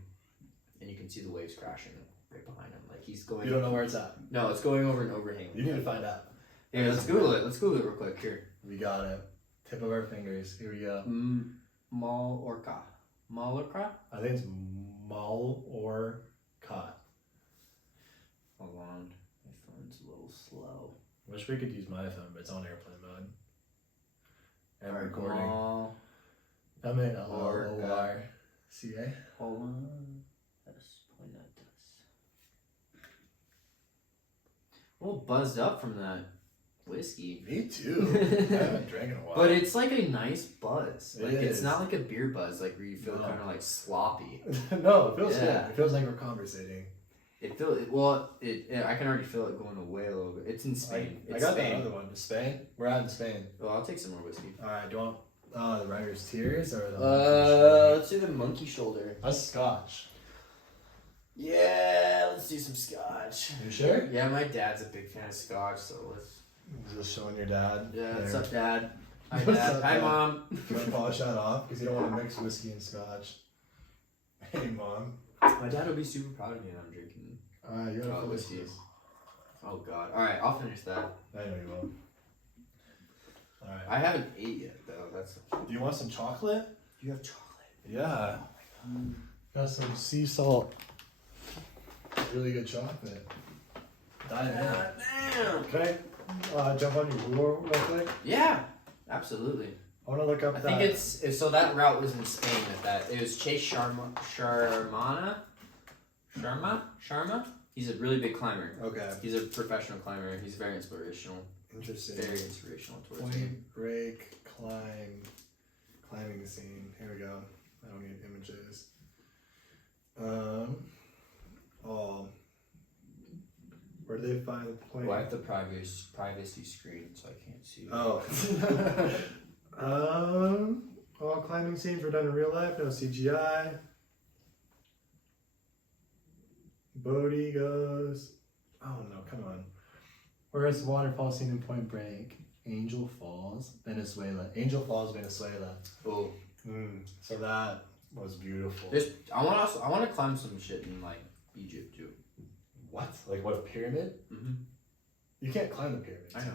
and you can see the waves crashing right behind him. Like he's going. You don't know where it's at? No, it's going over an overhang. You need to find out. Here, let's Google it. Let's Google it real quick. Here. We got it. Tip of our fingers. Here we go. Mallorca. I think it's Mallorca. Hold on. My phone's a little slow. Wish we could use my phone, but it's on airplane mode. And Right, recording. M-A-L-L-O-R-C-A. Hold on. Let's point at this. A little buzzed up from that whiskey. Me too. I haven't drank in a while. But it's like a nice buzz. Like it's not like a beer buzz, like where you feel kind of like sloppy. No, it feels good. It feels like we're conversating. I can already feel it going away a little bit. It's in Spain. I got that other one. Spain? We're out in Spain. Well, I'll take some more whiskey. Alright, do you want the Writer's Tears or the let's do the monkey shoulder. That's Scotch. Yeah, let's do some Scotch. You sure? Yeah, my dad's a big fan of Scotch, so let's. Just showing your dad. Yeah, what's up, Dad? Hi, Dad. Hi, Mom. You want to polish that off? Because you don't want to mix whiskey and Scotch. Hey, Mom. My dad will be super proud of me that I'm drinking. You gotta whiskey. Oh, God. Alright, I'll finish that. I know you will. Alright. I haven't ate yet, though. Do you want some chocolate? You have chocolate? Yeah. Got some sea salt. Really good chocolate. Dive in. Damn. Can I jump on your Google real quick? Yeah, absolutely. I want to look up I think so that route was in Spain it was Chase Sharmana? Sharma. He's a really big climber. Okay. He's a professional climber. He's very inspirational. Interesting. Very inspirational towards me. Point break climbing scene. Here we go. I don't need images. Where do they find the point? Well, I have the privacy screen, so I can't see. All climbing scenes were done in real life. No CGI. Bodie goes. Oh no! Come on. Where's the waterfall scene in Point Break? Angel Falls, Venezuela. Angel Falls, Venezuela. Oh. So that was beautiful. I want to climb some shit in like Egypt too. What? Like what? A pyramid? Mm-hmm. You can't climb the pyramids. I know.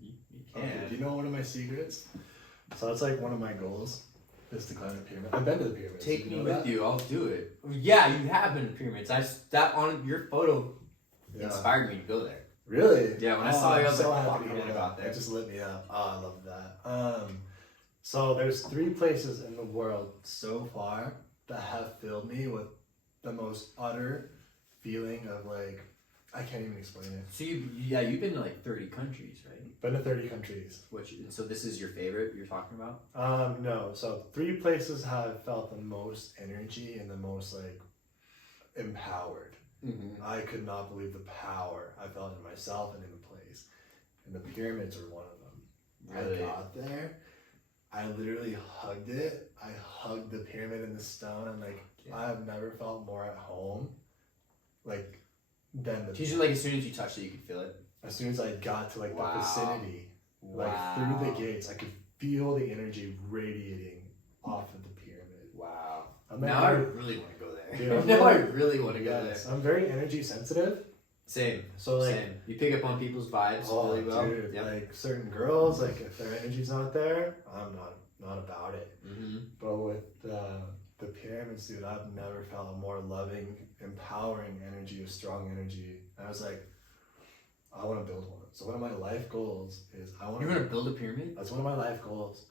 You can. Okay, do you know one of my secrets? So that's like one of my goals is to climb the pyramid. I've been to the pyramids. Take me know with that? you. I'll do it. Yeah, you have been to pyramids. That on your photo inspired me to go there. Really? Yeah, when I saw you, I was so like, happy fuck, to I hear wanna go out that. there. It just lit me up. Oh, I love that. So there's 3 places in the world so far that have filled me with the most utter feeling of like, I can't even explain it. So you've been to like 30 countries, right? Been to 30 countries. So this is your favorite you're talking about? No. So 3 places have felt the most energy and the most like empowered. Mm-hmm. I could not believe the power I felt in myself and in the place. And the pyramids are one of them. Really? I got there. I literally hugged it. I hugged the pyramid in the stone, and like I have never felt more at home. Like than the. Usually, like as soon as you touched it, you could feel it. As soon as I got to like Wow. the vicinity, like through the gates, I could feel the energy radiating off of the pyramid. Wow. I'm Now I really want to go there. Dude, Now I really want to go there. I'm very energy sensitive. Same. So like, Same. You pick up on people's vibes really well. Dude, Yep. like certain girls, like if their energy's not there, I'm not about it. Mm-hmm. But with the pyramids, dude, I've never felt a more loving, empowering energy, a strong energy. And I was like, I want to build one. So one of my life goals is You're gonna build a pyramid? That's one of my life goals.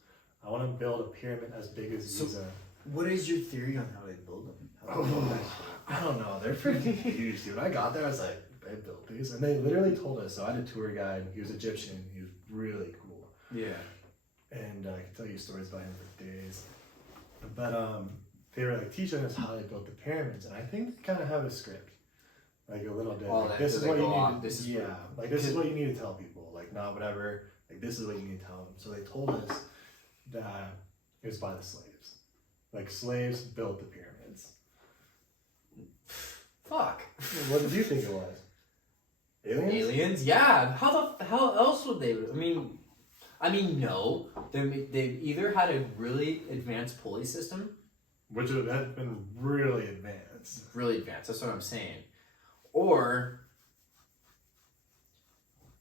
I want to build a pyramid as big as Giza. What is your theory on how they build them? I don't know. They're pretty huge, dude. When I got there, I was like, they built these, and they literally told us. So I had a tour guide. He was Egyptian. He was really cool. Yeah. And I could tell you stories about him for days. But they were like teaching us how they built the pyramids, and I think they kind of have a script, like a little bit. Well, Like, then, this so is they what you go need. off, this is this is what you need to tell people. Like not whatever. Like this is what you need to tell them. So they told us that it was by the slaves. Like slaves built the pyramids. Fuck. What did you think it was? Aliens? Aliens? Yeah. How else would they? I mean, no. They either had a really advanced pulley system. Which would have been really advanced. Really advanced. That's what I'm saying. Or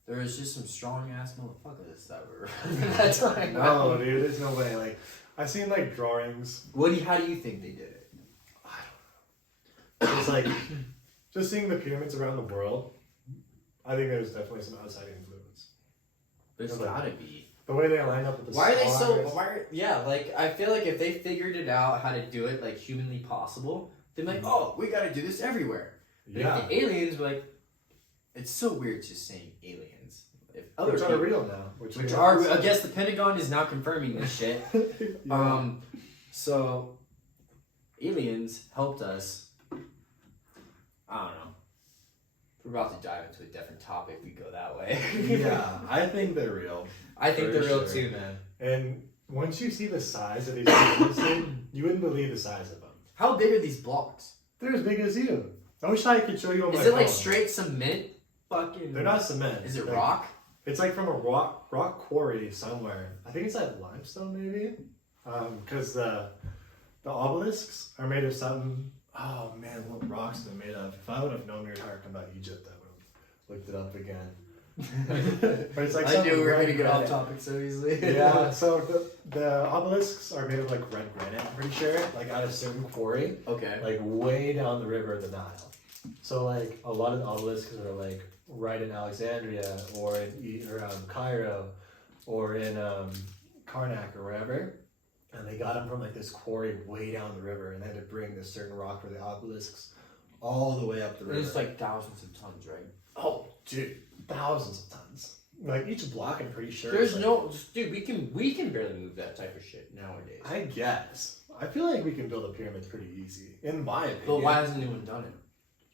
there was just some strong ass motherfuckers that were that time. No, dude, there's no way. Like, I've seen like drawings. How do you think they did it? I don't know. It's like just seeing the pyramids around the world. I think there's definitely some outside influence. There's like, gotta be. The way they line up with the Why are they stars. like, I feel like if they figured it out how to do it, like, humanly possible, they're like, oh, we gotta do this everywhere. But Yeah. if the aliens were like, it's so weird just saying aliens. If other Which people, are real now. which are, I guess the Pentagon is now confirming this shit. Yeah. So, aliens helped us, I don't know. We're about to dive into a different topic if we go that way. Yeah, I think they're real. I think For they're real sure. too, man. And once you see the size of these pyramids, dude, you wouldn't believe the size of them. How big are these blocks? They're as big as you. I wish I could show you on my Is it like phone. straight cement? Fucking. They're not cement. Is it Like, rock? It's like from a rock quarry somewhere. I think it's like limestone maybe. Because the obelisks are made of something. Oh man, what rocks are they made of? If I would have known we were talking about Egypt, I would have looked it up again. But it's like I knew we were red gonna get off granite. topic so easily. Yeah, so the obelisks are made of like red granite, I'm pretty sure, like at a certain quarry, Okay. like way down the river, the Nile. So like a lot of the obelisks are like right in Alexandria or in Cairo or in Karnak or wherever, and they got them from like this quarry way down the river, and they had to bring this certain rock for the obelisks all the way up the river. It's like thousands of tons, right? Oh, dude, thousands of tons. Like each block, I'm pretty sure. There's like, no, dude. We can barely move that type of shit nowadays. I guess. I feel like we can build a pyramid pretty easy, in my opinion. But why hasn't anyone done it?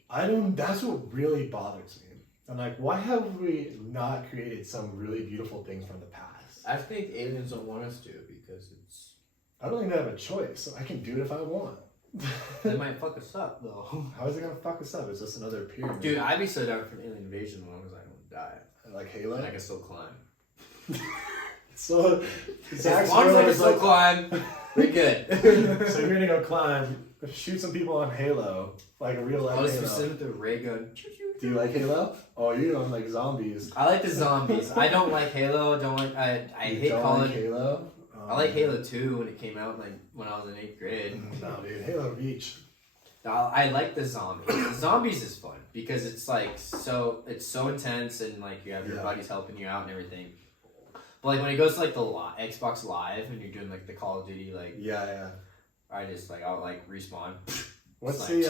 I don't. That's what really bothers me. I'm like, why have we not created some really beautiful things from the past? I think aliens don't want us to because it's. I don't think they have a choice. I can do it if I want. They might fuck us up though. How is it gonna fuck us up? It's just another pyramid. Dude, I'd be so down for an alien invasion as long as I don't die. Like Halo. And I can still climb. So, As long as I can still climb, we're good. So you're gonna go climb, shoot some people on Halo, like a real life I'll Halo. just sit with a ray gun. Do you like Halo? Oh, you don't like zombies. I like the zombies. I don't like Halo. Don't like. I hate calling like Halo. I like Halo 2 when it came out, like when I was in 8th grade. No, dude, Halo Reach. I like the zombies. The zombies is fun because it's like it's so intense and like you have your buddies helping you out and everything. But like when it goes to like the Xbox Live and you're doing like the Call of Duty like I just like I'll like respawn. What's the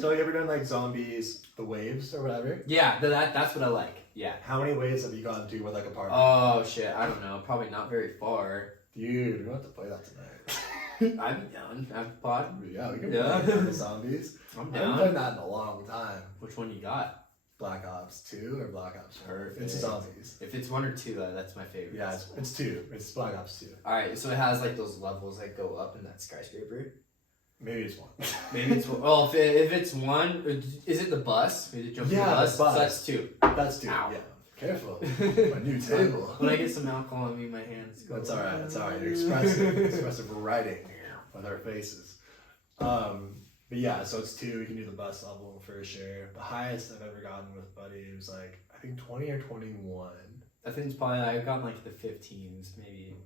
so you ever done like zombies, the waves or whatever? Yeah, that's what I like. Yeah. How many waves have you gotten to with like a partner? Oh shit, I don't know. Probably not very far. Dude, we want to play that tonight. I'm down. I've bought. Yeah, we can play the zombies. I'm I down. haven't played that in a long time. Which one you got? Black Ops 2 or Black Ops 4? Perfect. It's zombies. If it's 1 or 2, that's my favorite. Yeah, it's 2. It's Black Ops 2. Alright, so it has like those levels that go up in that skyscraper. Maybe it's 1. Maybe it's 1. Well, if it's 1, is it the bus? Is it jumping the bus? The bus. So that's 2. That's 2. Ow. Yeah. Careful. My new table. When I get some alcohol in me, my hands go. That's alright. That's alright. You're expressive writing with our faces. But yeah, so it's 2. You can do the bus level for sure. The highest I've ever gotten with Buddy was like I think 20 or 21. I think it's probably I've gotten like the 15s maybe.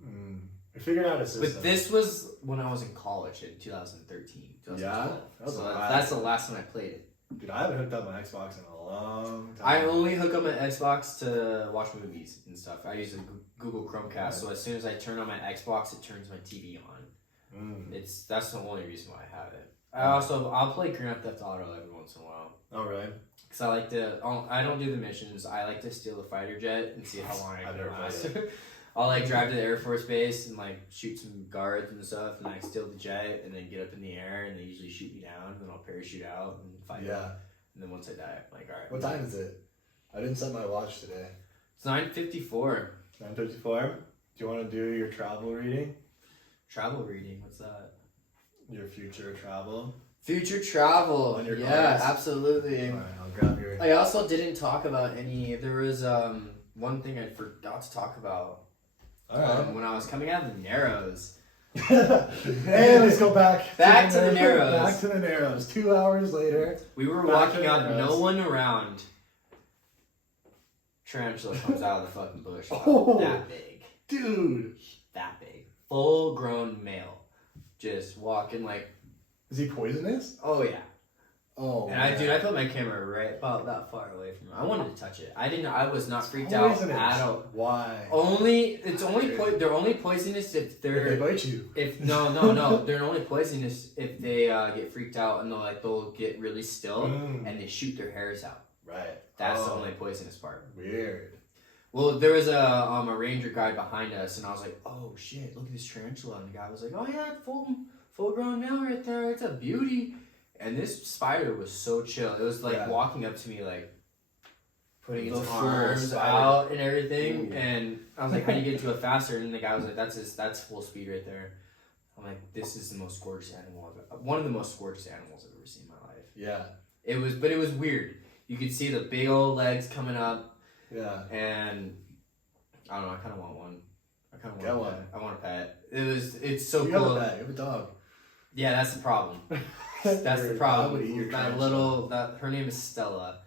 We're figuring out a system. But this was when I was in college in 2013, 2012. Yeah? That was So a while. that's the last time I played it. Dude, I haven't hooked up my Xbox in a long time. I only hook up my Xbox to watch movies and stuff. I use a Google Chromecast, so as soon as I turn on my Xbox, it turns my TV on. That's the only reason why I have it. I'll play Grand Theft Auto every once in a while. Oh, really? Because I like to, I don't do the missions. I like to steal a fighter jet and see how long I can last. I'll like drive to the Air Force Base and like shoot some guards and stuff, and I steal the jet and then get up in the air and they usually shoot me down, and then I'll parachute out and fight them. And then once I die, I'm like, alright. What time is it? I didn't set my watch today. It's 9:54. 9:54? Do you want to do your travel reading? Travel reading, what's that? Your future travel? Future travel. On your yeah, cards? absolutely. Alright, I'll grab your... I also didn't talk about any, there was one thing I forgot to talk about. When I was coming out of the Narrows. Hey, let's go back. Back to the Narrows. Back to the Narrows. 2 hours later. We were walking out, no one around. Tarantula comes out of the fucking bush. Oh, that big. Dude. That big. Full grown male. Just walking like. Is he poisonous? Oh, yeah. Oh, and I put my camera right about that far away from him. I wanted to touch it. I was not freaked out at all. Why? They're only poisonous if they bite you. No. They're only poisonous if they get freaked out and they'll get really still and they shoot their hairs out. Right. That's the only poisonous part. Weird. Well, there was a ranger guy behind us, and I was like, "Oh shit, look at this tarantula!" And the guy was like, "Oh yeah, full grown male right there. It's a beauty." And this spider was so chill. It was like walking up to me, like putting its arms out and everything. Ooh. And I was like, "How do you get to it faster?" And the guy was like, "That's full speed right there." I'm like, "This is the most gorgeous animal one of the most gorgeous animals I've ever seen in my life." Yeah. It was weird. You could see the big old legs coming up. Yeah. And I don't know. I kind of want one. I want a pet. It's so cool. You have a pet. You have a dog. Yeah, that's the problem. That's the problem. Her name is Stella.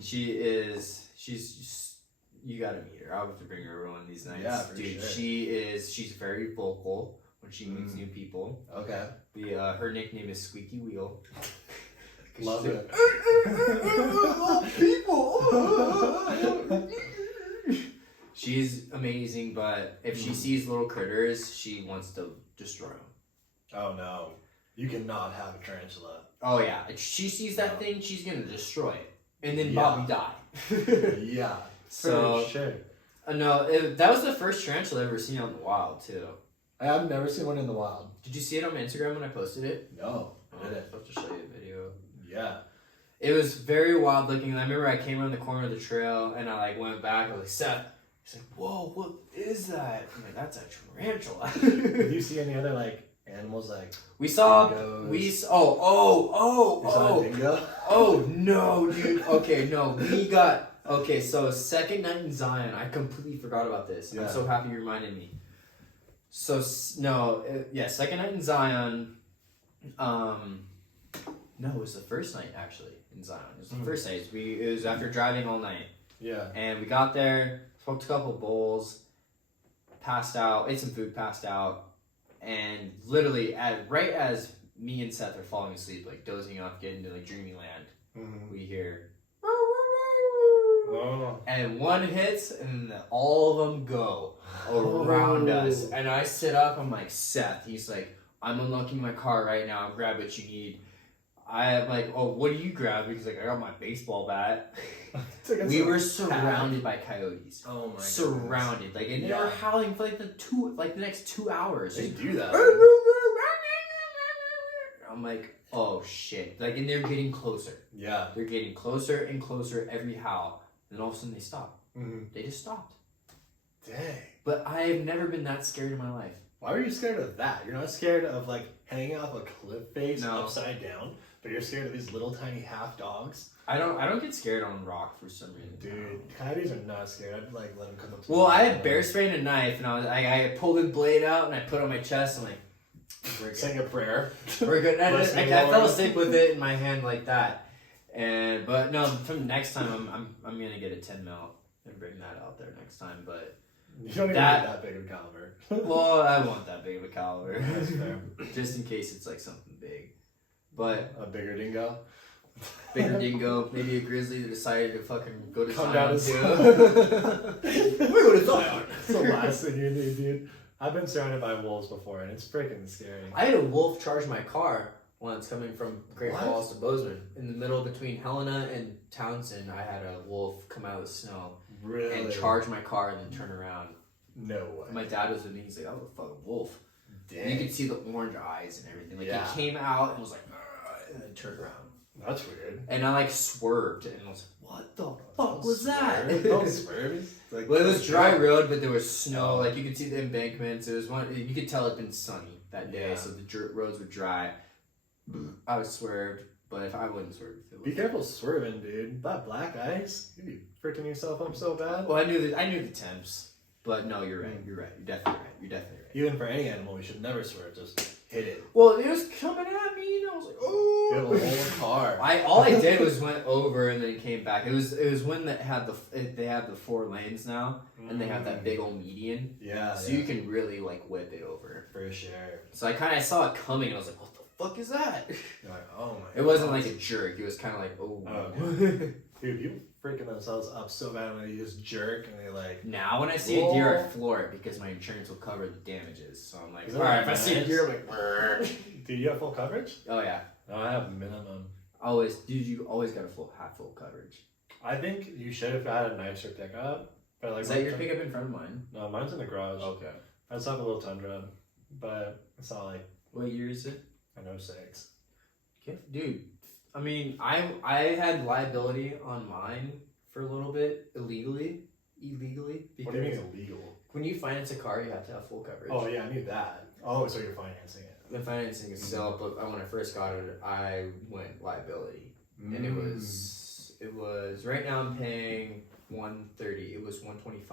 She's you gotta meet her. I'll have to bring her over one of these nights. Yeah, for sure. She's very vocal when she meets new people. Okay. Her nickname is Squeaky Wheel. Love it. People. She's amazing, but if she sees little critters, she wants to destroy them. Oh no. You cannot have a tarantula. Oh yeah, if she sees that thing, she's gonna destroy it, and then Yeah. Bobby die. Yeah. So For sure. no, that was the first tarantula I've ever seen out in the wild too. I've never seen one in the wild. Did you see it on my Instagram when I posted it? No. I didn't. I'll have to show you a video. Yeah. It was very wild looking. I remember I came around the corner of the trail and I like went back. I was like, Seth. He's like, whoa, what is that? I'm like, that's a tarantula. Did you see any other like animals like? We saw. Dingoes? We saw. You saw a dingo? Oh no, dude. Okay, no. We got. Okay, so second night in Zion. I completely forgot about this. Yeah. I'm so happy you reminded me. So second night in Zion. No, it was the first night actually in Zion. It was the first night. It was after driving all night. Yeah. And we got there, smoked a couple bowls, passed out, ate some food, passed out, and literally right as me and Seth are falling asleep, like dozing off, getting into like dreamy land, we hear. Oh. And one hits, and then all of them go around us. And I sit up. I'm like, Seth. He's like, I'm unlocking my car right now. Grab what you need. I'm like, oh, what do you grab? He's like, I got my baseball bat. We were surrounded by coyotes. Oh my. Surrounded, like, and they were howling for like the next 2 hours. They do that. I'm like, oh shit! Like, and they're getting closer. Yeah. They're getting closer and closer every howl. And all of a sudden they stop. They just stopped. Dang. But I have never been that scared in my life. Why were you scared of that? You're not scared of like hanging off a cliff face No. upside down, but you're scared of these little tiny half dogs. I don't get scared on rock for some reason. Dude, coyotes are not scared. I'd like let them come up to Well, me. I had bear spray and a knife, and I pulled the blade out and I put it on my chest. I'm like, we're good. Saying a prayer. We're good. And Bless me, I fell Lord. asleep with it in my hand like that. But no, from next time I'm gonna get a 10 mil and bring that out there next time. But You don't even need that big of a caliber. well, I want that big of a caliber, That's fair. just in case it's like something big. But A bigger dingo. bigger dingo, maybe a grizzly that decided to fucking go to Come Zion down too. to We're going to Zion. That's the last thing you need, dude. I've been surrounded by wolves before, and it's freaking scary. I had a wolf charge my car once coming from Great What? Falls to Bozeman. In the middle between Helena and Townsend, I had a wolf come out of the snow Really? and charge my car and then turn around. No way. And my dad was with me. He's like, "That was a fucking wolf." Dang. And you could see the orange eyes and everything. Like Yeah. it came out and was like, "Ugh," and then turned around. That's weird. And I like swerved and was like, "What the fuck was that?" Don't swerve. Like, Well, it was dry road, but there was snow. Like you could see the embankments. It was one. You could tell it'd been sunny that day, Yeah. so the roads were dry. I was swerved, but if I wouldn't swerve, if it Be was. careful swerving, dude. That black ice, you'd be freaking yourself up so bad. Well, I knew the temps, but no, you're right. You're right. You're definitely right. You're definitely right. Even for any animal, we should never swerve. Just hit it. Well, it was coming at me, and I was like, You have "Oh!" a whole car. All I did was went over and then came back. It was when they had the 4 lanes now, and they have that big old median, Yeah. so you can really like whip it over. For sure. So I saw it coming, and I was like, "What the fuck is that?" You're like, oh my. It wasn't gosh. like a jerk. It was kind of like, oh. Oh, Dude, people freaking themselves up so bad when they just jerk and they like. Now when I see a deer, I floor it because my insurance will cover the damages. So I'm like, Is all that right, if I nice? see a deer, I'm like, "Brr." Dude, you have full coverage? Oh yeah, No, I have minimum. always, dude. You always got to have full coverage. I think you should have had a nicer pickup. But like, Is that your pickup in front of mine? No, mine's in the garage. Okay. I just have a little Tundra, but it's not like What year is it? I know 6. Okay, dude. I mean, I had liability on mine for a little bit illegally because What do you mean illegal? when you finance a car, you have to have full coverage. Oh yeah, I need that. Oh, so you're financing it. The financing is still, but when I first got it, I went liability, and it was right now I'm paying $130. It was $125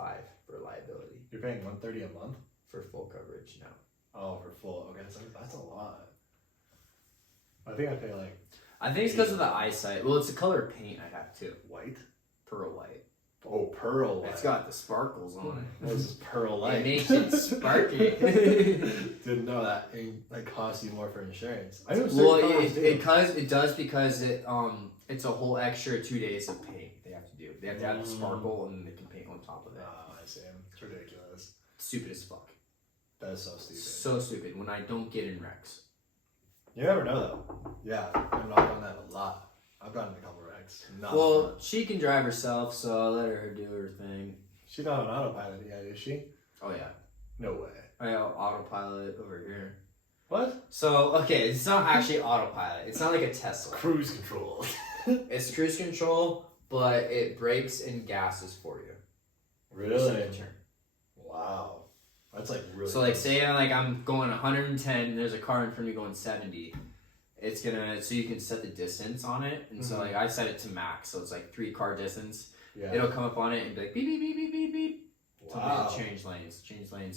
for liability You're paying $130 a month. for full coverage now. Oh, for full. Okay, so that's a lot. I think I pay like I think it's because of the eyesight. Well, it's the color of paint I have too. white. Pearl white. Oh, pearl white. It's got the sparkles on it. What is this pearl light? It makes it sparky. Didn't know that. It costs you more for insurance. I know Well, certain cars do. it does because it's a whole extra 2 days of paint they have to do. They have to add the sparkle and then they can paint on top of it. Oh, I see. It's ridiculous. Stupid as fuck. That is so stupid. So stupid when I don't get in wrecks. You never know though. Yeah, I've knocked on that a lot. I've gotten in a couple wrecks. Well, she can drive herself, so I'll let her do her thing. She's not on autopilot yet, is she? Oh yeah. No way. I got autopilot over here. What? So, okay, it's not actually autopilot. It's not like a Tesla. Cruise control. It's cruise control, but it brakes and gasses for you. Really? So you can turn. Wow. That's like really So like close. say I'm going 110 and there's a car in front of me going 70. It's gonna, so you can set the distance on it. And so like I set it to max. So it's like 3 car distance. Yeah. It'll come up on it and be like beep, beep, beep, beep, beep, beep. Wow. So change lanes.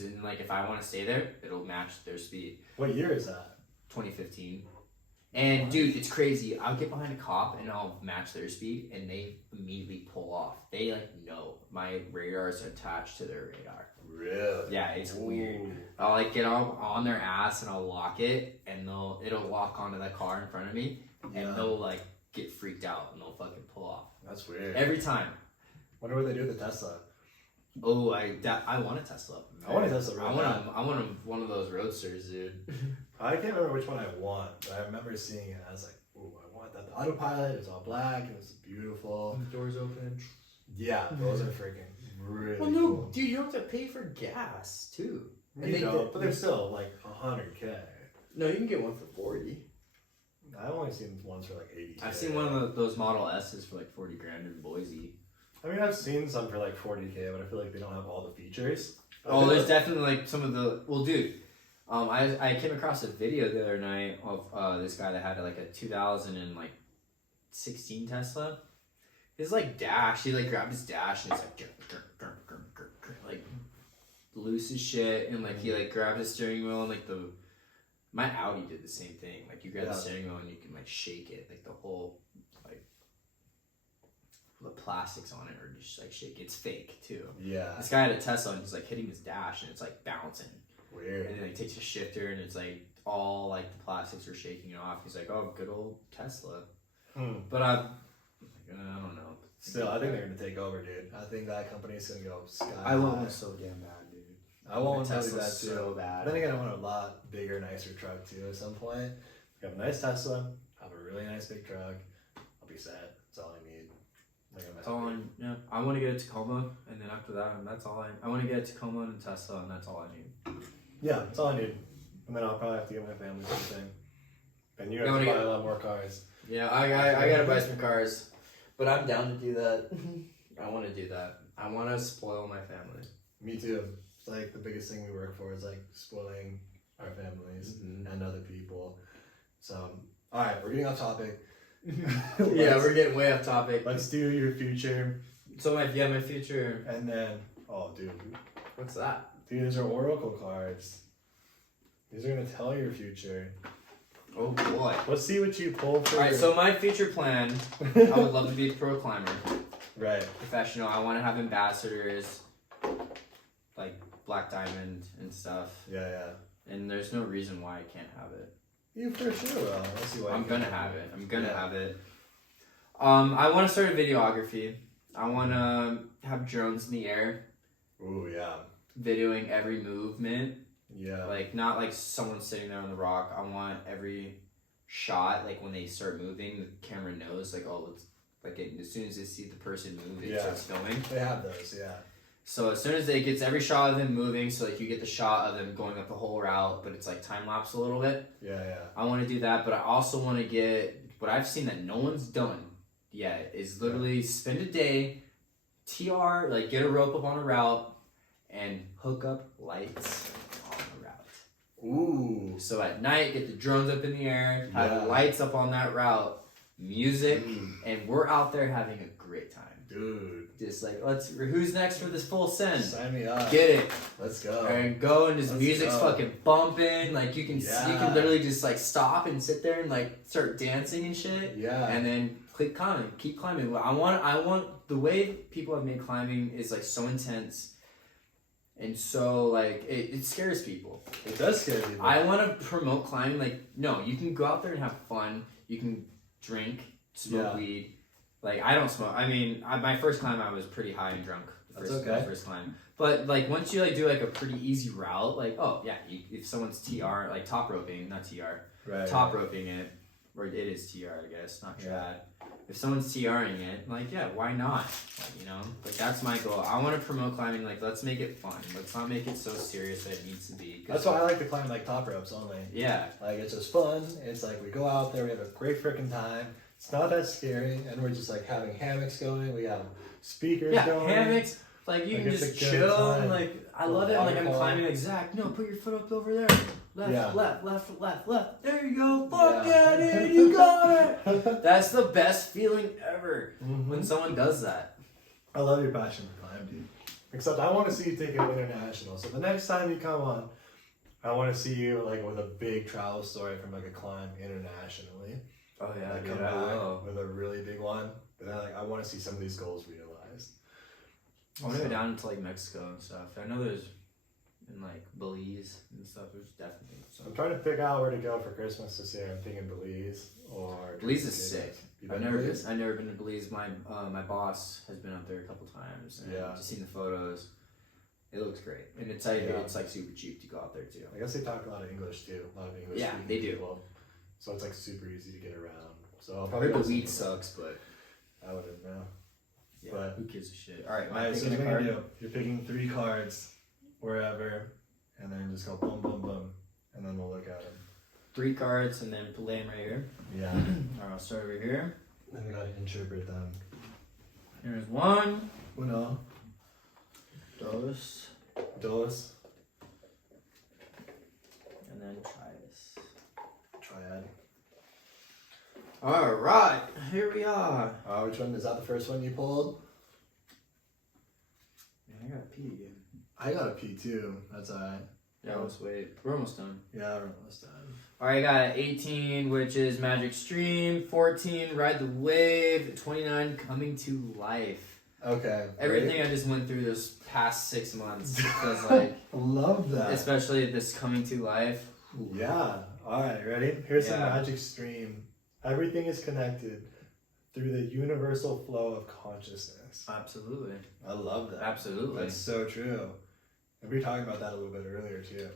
And like if I want to stay there, it'll match their speed. What year is that? 2015. And dude, it's crazy. I'll get behind a cop and I'll match their speed and they immediately pull off. They like know my radar is attached to their radar. Really? Yeah, it's Ooh. weird. I'll like get on their ass and I'll lock it and it'll lock onto the car in front of me and they'll like get freaked out and they'll fucking pull off. That's weird. Every time. Wonder what they do with the Tesla. Oh, I want a Tesla. I want a Tesla. Really I want one of those roadsters, dude. I can't remember which one I want, but I remember seeing it. I was like, "Ooh, I want that." The autopilot. It's all black and it's beautiful. The doors open. Yeah, those are freaking really Well, no, cool. dude, you don't have to pay for gas too. You don't, but they're still like 100K. No, you can get one for 40. I've only seen ones for like 80K. I've seen one of those Model S's for like 40 grand in Boise. I mean, I've seen some for like 40K, but I feel like they don't have all the features. Oh, there's definitely like some of the. Well, dude, I came across a video the other night of this guy that had like a 2016 Tesla. His like dash, he like grabbed his dash and he's like loose as shit, and like he like grabbed his steering wheel and like my Audi did the same thing. Like you grab the steering wheel and you can like shake it, like the whole like the plastics on it are just like shake. It's fake too. Yeah. This guy had a Tesla and he's like hitting his dash and it's like bouncing. Weird. And then he takes a shifter and it's like all like the plastics are shaking it off. He's like, oh, good old Tesla. But I don't know. Still, I think they're gonna take over, dude. I think that company's gonna go sky I want high. one so damn bad, dude. I want one Tesla really bad too. so bad. Then again, I want a lot bigger, nicer truck too. At some point, have a nice Tesla, have a really nice big truck. I'll be set. That's all I need. That's all I want to get a Tacoma, and then after that, that's all I want to get a Tacoma and a Tesla, and that's all I need. Yeah, that's all I need. And then I'll probably have to get my family something. And you have to buy a lot more cars. Yeah, I gotta buy some cars. But I'm down to do that. I want to do that. I want to spoil my family. Me too. It's like the biggest thing we work for is like spoiling our families and other people. So, all right, we're getting off topic. Yeah, we're getting way off topic. Let's do your future. So my future. And then, oh, dude. What's that? Dude, these are oracle cards. These are gonna tell your future. Oh boy. Let's see what you pull for. Alright, so my future plan, I would love to be a pro climber. Right. Professional. I want to have ambassadors, like Black Diamond and stuff. Yeah. And there's no reason why I can't have it. You for sure will. Let's see why. I'm gonna have it. Have it. I want to start a videography. I want to have drones in the air. Ooh, yeah. Videoing every movement. Yeah. Like, not like someone sitting there on the rock. I want every shot, like when they start moving, the camera knows, like, oh, it's like as soon as they see the person move, it starts filming. They have those, yeah. So as soon as it gets every shot of them moving, so like you get the shot of them going up the whole route, but it's like time lapse a little bit. Yeah. I want to do that, but I also want to get what I've seen that no one's done yet is literally spend a day, TR, like get a rope up on a route, and hook up lights on the route. Ooh. So at night, get the drones up in the air, have lights up on that route, music, and we're out there having a great time. Dude. Just like, who's next for this full send? Sign me up. Get it. Let's go. And go, and this music's fucking bumping. Like you can literally just like stop and sit there and like start dancing and shit. Yeah. And then keep climbing. I want the way people have made climbing is like so intense. And so, like, it scares people. It does scare people. I want to promote climbing. Like, no, you can go out there and have fun. You can drink, smoke weed. Like, I don't smoke. I mean, my first climb, I was pretty high and drunk. My first climb. But, like, once you, like, do, like, a pretty easy route, like, oh, yeah, if someone's TR, like, top roping, not TR. Right. top roping it, or it is TR, I guess, not trad. If someone's TRing it, like, yeah, why not? You know, like, that's my goal. I want to promote climbing. Like, let's make it fun. Let's not make it so serious that it needs to be. That's why I like to climb like top ropes only. Yeah. Like, it's just fun. It's like we go out there, we have a great freaking time. It's not that scary, and we're just like having hammocks going. We have speakers going. Yeah, hammocks. Like, you can just chill. And, like, I love it. Like, I'm climbing. Like, Zach, no, put your foot up over there. Left. There you go. Fuck yeah, dude. You got it. That's the best feeling ever when someone does that. I love your passion for climb, dude. Except I want to see you take it international. So the next time you come on, I want to see you like with a big travel story from like a climb internationally. Oh yeah, like, dude, come I back will. with a really big one. And then, like, I want to see some of these goals realized. I want to go down to like Mexico and stuff. I know there's in like Belize and stuff. There's definitely. So. I'm trying to figure out where to go for Christmas this year. I'm thinking Belize or. Belize is sick. I've never been to Belize. My boss has been up there a couple times. And just seen the photos. It looks great, and it's like it's like super cheap to go out there too. I guess they talk a lot of English too. A lot of English. Yeah, they do. People. So it's like super easy to get around. So I'll I probably heard the weed sucks, but I wouldn't know. yeah, but who gives a shit? All right, so here's what you're gonna do. You're picking 3 cards wherever, and then just go boom, boom, boom, and then we'll look at them. 3 cards, and then lay them right here. Yeah. All right, I'll start over here. Then we gotta interpret them. Here's 1. Uno. Dos. Dos. And then tres. Triad. All right, here we are. Which one is that? The first one you pulled? Yeah, I got a P again. I got a P too. That's alright. Yeah, let's wait. We're almost done. Yeah, we're almost done. All right, I got 18, which is Magic Stream. 14, Ride the Wave. 29, Coming to Life. Okay. Everything I just went through this past 6 months because, like, love that. Especially this Coming to Life. Yeah. All right. Ready? Here's some Magic Stream. Everything is connected through the universal flow of consciousness. Absolutely. I love that. Absolutely. That's so true. And we were talking about that a little bit earlier too.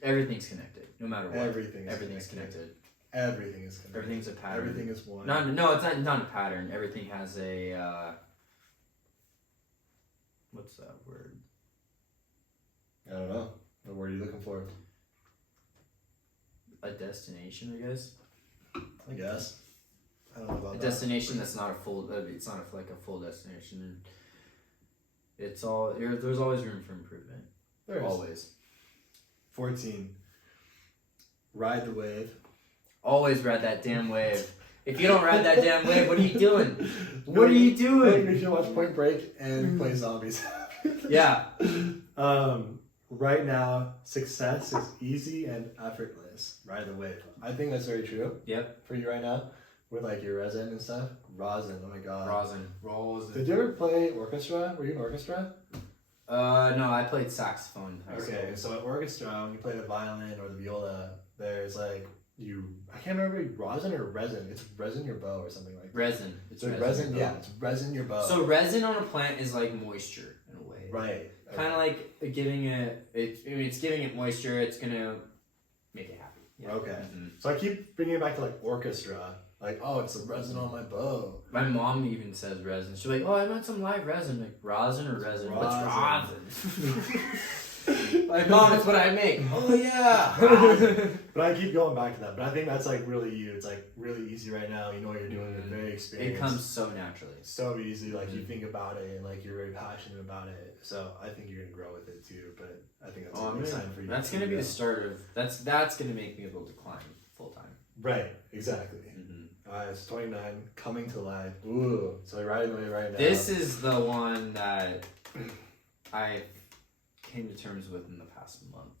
Everything's connected, no matter what. Everything's connected. Everything is connected. Everything's a pattern. Everything is one. No, it's not a pattern. Everything has a what's that word? I don't know. What word are you looking for? A destination, I guess. I guess. I don't know about a that. Destination that's not a full. It's not like a full destination. It's all. There's always room for improvement. There is. Always. 14. Ride the wave. Always ride that damn wave. If you don't ride that damn wave, what are you doing? What are you doing? You should watch Point Break and play zombies. Yeah. Right now, success is easy and effortless. Ride the wave. I think that's very true. Yep. For you right now, with like your resin and stuff. Rosin. Oh my god. Rosin. Did you ever play orchestra? Were you in orchestra? No, I played saxophone. Okay, so at orchestra, when you play the violin or the viola, there's like I can't remember rosin or resin. It's resin your bow or something like that. Resin. It's resin. Yeah, it's resin your bow. So resin on a plant is like moisture in a way. Right. Okay. Kind of like giving it's giving it moisture. It's gonna make it happy. Yeah. Okay. Mm-hmm. So I keep bringing it back to like orchestra. Like, oh, it's the resin on my bow. My mom even says resin. She's like, oh, I meant some live resin. Like, rosin or resin? What's rosin? Like, mom, that's what I make. Oh, yeah. But I keep going back to that. But I think that's like really you. It's like really easy right now. You know what you're doing. You're very experienced. It comes so naturally. So easy. Like you think about it and like you're very passionate about it. So I think you're gonna grow with it too. But I think that's a good sign for you. That's gonna be the start of that's gonna make me able to climb full time. Right. Exactly. Alright, it's 29, Coming to Life. Ooh, so we're riding away right now. This is the one that I came to terms with in the past month.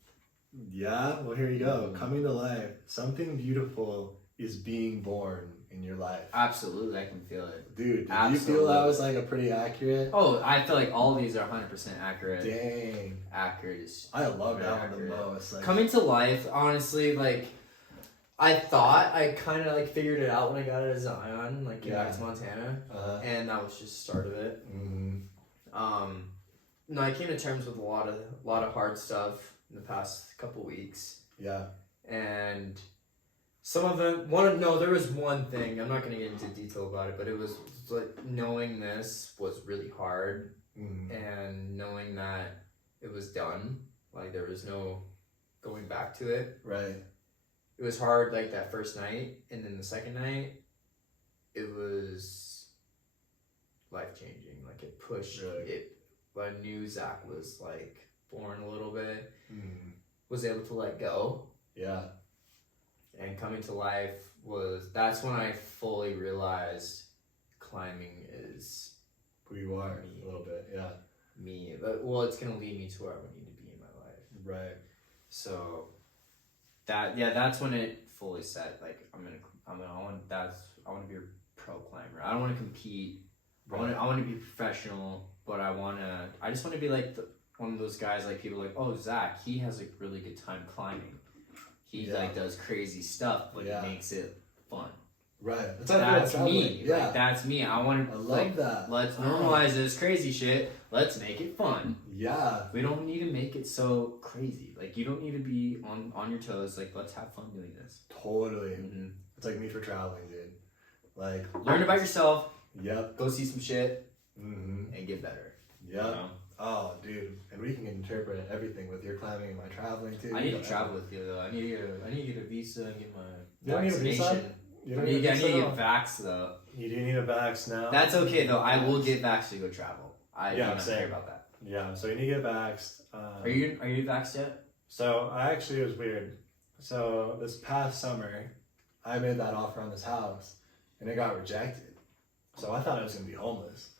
Yeah, well here you go. Coming to life. Something beautiful is being born in your life. Absolutely, I can feel it. Dude, did you feel that was like a pretty accurate? Oh, I feel like all these are 100% accurate. Dang. Accurate is I love that one the most. Like, Coming to Life, honestly, like I thought I kind of like figured it out when I got out of Zion, like back to Montana, and that was just the start of it. Mm-hmm. No, I came to terms with a lot of hard stuff in the past couple weeks. Yeah. And Some of them, there was one thing, I'm not going to get into detail about it, but it was like knowing this was really hard and knowing that it was done, like there was no going back to it. Right. It was hard like that first night, and then the second night, it was life-changing. Like it pushed it. I knew Zach was like born a little bit, was able to let go. Yeah. And coming to life that's when I fully realized climbing is who you are a little bit. Yeah. Me. But it's gonna lead me to where I need to be in my life. Right. So that's when it fully set. Like I want to be a pro climber. I don't want to compete. Right. I want to be professional, but I just want to be like one of those guys, like people like, oh, Zach, he has a really good time climbing. He like does crazy stuff, but it makes it fun. Right. That's me. Yeah. Like, that's me. I love that. Let's normalize this crazy shit. Let's make it fun. Yeah. We don't need to make it so crazy. Like you don't need to be on your toes. Like let's have fun doing this. Totally. It's like me for traveling, dude. Like learn about yourself. Yep. Go see some shit. And get better. Yep. You know? Oh, dude, and we can interpret everything with your climbing and my traveling too. I need to travel with you though. I need to get a visa and get my vaccination. I need to get vaxxed though. You do need a vax now. That's okay though. I will get vaxxed to go travel. I don't care about that. Yeah, so you need to get vaxxed. Are you vaxxed yet? So it was weird. So this past summer, I made that offer on this house, and it got rejected. So I thought I was gonna be homeless.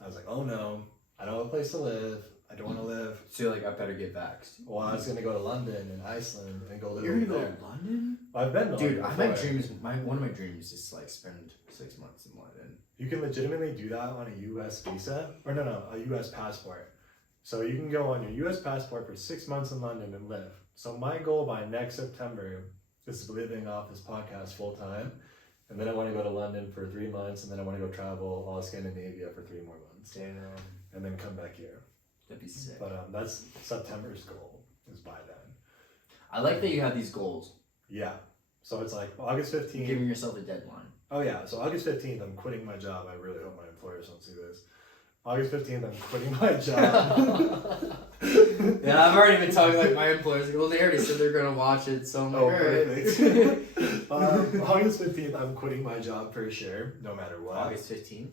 I was like, oh no. I don't have a place to live. I don't want to live. So you're like, I better get vaxxed. Well, I was going to go to London and Iceland and go live there. You're going to go to London? I've been to Dude, London. One of my dreams is to like spend 6 months in London. You can legitimately do that on a U.S. visa. Or no, a U.S. passport. So you can go on your U.S. passport for 6 months in London and live. So my goal by next September is to be living off this podcast full time. And then I want to go to London for 3 months, and then I want to go travel all Scandinavia for 3 more months. Damn. And then come back here. That'd be sick. But that's September's goal, is by then. I like that you have these goals. Yeah. So it's like August 15th. Giving yourself a deadline. Oh yeah. So August 15th, I'm quitting my job. I really hope my employers don't see this. August 15th, I'm quitting my job. Yeah, I've already been talking like my employers. Well, they already said they're going to watch it, so I'm like, perfect. August 15th, I'm quitting my job for sure, no matter what. August 15th?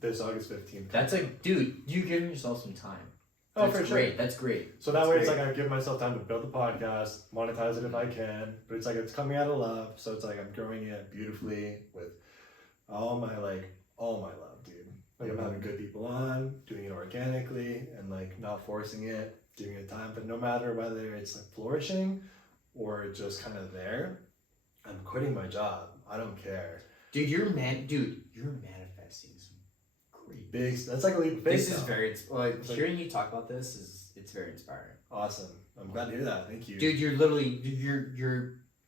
This August 15th. That's like, dude, you giving yourself some time. That's for great. Sure. That's great. So that way it's like I give myself time to build the podcast, monetize it if I can, but it's like it's coming out of love, so it's like I'm growing it beautifully with all my love, dude. Like I'm having good people on, doing it organically, and like not forcing it, giving it time. But no matter whether it's like flourishing or just kind of there, I'm quitting my job. I don't care. Dude, you're manifesting some great big. That's like a leap of faith. This is very hearing you talk about this it's very inspiring. Awesome. I'm glad to hear that. Thank you. Dude, you're literally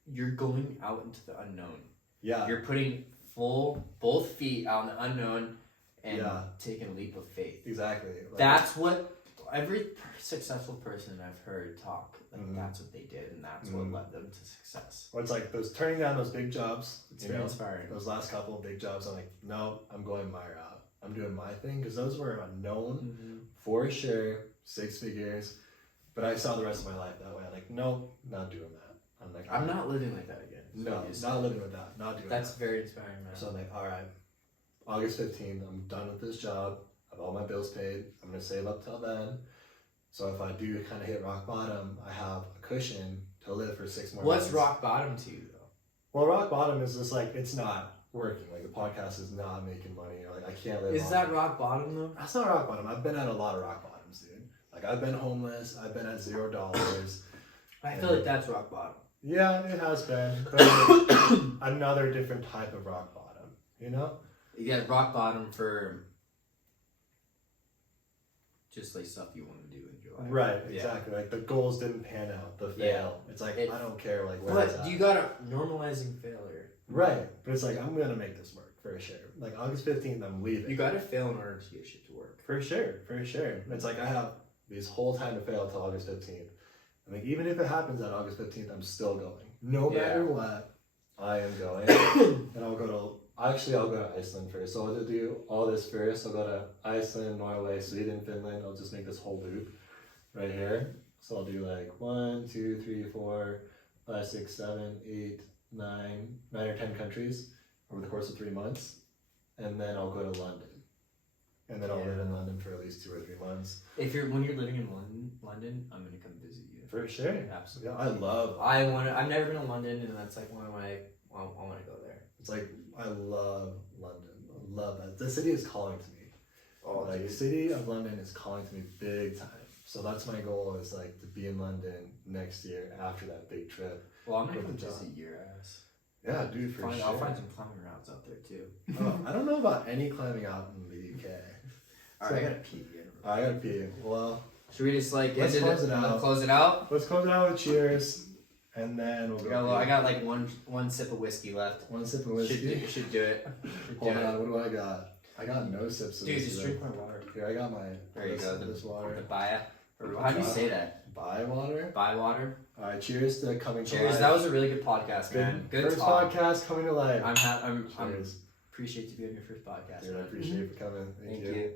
you're going out into the unknown. Yeah. You're putting both feet out in the unknown and taking a leap of faith. Exactly. Like, that's what every successful person I've heard talk. Like that's what they did, and that's what led them to success. Well, it's like turning down those big jobs. It's very inspiring. Those last couple of big jobs, I'm like, no, I'm going my route. I'm doing my thing because those were unknown for sure, 6 figures. But I saw the rest of my life that way. I'm like, no, not doing that. I'm like, I'm not living like that again. No, not living with that. Not doing that. That's very inspiring, man. So I'm like, all right, August 15th, I'm done with this job. I have all my bills paid. I'm going to save up till then. So if I do kind of hit rock bottom, I have a cushion to live for 6 more months. What's rock bottom to you, though? Well, rock bottom is just like, it's not working. Like, the podcast is not making money. Or like, I can't live Is that rock bottom, though? That's not rock bottom. I've been at a lot of rock bottoms, dude. Like, I've been homeless. I've been at $0. I feel like that's rock bottom. Yeah, it has been. But another different type of rock bottom, you know? You get rock bottom for just like stuff you want to do in your life. Right, exactly. Like the goals didn't pan out, the fail. It's like I don't care like where it's at. But you gotta normalizing failure. Right. But it's like I'm gonna make this work for sure. Like August 15th I'm leaving. You gotta fail in order to get shit to work. For sure. It's like I have this whole time to fail till August 15th. And like even if it happens at August 15th, I'm still going. No matter what, I am going, and I'll go to Iceland first. So I'll do all this first. I'll go to Iceland, Norway, Sweden, Finland. I'll just make this whole loop right here. So I'll do like 1, 2, 3, 4, 5, 6, 7, 8, 9 or 10 countries over the course of 3 months, and then I'll go to London, and then I'll live in London for at least 2 or 3 months. When you're living in London, I'm gonna come visit you. For sure. Absolutely. Yeah, I've never been to London, and that's like one of my. I want to go there. It's like I love London. I love that. The city is calling to me. Oh, like, the city of London is calling to me big time. So that's my goal, is like to be in London next year after that big trip. Well, I'm gonna With come the visit job. your ass. Yeah, dude, for sure. I'll find some climbing routes out there too. I don't know about any climbing out in the UK. Alright, I gotta pee again. I gotta pee. Well, Should we just like let's close it out. Close it out. Let's close it out with cheers, and then we'll go. I got like one sip of whiskey left. One sip of whiskey. Should do it. Hold on, what do I got? I got no sips of Dude, whiskey. just drink my water. Here, I got my. There you go. This water. The Baya. How do you say that? Buy water. Buy water. All right, cheers to coming to Cheers. life. That was a really good podcast, man. Good first talk. podcast coming to life. I'm Cheers. appreciate you being your first podcast. Dude, I Man. appreciate you for coming. Thank you.